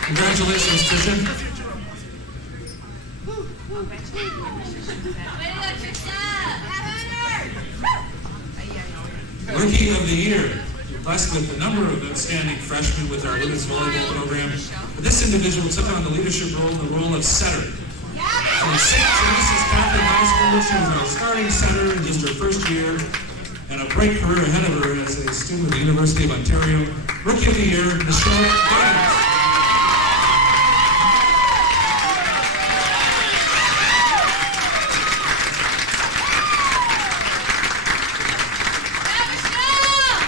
Congratulations, Tricia. Rookie of the Year, blessed with a number of outstanding freshmen with our women's volleyball program. But this individual took on the leadership role, the role of setter. From St. Teresa's Catholic High School, she was our starting setter in just her first year, and a bright career ahead of her as a student at the University of Ontario. Rookie of the Year, Michelle Adams.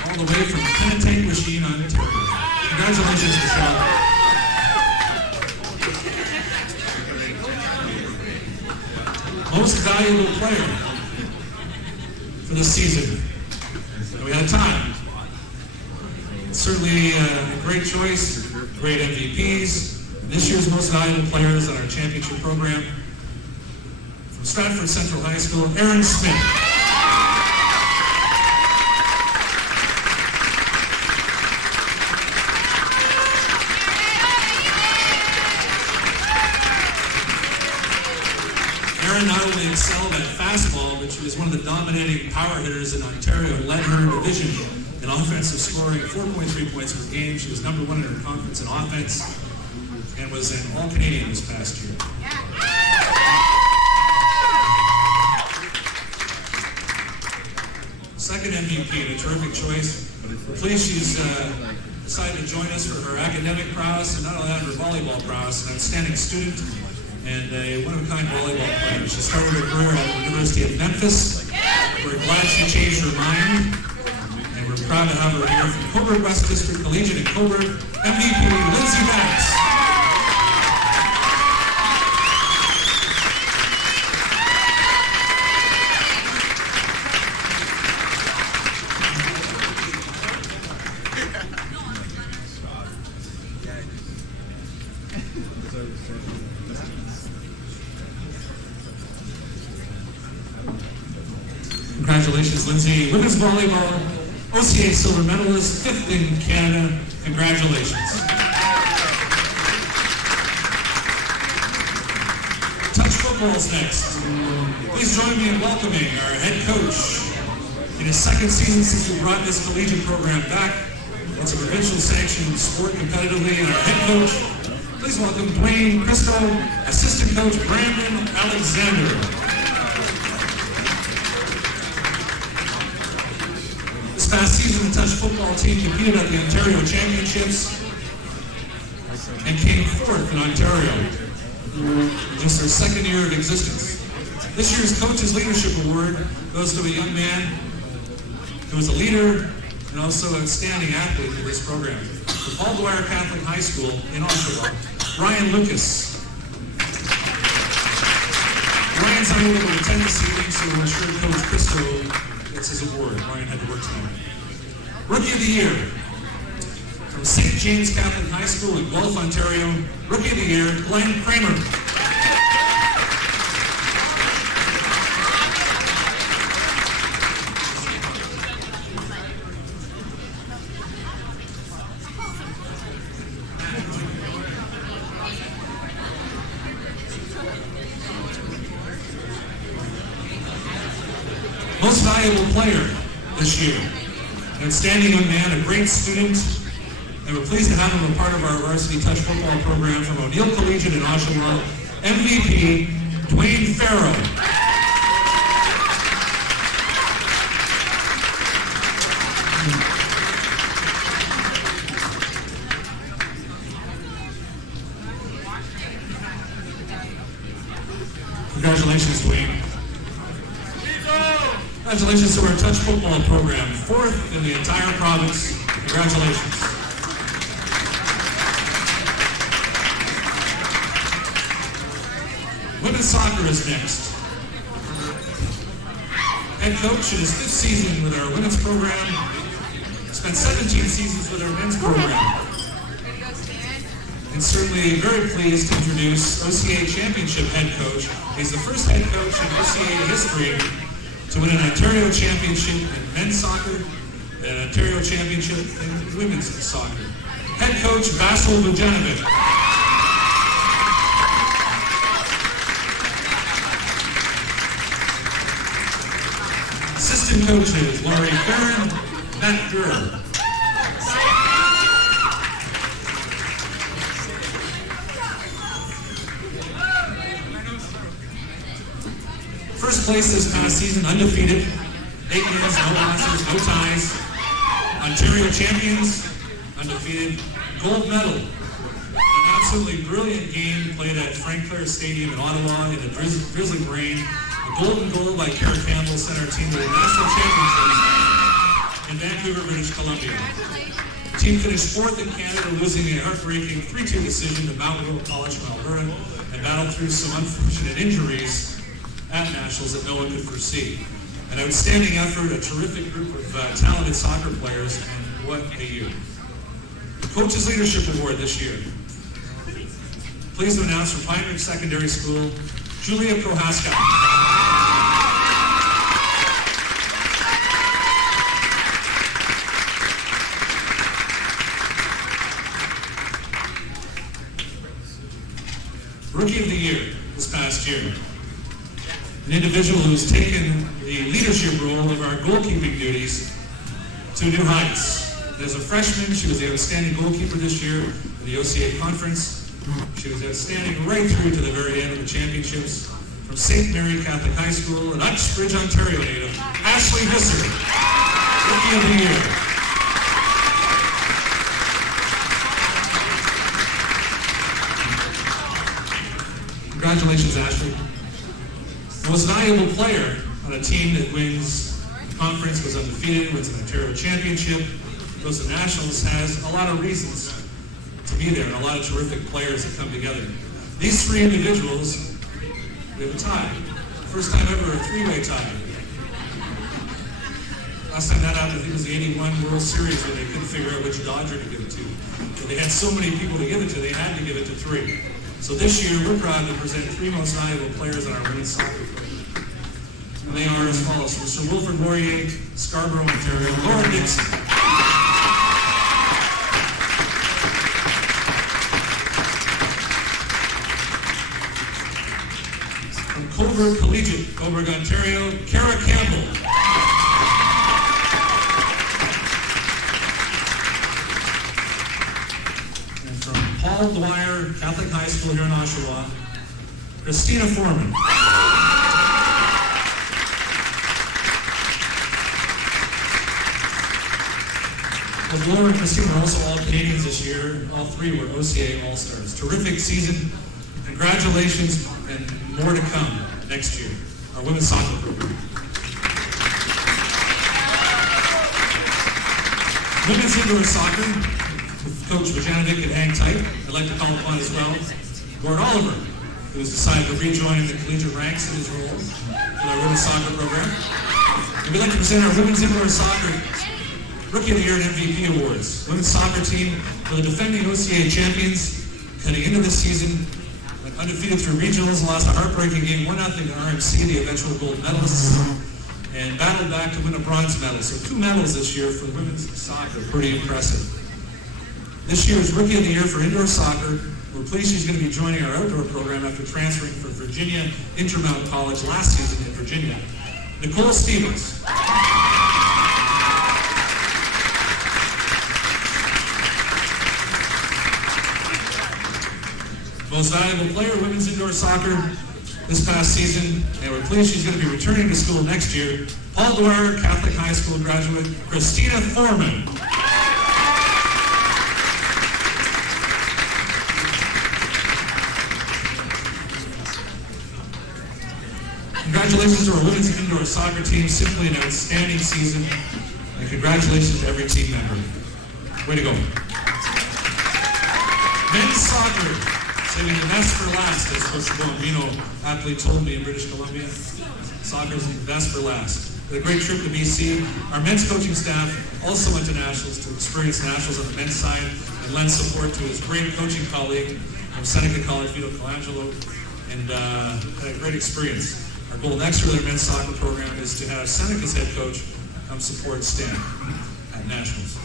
All the way from Penitentiary Machine, Ontario. Congratulations, Michelle. Most valuable player for the season. And we had a tie. Certainly a great choice, great MVPs. This year's most valuable players on our championship program. From Stratford Central High School, Aaron Smith. Aaron not only excelled at fastball, but she was one of the dominating power hitters in Ontario and led her division in offensive scoring, 4.3 points per game. She was number 1 in her conference in offense and was an All-Canadian this past year. Second MVP, and a terrific choice. We're pleased she's decided to join us for her academic prowess, and not only that, her volleyball prowess, an outstanding student and a one-of-a-kind volleyball player. She started her career at the University of Memphis. We're glad she changed her mind, and we're proud to have her here from Cobourg West District Collegiate in Cobourg, MVP Lindsay Bax. Congratulations, Lindsay. Women's volleyball, OCA silver medalist, 5th in Canada. Congratulations. Touch football's next. Please join me in welcoming our head coach. In his 2nd season since we brought this collegiate program back, it's a provincial sanctioned sport competitively, and our head coach, please welcome Dwayne Christo, assistant coach Brandon Alexander. This past season, the touch football team competed at the Ontario Championships and came 4th in Ontario. Just their 2nd year of existence. This year's Coach's Leadership Award goes to a young man who was a leader and also an outstanding athlete for this program. From Paul Dwyer Catholic High School in Oshawa, Ryan Lucas. Ryan's unable to attend this evening, so we'll ensure Coach Christo gets his award. Ryan had to work tonight. Rookie of the Year. From St. James Catholic High School in Guelph, Ontario, Rookie of the Year, Glenn Kramer. Most valuable player this year. An outstanding young man, a great student, and we're pleased to have him a part of our varsity touch football program from O'Neill Collegiate in Oshawa, MVP, Dwayne Farrow. Congratulations, Dwayne. Congratulations to our touch football program, 4th in the entire province. Congratulations. Women's soccer is next. Head coach in his 5th season with our women's program, spent 17 seasons with our men's program. And certainly very pleased to introduce OCA Championship head coach. He's the first head coach in OCA history to win an Ontario Championship in men's soccer and an Ontario Championship in women's soccer. Head coach Vasil Vujanovic. Assistant coaches Laurie Farron, Matt Durham. First place this past season, undefeated. 8 wins, no losses, no ties. Ontario champions, undefeated. Gold medal. An absolutely brilliant game played at Frank Clair Stadium in Ottawa in a drizzling rain. A golden goal by Kara Campbell sent our team to the national championships in Vancouver, British Columbia. The team finished 4th in Canada, losing a heartbreaking 3-2 decision to Mount Royal College from Alberta, and battled through some unfortunate injuries at nationals that no one could foresee. An outstanding effort, a terrific group of talented soccer players, and what a year. Coach's Leadership Award this year. Pleased to announce from Pine Ridge Secondary School, Julia Prohaska. Rookie of the Year this past year. An individual who's taken the leadership role of our goalkeeping duties to new heights. As a freshman, she was the outstanding goalkeeper this year in the OCA conference. She was outstanding right through to the very end of the championships. From St. Mary Catholic High School in Uxbridge, Ontario native, Ashley Visser, Rookie of the Year. Congratulations, Ashley. Was an valuable player on a team that wins the conference, goes undefeated, wins an Ontario championship, goes to nationals, has a lot of reasons to be there, and a lot of terrific players that come together. These three individuals, we have a tie. First time ever a three-way tie. Last time that happened, I think it was the 81 World Series where they couldn't figure out which Dodger to give it to. But they had so many people to give it to, they had to give it to three. So this year, we're proud to present three most valuable players in our women's soccer program. And they are as follows. Mr. Wilfred Laurier, Scarborough, Ontario. Laura Dixon. From Coburg Collegiate, Coburg, Ontario, Kara Campbell. Paul Dwyer, Catholic High School here in Oshawa, Christina Foreman. Well, Laura and Christina are also all Canadians this year. All three were OCA All-Stars. Terrific season. Congratulations, and more to come next year. Our women's soccer program. Women's indoor soccer. Coach Vajanovic could hang tight. I'd like to call upon as well Gord Oliver, who has decided to rejoin the collegiate ranks in his role with our women's soccer program. And we'd like to present our women's indoor soccer Rookie of the Year and MVP awards. Women's soccer team were the defending OCA champions, heading into this season, went undefeated through regionals, lost a heartbreaking game 1-0 to RMC, the eventual gold medalists, and battled back to win a bronze medal. So 2 medals this year for women's soccer, pretty impressive. This year's Rookie of the Year for indoor soccer, we're pleased she's going to be joining our outdoor program after transferring from Virginia Intermount College last season in Virginia. Nicole Stevens. Most valuable player, women's indoor soccer this past season, and we're pleased she's going to be returning to school next year. Paul Dwyer, Catholic High School graduate, Christina Foreman. Congratulations to our women's indoor soccer team, simply an outstanding season, and congratulations to every team member. Way to go. Men's soccer, saving the best for last, as Coach Bombino aptly told me in British Columbia. Soccer is the best for last. We had a great trip to BC. Our men's coaching staff also went to nationals to experience nationals on the men's side and lend support to his great coaching colleague from Seneca College, Vito Colangelo, and had a great experience. Our goal next year with our men's soccer program is to have Seneca's head coach come support Stan at nationals.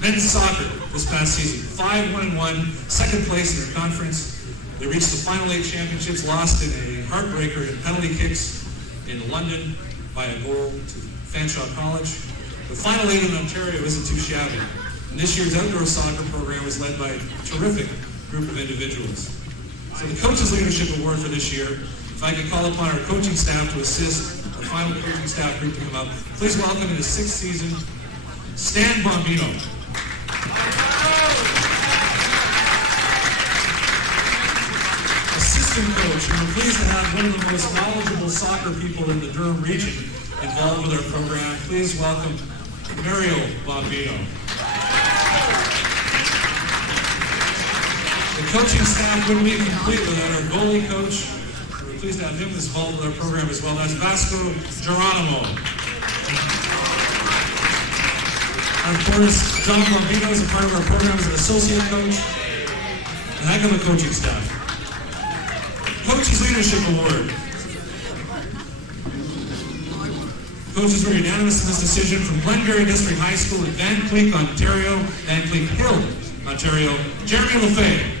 Men's soccer this past season, 5-1-1, second place in their conference. They reached the Final 8 championships, lost in a heartbreaker in penalty kicks in London by a goal to Fanshawe College. The Final 8 in Ontario isn't too shabby. And this year's outdoor soccer program was led by a terrific group of individuals. So the Coach's Leadership Award for this year, if I could call upon our coaching staff to assist our final coaching staff group to come up, please welcome in his 6th season, Stan Bombino. Assistant coach, and we're pleased to have one of the most knowledgeable soccer people in the Durham region involved with our program. Please welcome Mario Bombino. The coaching staff wouldn't be complete without our goalie coach. We're pleased to have him involved with our program as well. That's Vasco Geronimo. And of course, John Bambino is a part of our program as an associate coach. A heck of a coaching staff. Coaches Leadership Award. Coaches were unanimous in this decision from Glengarry District High School in Van Cleek, Ontario, Van Cleek Hill, Ontario, Jeremy Lefebvre.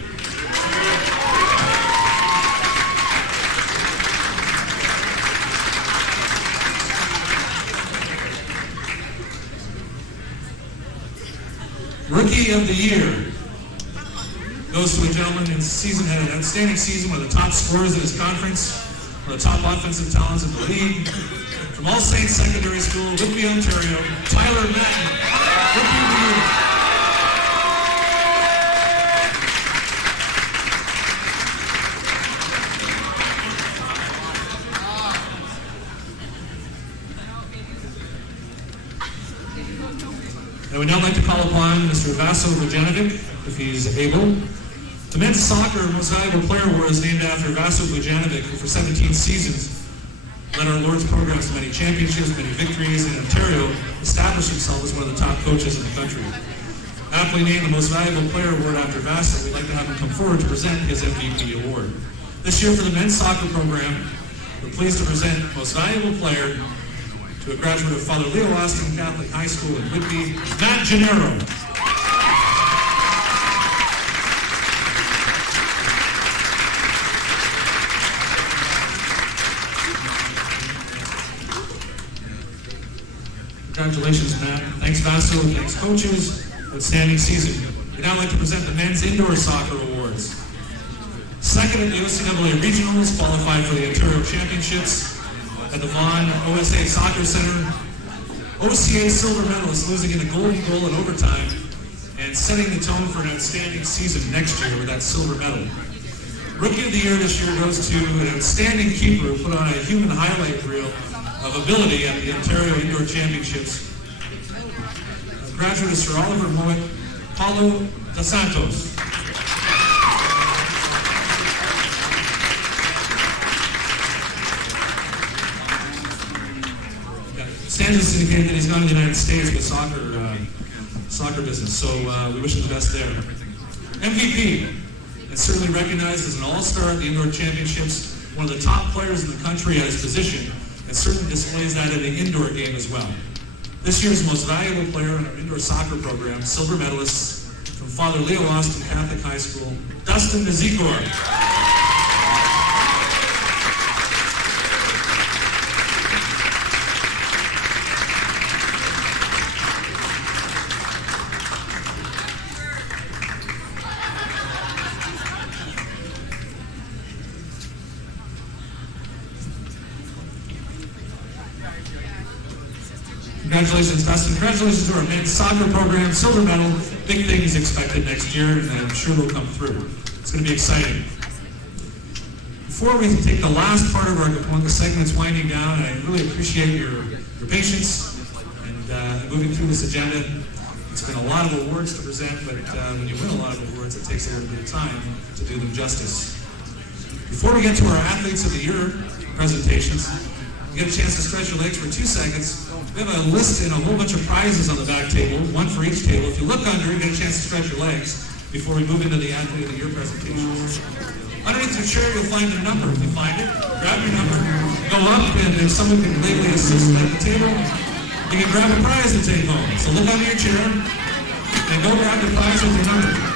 Rookie of the Year goes to a gentleman in season had an outstanding season, one of the top scorers in his conference, one of the top offensive talents in the league. From All Saints Secondary School, Whitby, Ontario, Tyler Madden, Rookie of the Year. I would now like to call upon Mr. Vaso Vujanovic, if he's able. The men's soccer most valuable player award is named after Vaso Vujanovic, who for 17 seasons led our Lord's programs to many championships, many victories, and in Ontario established himself as one of the top coaches in the country. Aptly named the most valuable player award after Vaso, we'd like to have him come forward to present his MVP award. This year for the men's soccer program, we're pleased to present most valuable player to a graduate of Father Leo Austin Catholic High School in Whitby, Matt Gennaro. Congratulations, Matt. Thanks, Vaso. Thanks, coaches. Outstanding season. We'd now like to present the men's indoor soccer awards. Second at the OCAA Regionals, qualified for the Ontario Championships at the Vaughan OSA Soccer Center. OCA silver medalist, losing in a golden goal in overtime and setting the tone for an outstanding season next year with that silver medal. Rookie of the Year this year goes to an outstanding keeper who put on a human highlight reel of ability at the Ontario Indoor Championships. A graduate of Sir Oliver Mowat, Paulo dos Santos. Stanzas indicated that he's gone to the United States with soccer business, so we wish him the best there. MVP, and certainly recognized as an all-star at the Indoor Championships, one of the top players in the country at his position, and certainly displays that in the indoor game as well. This year's most valuable player in our indoor soccer program, silver medalist from Father Leo Austin Catholic High School, Dustin Nazikor. Congratulations, Dustin. Congratulations to our men's soccer program, silver medal. Big things expected next year, and I'm sure they'll come through. It's going to be exciting. Before we take the last part of our segments winding down, I really appreciate your patience and moving through this agenda. It's been a lot of awards to present, but when you win a lot of awards, it takes a little bit of time to do them justice. Before we get to our Athletes of the Year presentations, you get a chance to stretch your legs for 2 seconds. We have a list and a whole bunch of prizes on the back table, one for each table. If you look under, you get a chance to stretch your legs before we move into the Athlete of the Year presentations. Underneath your chair, you'll find a number. If you find it, grab your number, go up, and if someone can legally assist at the table, you can grab a prize to take home. So look under your chair and go grab the prize with your number.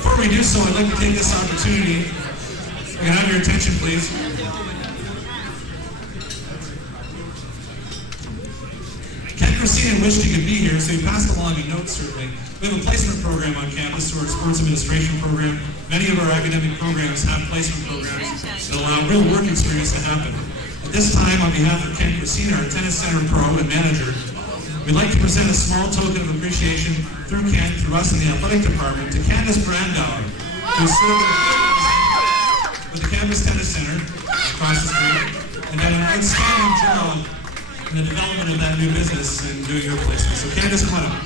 Before we do so, I'd like to take this opportunity. I can have your attention, please. Ken Christina wished he could be here, so he passed along a note, certainly. We have a placement program on campus through our sports administration program. Many of our academic programs have placement programs that allow real work experience to happen. At this time, on behalf of Ken Christina, our tennis center pro and manager, we'd like to present a small token of appreciation through Ken, through us in the athletic department, to Candace Brandauer, who served with the Campus Tennis Center across the street, and done an outstanding job in the development of that new business and doing your placement. So Candace, come on up.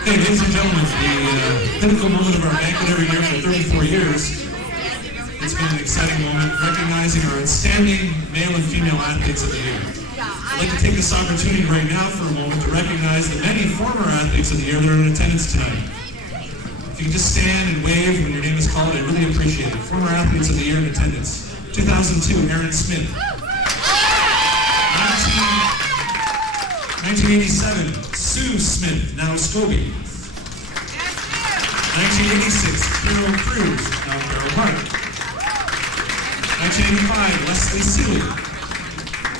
Okay, ladies and gentlemen, the pinnacle moment of our banquet every year for 34 years. It's been an exciting moment recognizing our outstanding male and female athletes of the year. I'd like to take this opportunity right now for a moment to recognize the many former athletes of the year that are in attendance tonight. If you can just stand and wave when your name is called, I really appreciate it. Former athletes of the year in attendance. 2002, Aaron Smith. 1987, Sue Smith, now Scobie. 1986, Carol Cruz, now Carol Park. 1985, Leslie Seeley.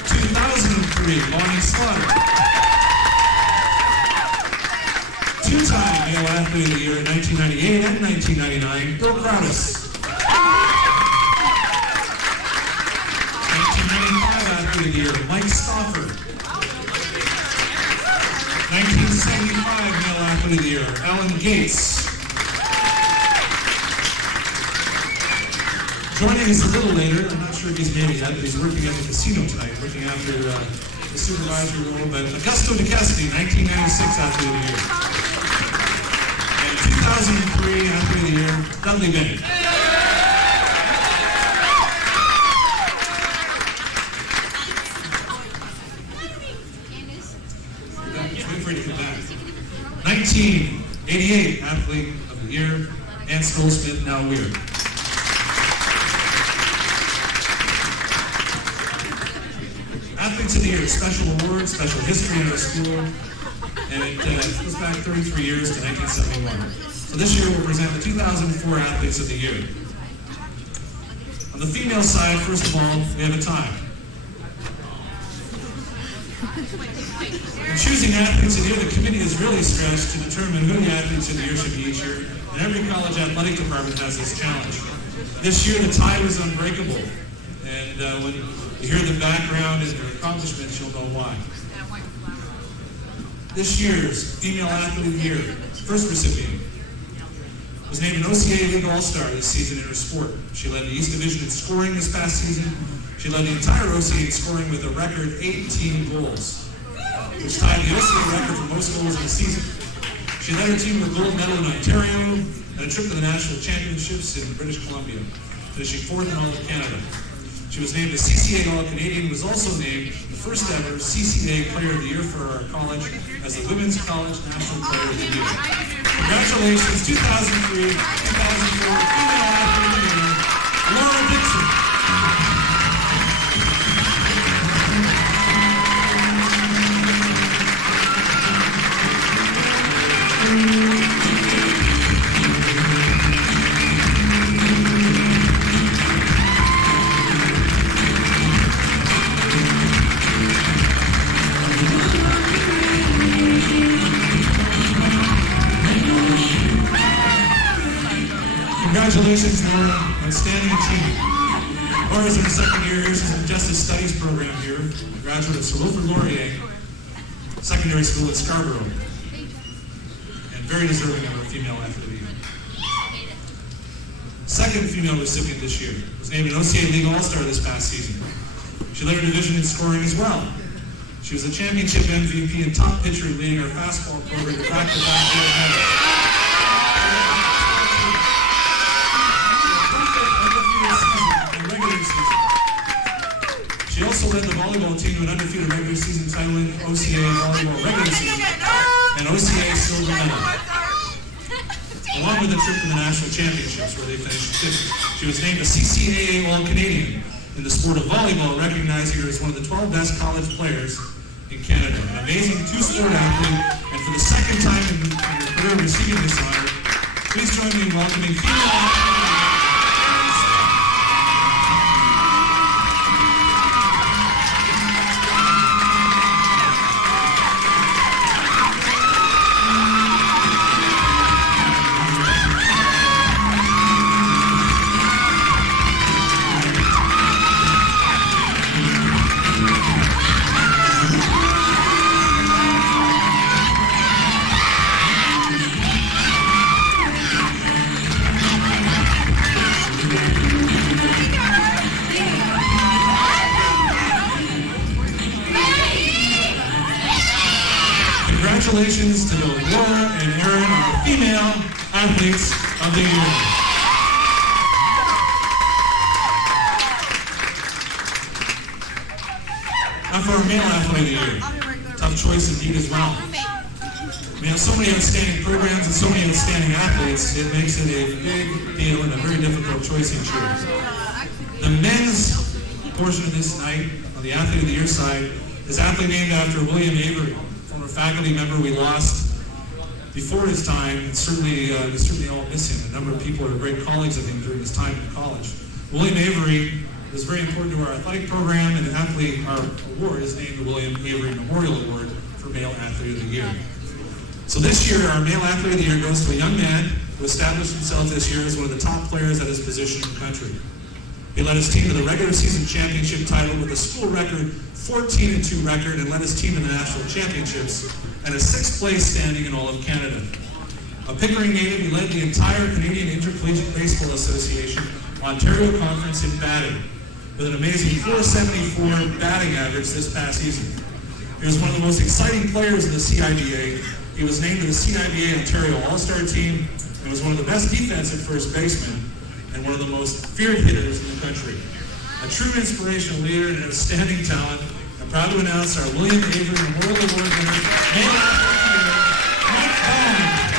2003, Bonnie Slaughter. Two-time male athlete of the year in 1998 and 1999, Bill Crowdis. 1995 athlete of the year, Mike Stauffer. 1975 male athlete of the year, Alan Gates. Joining us a little later, I'm not sure if he's maybe yet, but he's working at the casino tonight, looking after the supervisory role, but Augusto De Cassidy, 1996 athlete of the year. And 2003 athlete of the year, Dudley Bennett. Wait for you to come back. 1988 athlete of the year, Ann Stolsmith, now Weird. Athletes of the Year, special award, special history in our school, and it goes back 33 years to 1971. So this year we'll present the 2004 Athletes of the Year. On the female side, first of all, we have a tie. In choosing Athletes of the Year, the committee is really stretched to determine who the Athletes of the Year should be each year, and every college athletic department has this challenge. This year the tie was unbreakable, and when you hear the background and their accomplishments, you'll know why. This year's Female Athlete of the Year, first recipient, was named an OCA League All-Star this season in her sport. She led the East Division in scoring this past season. She led the entire OCA in scoring with a record 18 goals, which tied the OCA record for most goals in a season. She led her team with a gold medal in Ontario and a trip to the national championships in British Columbia, finishing fourth in all of Canada. She was named a CCA All-Canadian, was also named the first ever CCA Player of the Year for our college as the Women's College National Player of the Year. Congratulations, 2003, 2004 Female Athlete of the Year, Laura Dixon. Congratulations, Laura. Outstanding achievement. Laura's in the second year. She's in the Justice Studies program here. A graduate of Sir Wilfrid Laurier Secondary School in Scarborough. And very deserving of a Female Athlete of the Year. Second female recipient this year was named an OCA League All-Star this past season. She led her division in scoring as well. She was a championship MVP and top pitcher leading our fastball program to back-to-back gold medals. She also led the volleyball team to an undefeated regular season title in OCA volleyball regular season and OCA silver medal, along with a trip to the national championships where they finished fifth. She was named a CCAA All-Canadian in the sport of volleyball, recognized here as one of the 12 best college players in Canada. An amazing two-sport athlete, and for the second time in her career receiving this honor, please join me in welcoming female athlete. Congratulations to both Laura and Erin, our female athletes of the year. And for our male athlete of the year, tough choice indeed as well. We have so many outstanding programs and so many outstanding athletes, it makes it a big deal and a very difficult choice each year. The men's portion of this night, on the athlete of the year side, is athlete named after William Avery, former faculty member we lost before his time, and certainly we certainly all miss him. A number of people are great colleagues of him during his time in college. William Avery was very important to our athletic program, and our award is named the William Avery Memorial Award for Male Athlete of the Year. So this year, our Male Athlete of the Year goes to a young man who established himself this year as one of the top players at his position in the country. He led his team to the regular season championship title with a school record 14-2 record, and led his team to the national championships and a 6th place standing in all of Canada. A Pickering native, he led the entire Canadian Intercollegiate Baseball Association Ontario Conference in batting with an amazing .474 batting average this past season. He was one of the most exciting players in the CIBA. He was named to the CIBA Ontario All-Star team and was one of the best defensive first basemen and one of the most feared hitters in the country. A true inspirational leader and an outstanding talent. I'm proud to announce our William Avery Memorial Award winner, Male Athlete of the Year, Mike Bond.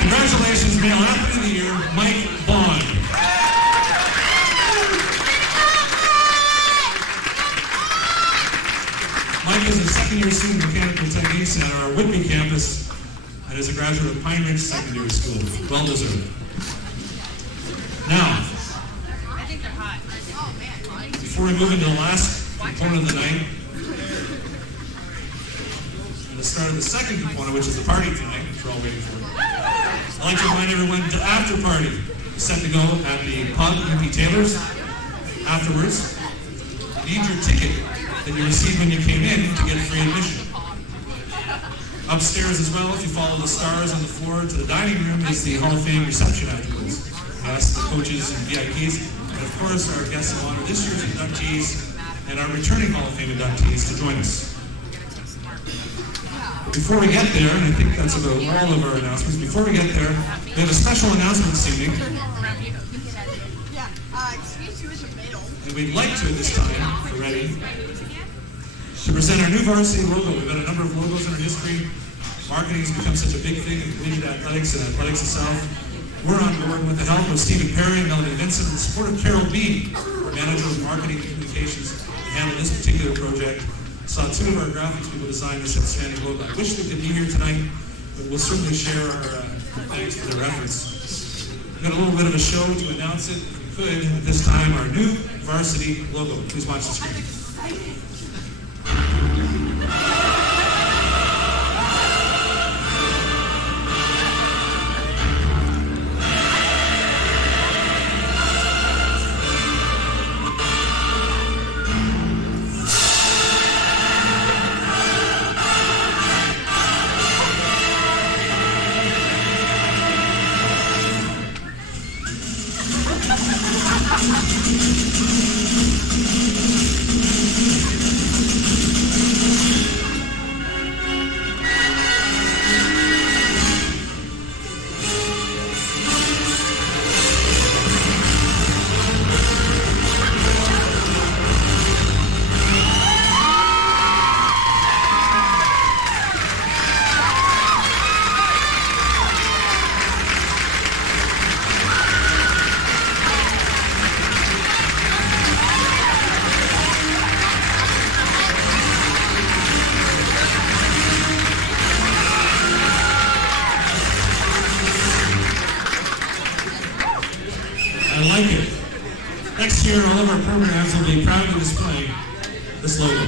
Congratulations, Male Athlete of the Year, Mike Bond. Mike is a second-year student at Mechanical Technique Center, our Whitby campus, and is a graduate of Pine Ridge Secondary School. Well deserved. Now, before we move into the last component of the night, and the start of the second component, which is the party tonight, which we're all waiting for, I'd like to remind everyone the after party is set to go at the pub UP Taylor's. Afterwards, you need your ticket that you received when you came in to get free admission. Upstairs as well, if you follow the stars on the floor to the dining room, is the Hall of Fame reception afterwards. We ask the coaches and VIPs, and of course our guests of honor this year's inductees and our returning Hall of Fame inductees to join us. Before we get there, and I think that's about all of our announcements, before we get there, we have a special announcement this evening. And we'd like to, at this time, if we're ready, to present our new varsity logo. We've got a number of logos in our history. Marketing has become such a big thing in collegiate athletics and athletics itself. We're on board with the help of Stephen Perry, Melanie Vincent, and the support of Carol Bean, our manager of marketing communications, to handle this particular project. Saw two of our graphics people design this outstanding logo. I wish they could be here tonight, but we'll certainly share our thanks for their efforts. We've got a little bit of a show to announce it, if we could, at this time, our new varsity logo. Please watch the screen. this logo.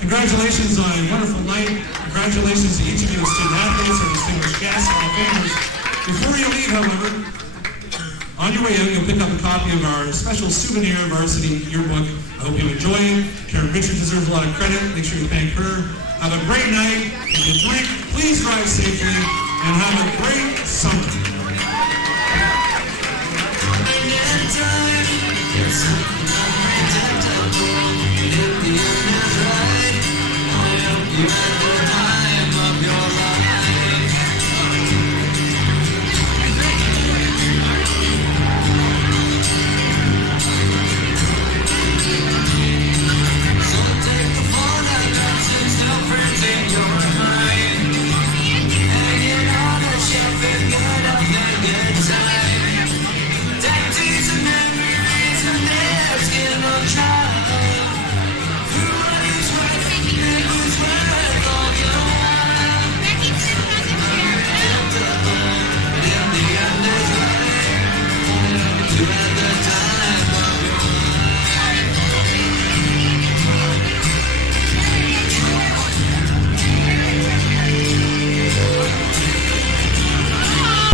Congratulations on a wonderful night. Congratulations to each of you as student athletes and distinguished guests, Hall of Famers. Before you leave, however, on your way out, you'll pick up a copy of our special souvenir varsity yearbook. I hope you enjoy it. Karen Richard deserves a lot of credit. Make sure you thank her. Have a great night. If you drink, please drive safely, and have a great summer. Time.